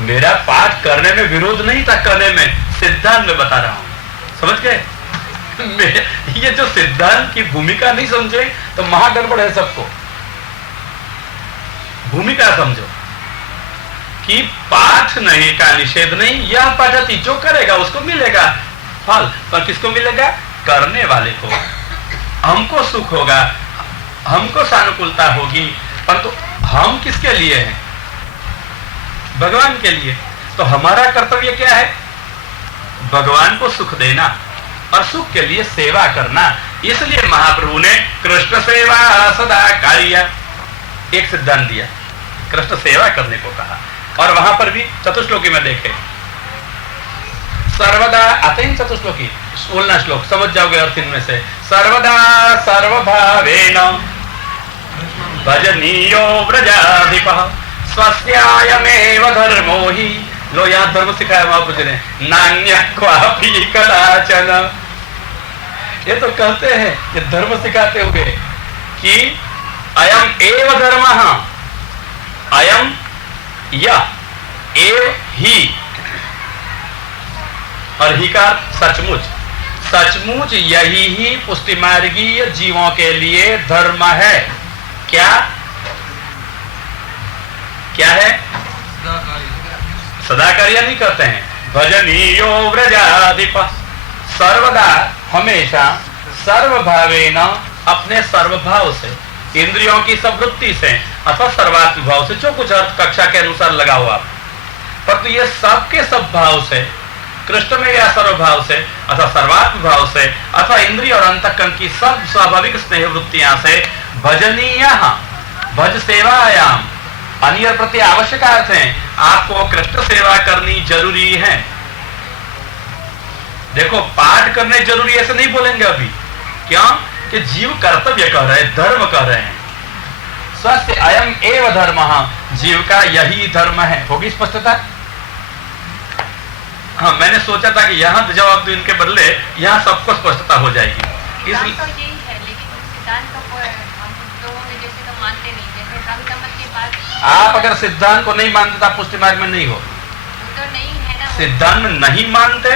मेरा पाठ करने में विरोध नहीं था, करने में सिद्धांत में बता रहा हूं, समझ गए? ये जो सिद्धांत की भूमिका नहीं समझे तो महागड़बड़ है सबको। भूमिका समझो कि पाठ नहीं का निषेध नहीं, यह पद्धति जो करेगा उसको मिलेगा फल, पर किसको मिलेगा? करने वाले को। हमको सुख होगा, हमको सानुकूलता होगी, परंतु हम किसके लिए हैं? भगवान के लिए। तो हमारा कर्तव्य क्या है? भगवान को सुख देना और सुख के लिए सेवा करना। इसलिए महाप्रभु ने कृष्ण सेवा सदा कार्य एक सिद्धांत दिया, कृष्ण सेवा करने को कहा। और वहां पर भी चतुश्लोकी में देखे, सर्वदा आते हैं चतुश्लोकी, 16वां श्लोक समझ जाओगे अर्थ इनमें से। सर्वदा सर्वभावेन भजनीयो व्रजाधिपः स्वस्यायमेव धर्मो हि। लो यहाँ धर्म सिखाया महाप्रभु जी ने, नान्य क्वापि कदाचन। ये तो कहते हैं, ये धर्म सिखाते हुए कि अयम एव धर्मः, अयम यह एव ही, और ही का सचमुच, सचमुच यही ही पुष्टि मार्गीय जीवों के लिए धर्म है। क्या क्या है? सदा कार्य नहीं करते हैं। भजनीयो व्रजाधिप, सर्वदा हमेशा सर्वभावेन, अपने सर्वभाव से, इंद्रियों की सबवृत्ति से अथवा सर्वात्म भाव से, जो कुछ अर्थ कक्षा के अनुसार लगाओ आप, परंतु ये सबके सब भाव से, कृष्ण में या सर्वभाव से अथवा सर्वात्म भाव से अथवा इंद्रिय और अंतःकरण की सब स्वाभाविक स्नेह वृत्तियां से भजनीय, भज सेवायाम, अन्य प्रति आवश्यक अर्थ है, आपको कृष्ण सेवा करनी जरूरी है। देखो पाठ करने जरूरी ऐसे नहीं बोलेंगे अभी, क्यों? कि जीव कर्तव्य कर रहे, धर्म कर रहे हैं। स्वस्थ अयम एव धर्म, जीव का यही धर्म है। होगी स्पष्टता? हाँ, मैंने सोचा था कि यहाँ जवाब दो इनके बदले, यहाँ सबको स्पष्टता हो जाएगी। इसलिए तो यही है, लेकिन सिद्धांत को हम लोगों ने जैसे तो मानते नहीं, जैसे ब्रह्म के बाद आप अगर सिद्धांत को नहीं मानते तो आप पुष्टि मार्ग में नहीं हो। तो नहीं है ना, सिद्धांत में नहीं मानते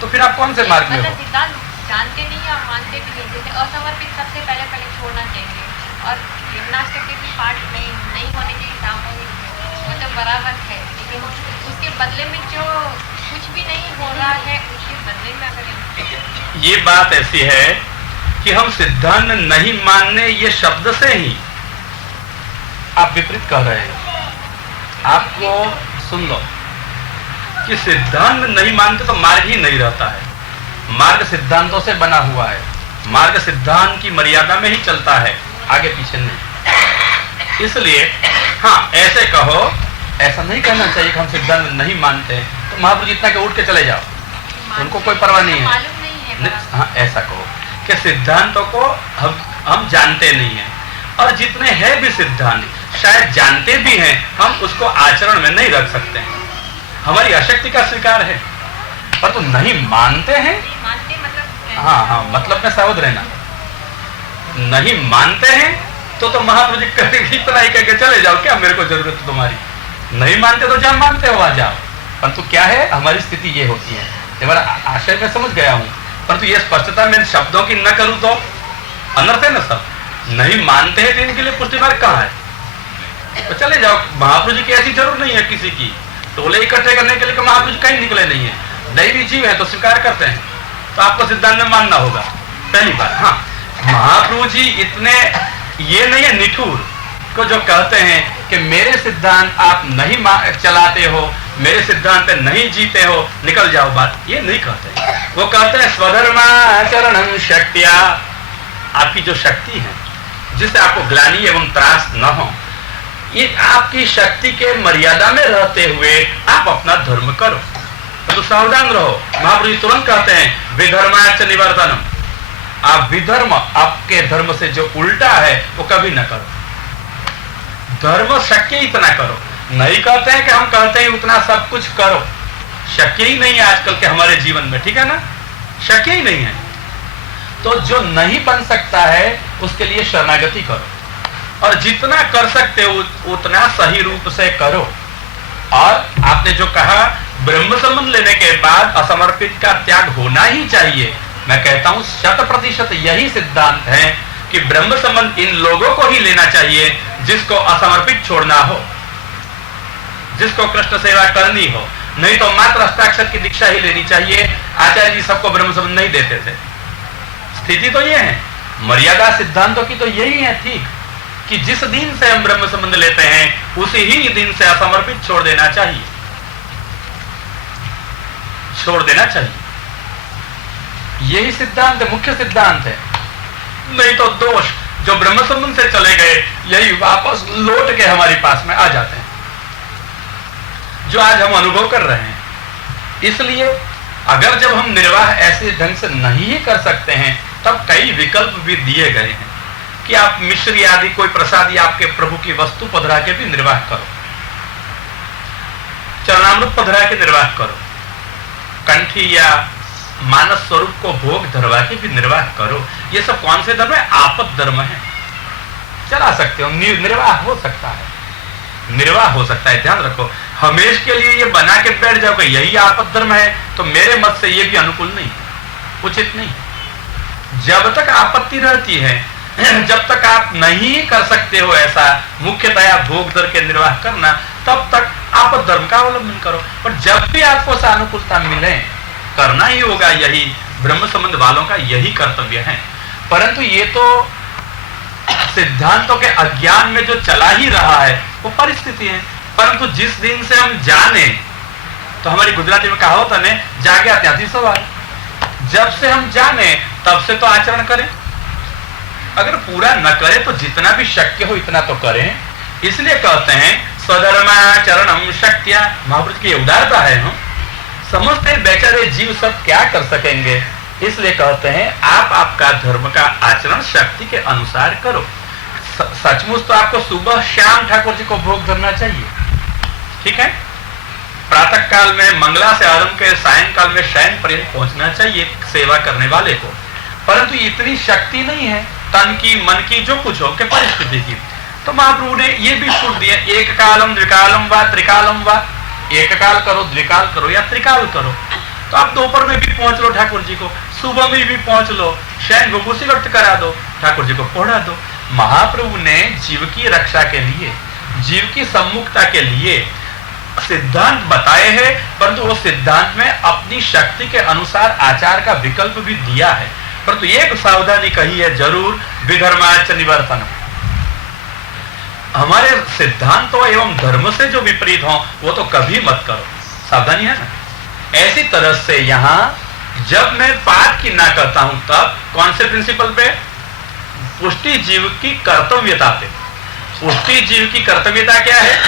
तो फिर आप कौन से मार्ग में हो? सिद्धांत जानते नहीं और मानते भी नहीं। जैसे असमर्पित सबसे पहले छोड़ना चाहिए, और यमुनाष्टक के भी पाठ नहीं होने चाहिए सामूहिक, वो तो बराबर है, लेकिन जो कुछ भी नहीं हो रहा है उसके बदले में अगर ये बात ऐसी है कि हम सिद्धांत नहीं मानने ये शब्द से ही आप विपरीत कह रहे हैं। आपको सुन लो कि सिद्धांत नहीं मानते तो मार्ग ही नहीं रहता है। मार्ग सिद्धांतों से बना हुआ है। मार्ग सिद्धांत की मर्यादा में ही चलता है, आगे पीछे नहीं। इसलिए हाँ, ऐसे कहो, ऐसा नहीं कहना चाहिए कि हम सिद्धांत नहीं मानते हैं तो महाप्रभु जी इतना के उठ के चले जाओ, उनको कोई परवाह नहीं है। मालूम नहीं है। हाँ, ऐसा कहो कि सिद्धांतों को हम जानते नहीं हैं, और जितने हैं भी सिद्धांत शायद जानते भी हैं, हम उसको आचरण में नहीं रख सकते हैं। हमारी अशक्ति का स्वीकार है, पर तो नहीं मानते हैं। मानते मतलब हाँ, मतलब में सावध रहना। नहीं मानते हैं तो महाप्रभु जी कभी इतना ही कह के चले जाओ, क्या मेरे को जरूरत है तुम्हारी। नहीं मानते तो जहां मानते हो वहां जाओ। परंतु क्या है, हमारी स्थिति ये होती है। हमारा आशय में समझ गया हूं, परंतु ये स्पष्टता मैं शब्दों की न करूं तो अनर्थ है ना। सब नहीं मानते हैं तो इनके लिए पुष्टि मार्ग कहाँ है, तो चले जाओ। महाप्रभु जी की ऐसी जरूर नहीं है किसी की टोले इकट्ठे करने के लिए कि महाप्रभु जी कहीं निकले नहीं है। दैवी जीव है तो स्वीकार करते हैं, तो आपको सिद्धांत में मानना होगा, पहली बात। हाँ, महाप्रभु जी इतने ये नहीं है निठुर को जो कहते हैं कि मेरे सिद्धांत आप नहीं चलाते हो, मेरे सिद्धांत पे नहीं जीते हो, निकल जाओ बात, ये नहीं कहते। वो कहते हैं स्वधर्माचरणं शक्त्या, आपकी जो शक्ति है जिससे आपको ग्लानि एवं त्रास न हो, ये आपकी शक्ति के मर्यादा में रहते हुए आप अपना धर्म करो, तो सावधान रहो। महाप्रभु जी तुरंत कहते हैं विधर्माच निवर्तनम, आप विधर्म, आपके धर्म से जो उल्टा है वो कभी न करो। धर्म शक्य इतना करो, नहीं कहते हैं कि हम कहते हैं उतना सब कुछ करो, शक्य ही नहीं है आजकल के हमारे जीवन में, ठीक है ना, शक्य ही नहीं है। तो जो नहीं बन सकता है उसके लिए शरणागति करो, और जितना कर सकते हो उतना सही रूप से करो। और आपने जो कहा ब्रह्म संबंध लेने के बाद असमर्पित का त्याग होना ही चाहिए, मैं कहता हूं 100% यही सिद्धांत है कि ब्रह्म संबंध इन लोगों को ही लेना चाहिए जिसको असमर्पित छोड़ना हो, जिसको कृष्ण सेवा करनी हो। नहीं तो मात्र हस्ताक्षर की दीक्षा ही लेनी चाहिए। आचार्य जी सबको ब्रह्म संबंध नहीं देते थे। स्थिति तो ये है, मर्यादा सिद्धांतों की तो यही है ठीक, कि जिस दिन से हम ब्रह्म संबंध लेते हैं उसी ही दिन से असमर्पित छोड़ देना चाहिए, छोड़ देना चाहिए। यही सिद्धांत है, मुख्य सिद्धांत है। नहीं तो दोष जो ब्रह्म संबंध से चले गए यही वापस लौट के हमारे पास में आ जाते हैं, जो आज हम अनुभव कर रहे हैं। इसलिए अगर जब हम निर्वाह ऐसे ढंग से नहीं कर सकते हैं तब कई विकल्प भी दिए गए हैं कि आप मिश्री आदि कोई प्रसादी आपके प्रभु की वस्तु पधरा के भी निर्वाह करो, चरणामृत पधरा के निर्वाह करो, कंठी या मानस स्वरूप को भोग धरवा के भी निर्वाह करो। ये सब कौन से धर्म है? आपद धर्म है, चला सकते हो, निर्वाह हो सकता है, निर्वाह हो सकता है। ध्यान रखो, हमेश के लिए ये बना के बैठ जाओ कि यही आपद धर्म है, तो मेरे मत से ये भी अनुकूल नहीं, उचित नहीं। जब तक आपत्ति रहती है, जब तक आप नहीं कर सकते हो ऐसा मुख्यतया भोग धर के निर्वाह करना, तब तक आपद धर्म का अवलंबन करो। पर जब भी आपको अनुकूलता मिले करना ही होगा, यही ब्रह्म संबंध वालों का यही कर्तव्य है। परंतु ये तो सिद्धांतों के अज्ञान में जो चला ही रहा है वो परिस्थिति है। परंतु जिस दिन से हम जाने, तो हमारी गुजराती में कहा होता ने जाग्या त्याथी सवाल, जब से हम जाने तब से तो आचरण करें। अगर पूरा न करे तो जितना भी शक्य हो इतना तो करें। इसलिए कहते हैं स्वधर्माचरणम शक्त्या, महापुरुष की उदारता है। हम समझते बेचारे जीव सब क्या कर सकेंगे, इसलिए कहते हैं आप आपका धर्म का आचरण शक्ति के अनुसार करो। सचमुच तो आपको सुबह शाम ठाकुर जी को भोग धरना चाहिए, ठीक है। प्रातः काल में मंगला से आरंभ के सायंकाल में शयन पर्यंत पहुंचना चाहिए सेवा करने वाले को। परंतु इतनी शक्ति नहीं है तन की मन की जो कुछ हो के परिस्थिति की। तो महाप्रभु ने ये भी छूट दिया, एक कालम द्विकालम व त्रिकालम व, एक काल करो, द्विकाल करो या त्रिकाल करो। तो आप दोपहर में भी पहुंच लो ठाकुर जी को, सुबह में भी पहुंच लो, शयन भूसी व्यक्त करा दो, ठाकुर जी को पढ़ा दो। महाप्रभु ने जीव की रक्षा के लिए, जीव की सम्मुखता के लिए सिद्धांत बताए हैं, परंतु वो सिद्धांत में अपनी शक्ति के अनुसार आचार का विकल्प भी दिया है। परंतु एक सावधानी कही है जरूर, विधर्माच निवर्तन। हमारे सिद्धांतों एवं धर्म से जो विपरीत हो वो तो कभी मत करो, सावधानी है ना। ऐसी तरह से यहां जब मैं पाठ की ना करता हूं तब कौन से प्रिंसिपल पे? पुष्टि जीव की कर्तव्यता पे। पुष्टि जीव की कर्तव्यता क्या है?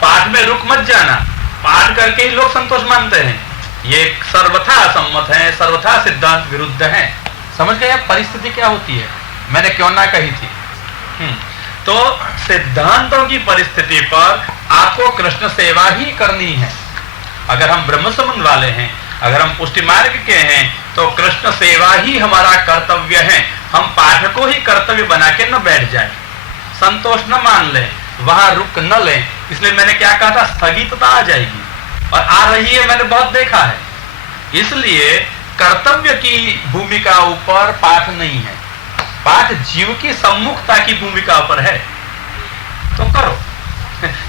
पाठ में रुक मत जाना, पाठ करके ही लोग संतोष मानते हैं, ये सर्वथा असम्मत है, सर्वथा सिद्धांत विरुद्ध है। समझ गए परिस्थिति क्या होती है, मैंने क्यों ना कही थी। तो सिद्धांतों की परिस्थिति पर आपको कृष्ण सेवा ही करनी है। अगर हम ब्रह्म संबंध वाले हैं, अगर हम पुष्टि मार्ग के हैं, तो कृष्ण सेवा ही हमारा कर्तव्य है। हम पाठ को ही कर्तव्य बना के न बैठ जाए, संतोष न मान लें, वहां रुक न लें। इसलिए मैंने क्या कहा था, स्थगितता आ जाएगी, और आ रही है, मैंने बहुत देखा है। इसलिए कर्तव्य की भूमिका ऊपर पाठ नहीं है, पाठ जीव की सम्मुखता की भूमिका पर है। तो करो,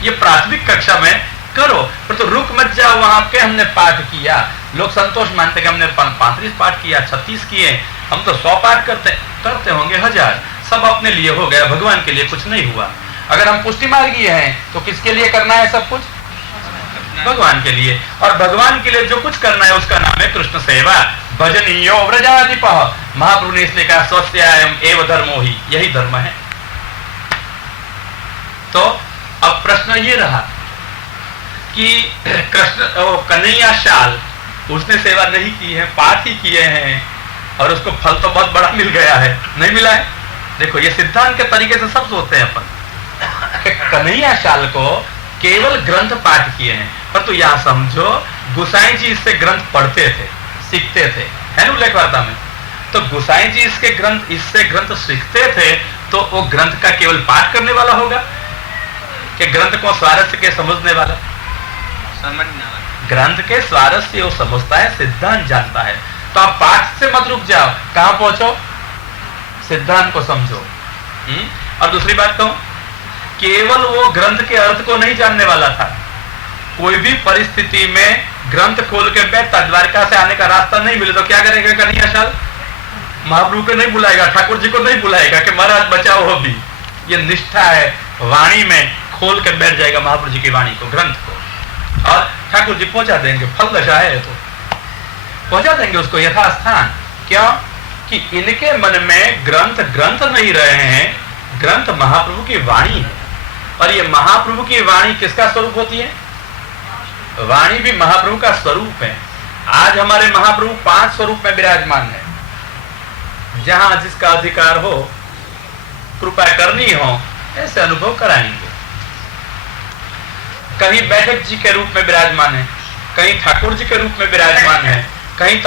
ये प्राथमिक कक्षा में करो, पर तो रुक मत जाओ वहां पे हमने पाठ किया, लोग संतोष मानते कि हमने 35 पाठ किया, 36 किए, हम तो 100 पाठ करते होंगे, 1000, सब अपने लिए हो गया, भगवान के लिए कुछ नहीं हुआ। अगर हम पुष्टि मार्गीय हैं तो किसके लिए करना है सब कुछ? भगवान के लिए। और भगवान के लिए जो कुछ करना है उसका नाम है कृष्ण सेवा। भजनीयो व्रजाधिपः, महाप्रभु ने इसलिए कहा स्वस्यायम एव धर्मो ही, यही धर्म है। तो अब प्रश्न ये रहा कि कृष्ण कन्हैया शाल, उसने सेवा नहीं की है, पाठ ही किए हैं, और उसको फल तो बहुत बड़ा मिल गया है, नहीं मिला है। देखो ये सिद्धांत के तरीके से सब सोचते हैं अपन, कन्हैया शाल को केवल ग्रंथ पाठ किए हैं, पर तो यहां समझो गुसाई जी इससे ग्रंथ पढ़ते थे, सीखते थे, है ना उल्लेख वार्ता में। तो गुसाई जी इससे ग्रंथ सीखते थे, तो वो ग्रंथ का केवल पाठ करने वाला होगा कि ग्रंथ को स्वारस्य के समझने वाला? ग्रंथ के स्वारस्य वो समझता है, सिद्धांत जानता है। तो आप पाठ से मत रुक जाओ, कहां पहुंचो? सिद्धांत को समझो। और दूसरी बात कहूं, केवल वो ग्रंथ के अर्थ को नहीं जानने वाला था, कोई भी परिस्थिति में ग्रंथ खोल के बैठता, द्वारका से आने का रास्ता नहीं मिले तो क्या करेगा कन्हैया शाल? महाप्रभु को नहीं बुलाएगा, ठाकुर जी को नहीं बुलाएगा कि महाराज बचाओ हो भी। ये निष्ठा है, वाणी में खोल के बैठ जाएगा महाप्रभु जी की वाणी को, ग्रंथ को, और ठाकुर जी पहुंचा देंगे। फल दशा है तो पहुंचा देंगे उसको यथास्थान। क्यों? कि इनके मन में ग्रंथ नहीं रहे हैं, ग्रंथ महाप्रभु की वाणी है। और ये महाप्रभु की वाणी किसका स्वरूप होती है? वाणी भी महाप्रभु का स्वरूप है। आज हमारे महाप्रभु 5 स्वरूप में विराजमान है। जहां जिसका अधिकार हो, कृपा करनी हो, ऐसे अनुभव कराएंगे। कहीं बैठक जी के रूप में विराजमान है, कहीं ठाकुर जी के रूप में विराजमान है, कहीं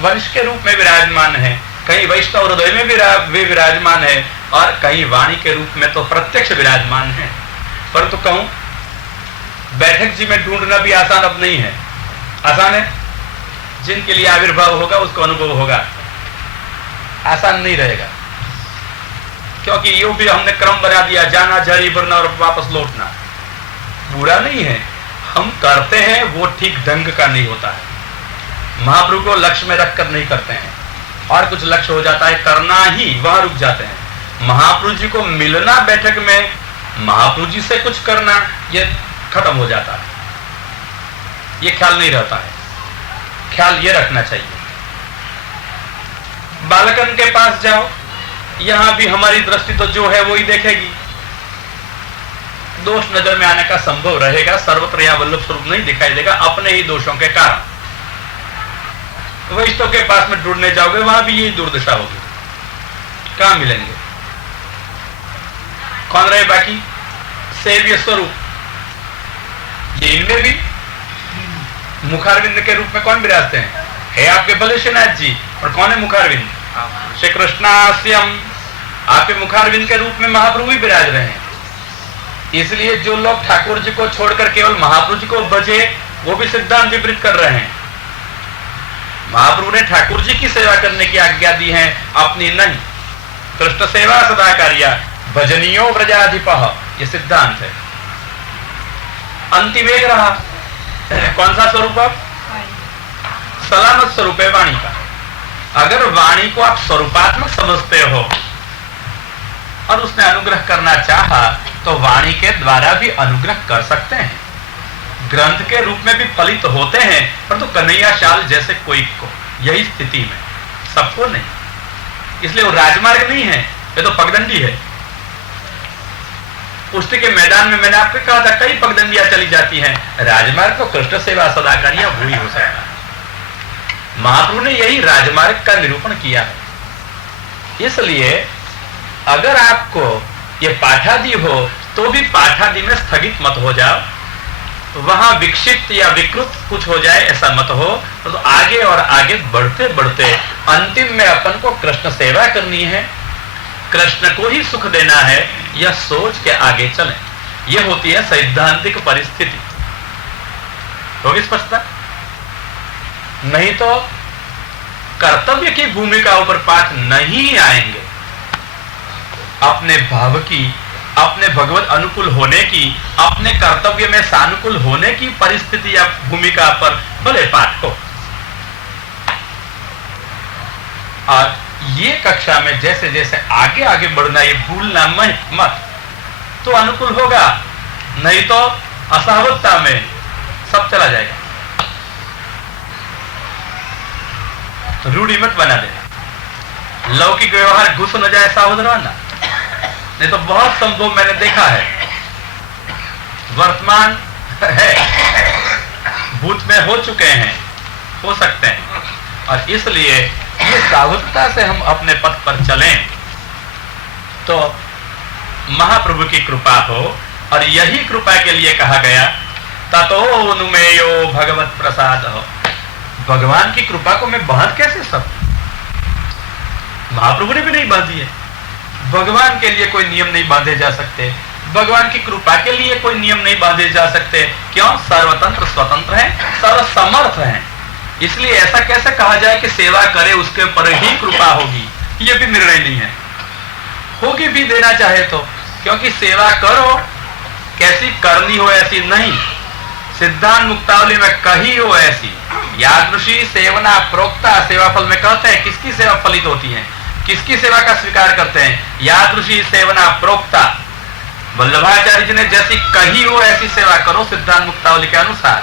वंश के रूप में विराजमान है, कहीं वैष्णव हृदय में वे विराजमान है, और कहीं वाणी के रूप में तो प्रत्यक्ष विराजमान है। परंतु कहूं बैठक जी में ढूंढना भी आसान अब नहीं है। आसान है? जिनके लिए आविर्भाव होगा उसको अनुभव होगा, आसान नहीं रहेगा। क्योंकि यो भी हमने क्रम बना दिया, जाना, जारी भरना और वापस लौटना। बुरा नहीं है, हम करते हैं, वो ठीक ढंग का नहीं होता है। महाप्रभु को लक्ष्य में रखकर नहीं करते हैं, और कुछ लक्ष्य हो जाता है, करना ही, वहां रुक जाते हैं। महाप्रभु जी को मिलना बैठक में, महाप्रभु जी से कुछ करना, ये खत्म हो जाता है। ये ख्याल नहीं रहता है, ख्याल ये रखना चाहिए। बालकन के पास जाओ, यहां भी हमारी दृष्टि तो जो है वो ही देखेगी, दोष नजर में आने का संभव रहेगा। सर्वत्र यहां वल्लभ स्वरूप नहीं दिखाई देगा, अपने ही दोषों के कारण। वैष्णव के पास में ढूंढने जाओगे, वहां भी यही दुर्दशा होगी, कहां मिलेंगे? कौन रहे बाकी? सेव्य स्वरूप, ये इनमें भी मुखारविंद के रूप में कौन विराजते हैं? है आपके बलेशनाथ जी, और कौन है मुखारविंद? श्री कृष्णास्यम, आपके मुखारविंद के रूप में महाप्रभु ही विराज रहे हैं। इसलिए जो लोग ठाकुर जी को छोड़कर केवल महाप्रभु जी को भजे, वो भी सिद्धांत विपरीत कर रहे हैं। महाप्रभु ने ठाकुर जी की सेवा करने की आज्ञा दी है, अपनी नहीं। कृष्ण सेवा सदा कार्या, भजनीयो व्रजाधिपः, ये सिद्धांत है। अंतिवेग रहा। कौन सा स्वरूप? अब सलामत स्वरूप है वाणी का। अगर वाणी को आप स्वरूपात्मक समझते हो और उसने अनुग्रह करना चाहा तो वाणी के द्वारा भी अनुग्रह कर सकते हैं, ग्रंथ के रूप में भी फलित होते हैं, परंतु कन्हैया शाल जैसे कोई को, यही स्थिति में, सबको नहीं। इसलिए वो राजमार्ग नहीं है, ये तो पगडंडी है। पुष्टि के मैदान में मैंने आपको कहा था कई पगडंडियां चली जाती हैं, राजमार्ग तो कृष्ण सेवा सदा करिया वो ही हो सकता है। महाप्रभु ने यही राजमार्ग का निरूपण किया है। इसलिए अगर आपको ये पाठादि हो तो भी पाठादि में स्थगित मत हो जाओ, वहां विक्षिप्त या विकृत कुछ हो जाए ऐसा मत हो, तो आगे और आगे बढ़ते बढ़ते अंतिम में अपन को कृष्ण सेवा करनी है, कृष्ण को ही सुख देना है, यह सोच के आगे चलें। यह होती है सैद्धांतिक परिस्थिति। होगी स्पष्टता? नहीं तो कर्तव्य की भूमिका ऊपर पाठ नहीं आएंगे। अपने भाव की, अपने भगवत अनुकूल होने की, अपने कर्तव्य में सानुकूल होने की परिस्थिति या भूमिका पर भले पाठ हो। और ये कक्षा में जैसे जैसे आगे आगे बढ़ना, ये भूलना मत, तो अनुकूल होगा, नहीं तो असहवता में सब चला जाएगा। रूढ़ी मत बना देना, लौकिक व्यवहार घुस न जाए सावध रहना, नहीं तो बहुत संभव मैंने देखा है, वर्तमान है, भूत में हो चुके हैं, हो सकते हैं। और इसलिए ये सावधता से हम अपने पथ पर चलें तो महाप्रभु की कृपा हो। और यही कृपा के लिए कहा गया ततोनुमेयो भगवत प्रसाद हो। भगवान की कृपा को मैं बांध कैसे सकूं? महाप्रभु ने भी नहीं बांधी है। भगवान के लिए कोई नियम नहीं बांधे जा सकते, भगवान की कृपा के लिए कोई नियम नहीं बांधे जा सकते। क्यों? सर्वतंत्र स्वतंत्र है, सर्वसमर्थ है। इसलिए ऐसा कैसे कहा जाए कि सेवा करे उसके पर ही कृपा होगी? ये भी निर्णय नहीं है। होगी भी देना चाहे तो, क्योंकि सेवा करो, कैसी करनी हो ऐसी नहीं, सिद्धांत मुक्तावली में कही हो ऐसी। यादृशी सेवना प्रोक्ता, सेवा फल में कहते हैं किसकी सेवा फलित होती है, किसकी सेवा का स्वीकार करते हैं? यादृशी सेवना प्रोक्ता। वल्लभाचार्य जी ने जैसी कही हो ऐसी सेवा करो सिद्धांत मुक्तावली के अनुसार।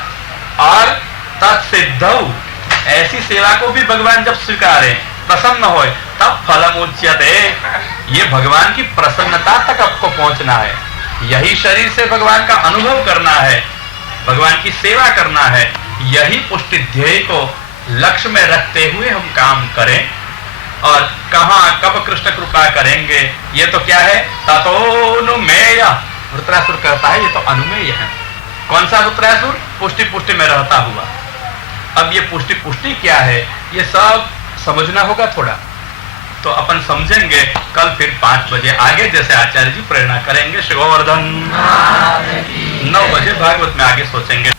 और तत्सिद्धौ, ऐसी सेवा को भी भगवान जब स्वीकारे, प्रसन्न हो, तब फलम उच्यते। ये भगवान की प्रसन्नता तक आपको पहुंचना है, यही शरीर से भगवान का अनुभव करना है, भगवान की सेवा करना है। यही पुष्टि ध्येय को लक्ष्य में रखते हुए हम काम करें। और कहाँ कब कृष्ण कृपा करेंगे, ये तो क्या है? ततोनुमेय। वृत्रासुर कहता है ये तो अनुमेय है। कौन सा वृत्रासुर? पुष्टि पुष्टि में रहता हुआ। अब ये पुष्टि पुष्टि क्या है, ये सब समझना होगा थोड़ा, तो अपन समझेंगे कल फिर 5 बजे आगे, जैसे आचार्य जी प्रेरणा करेंगे। शिव गोवर्धन 9 बजे भागवत में आगे सोचेंगे।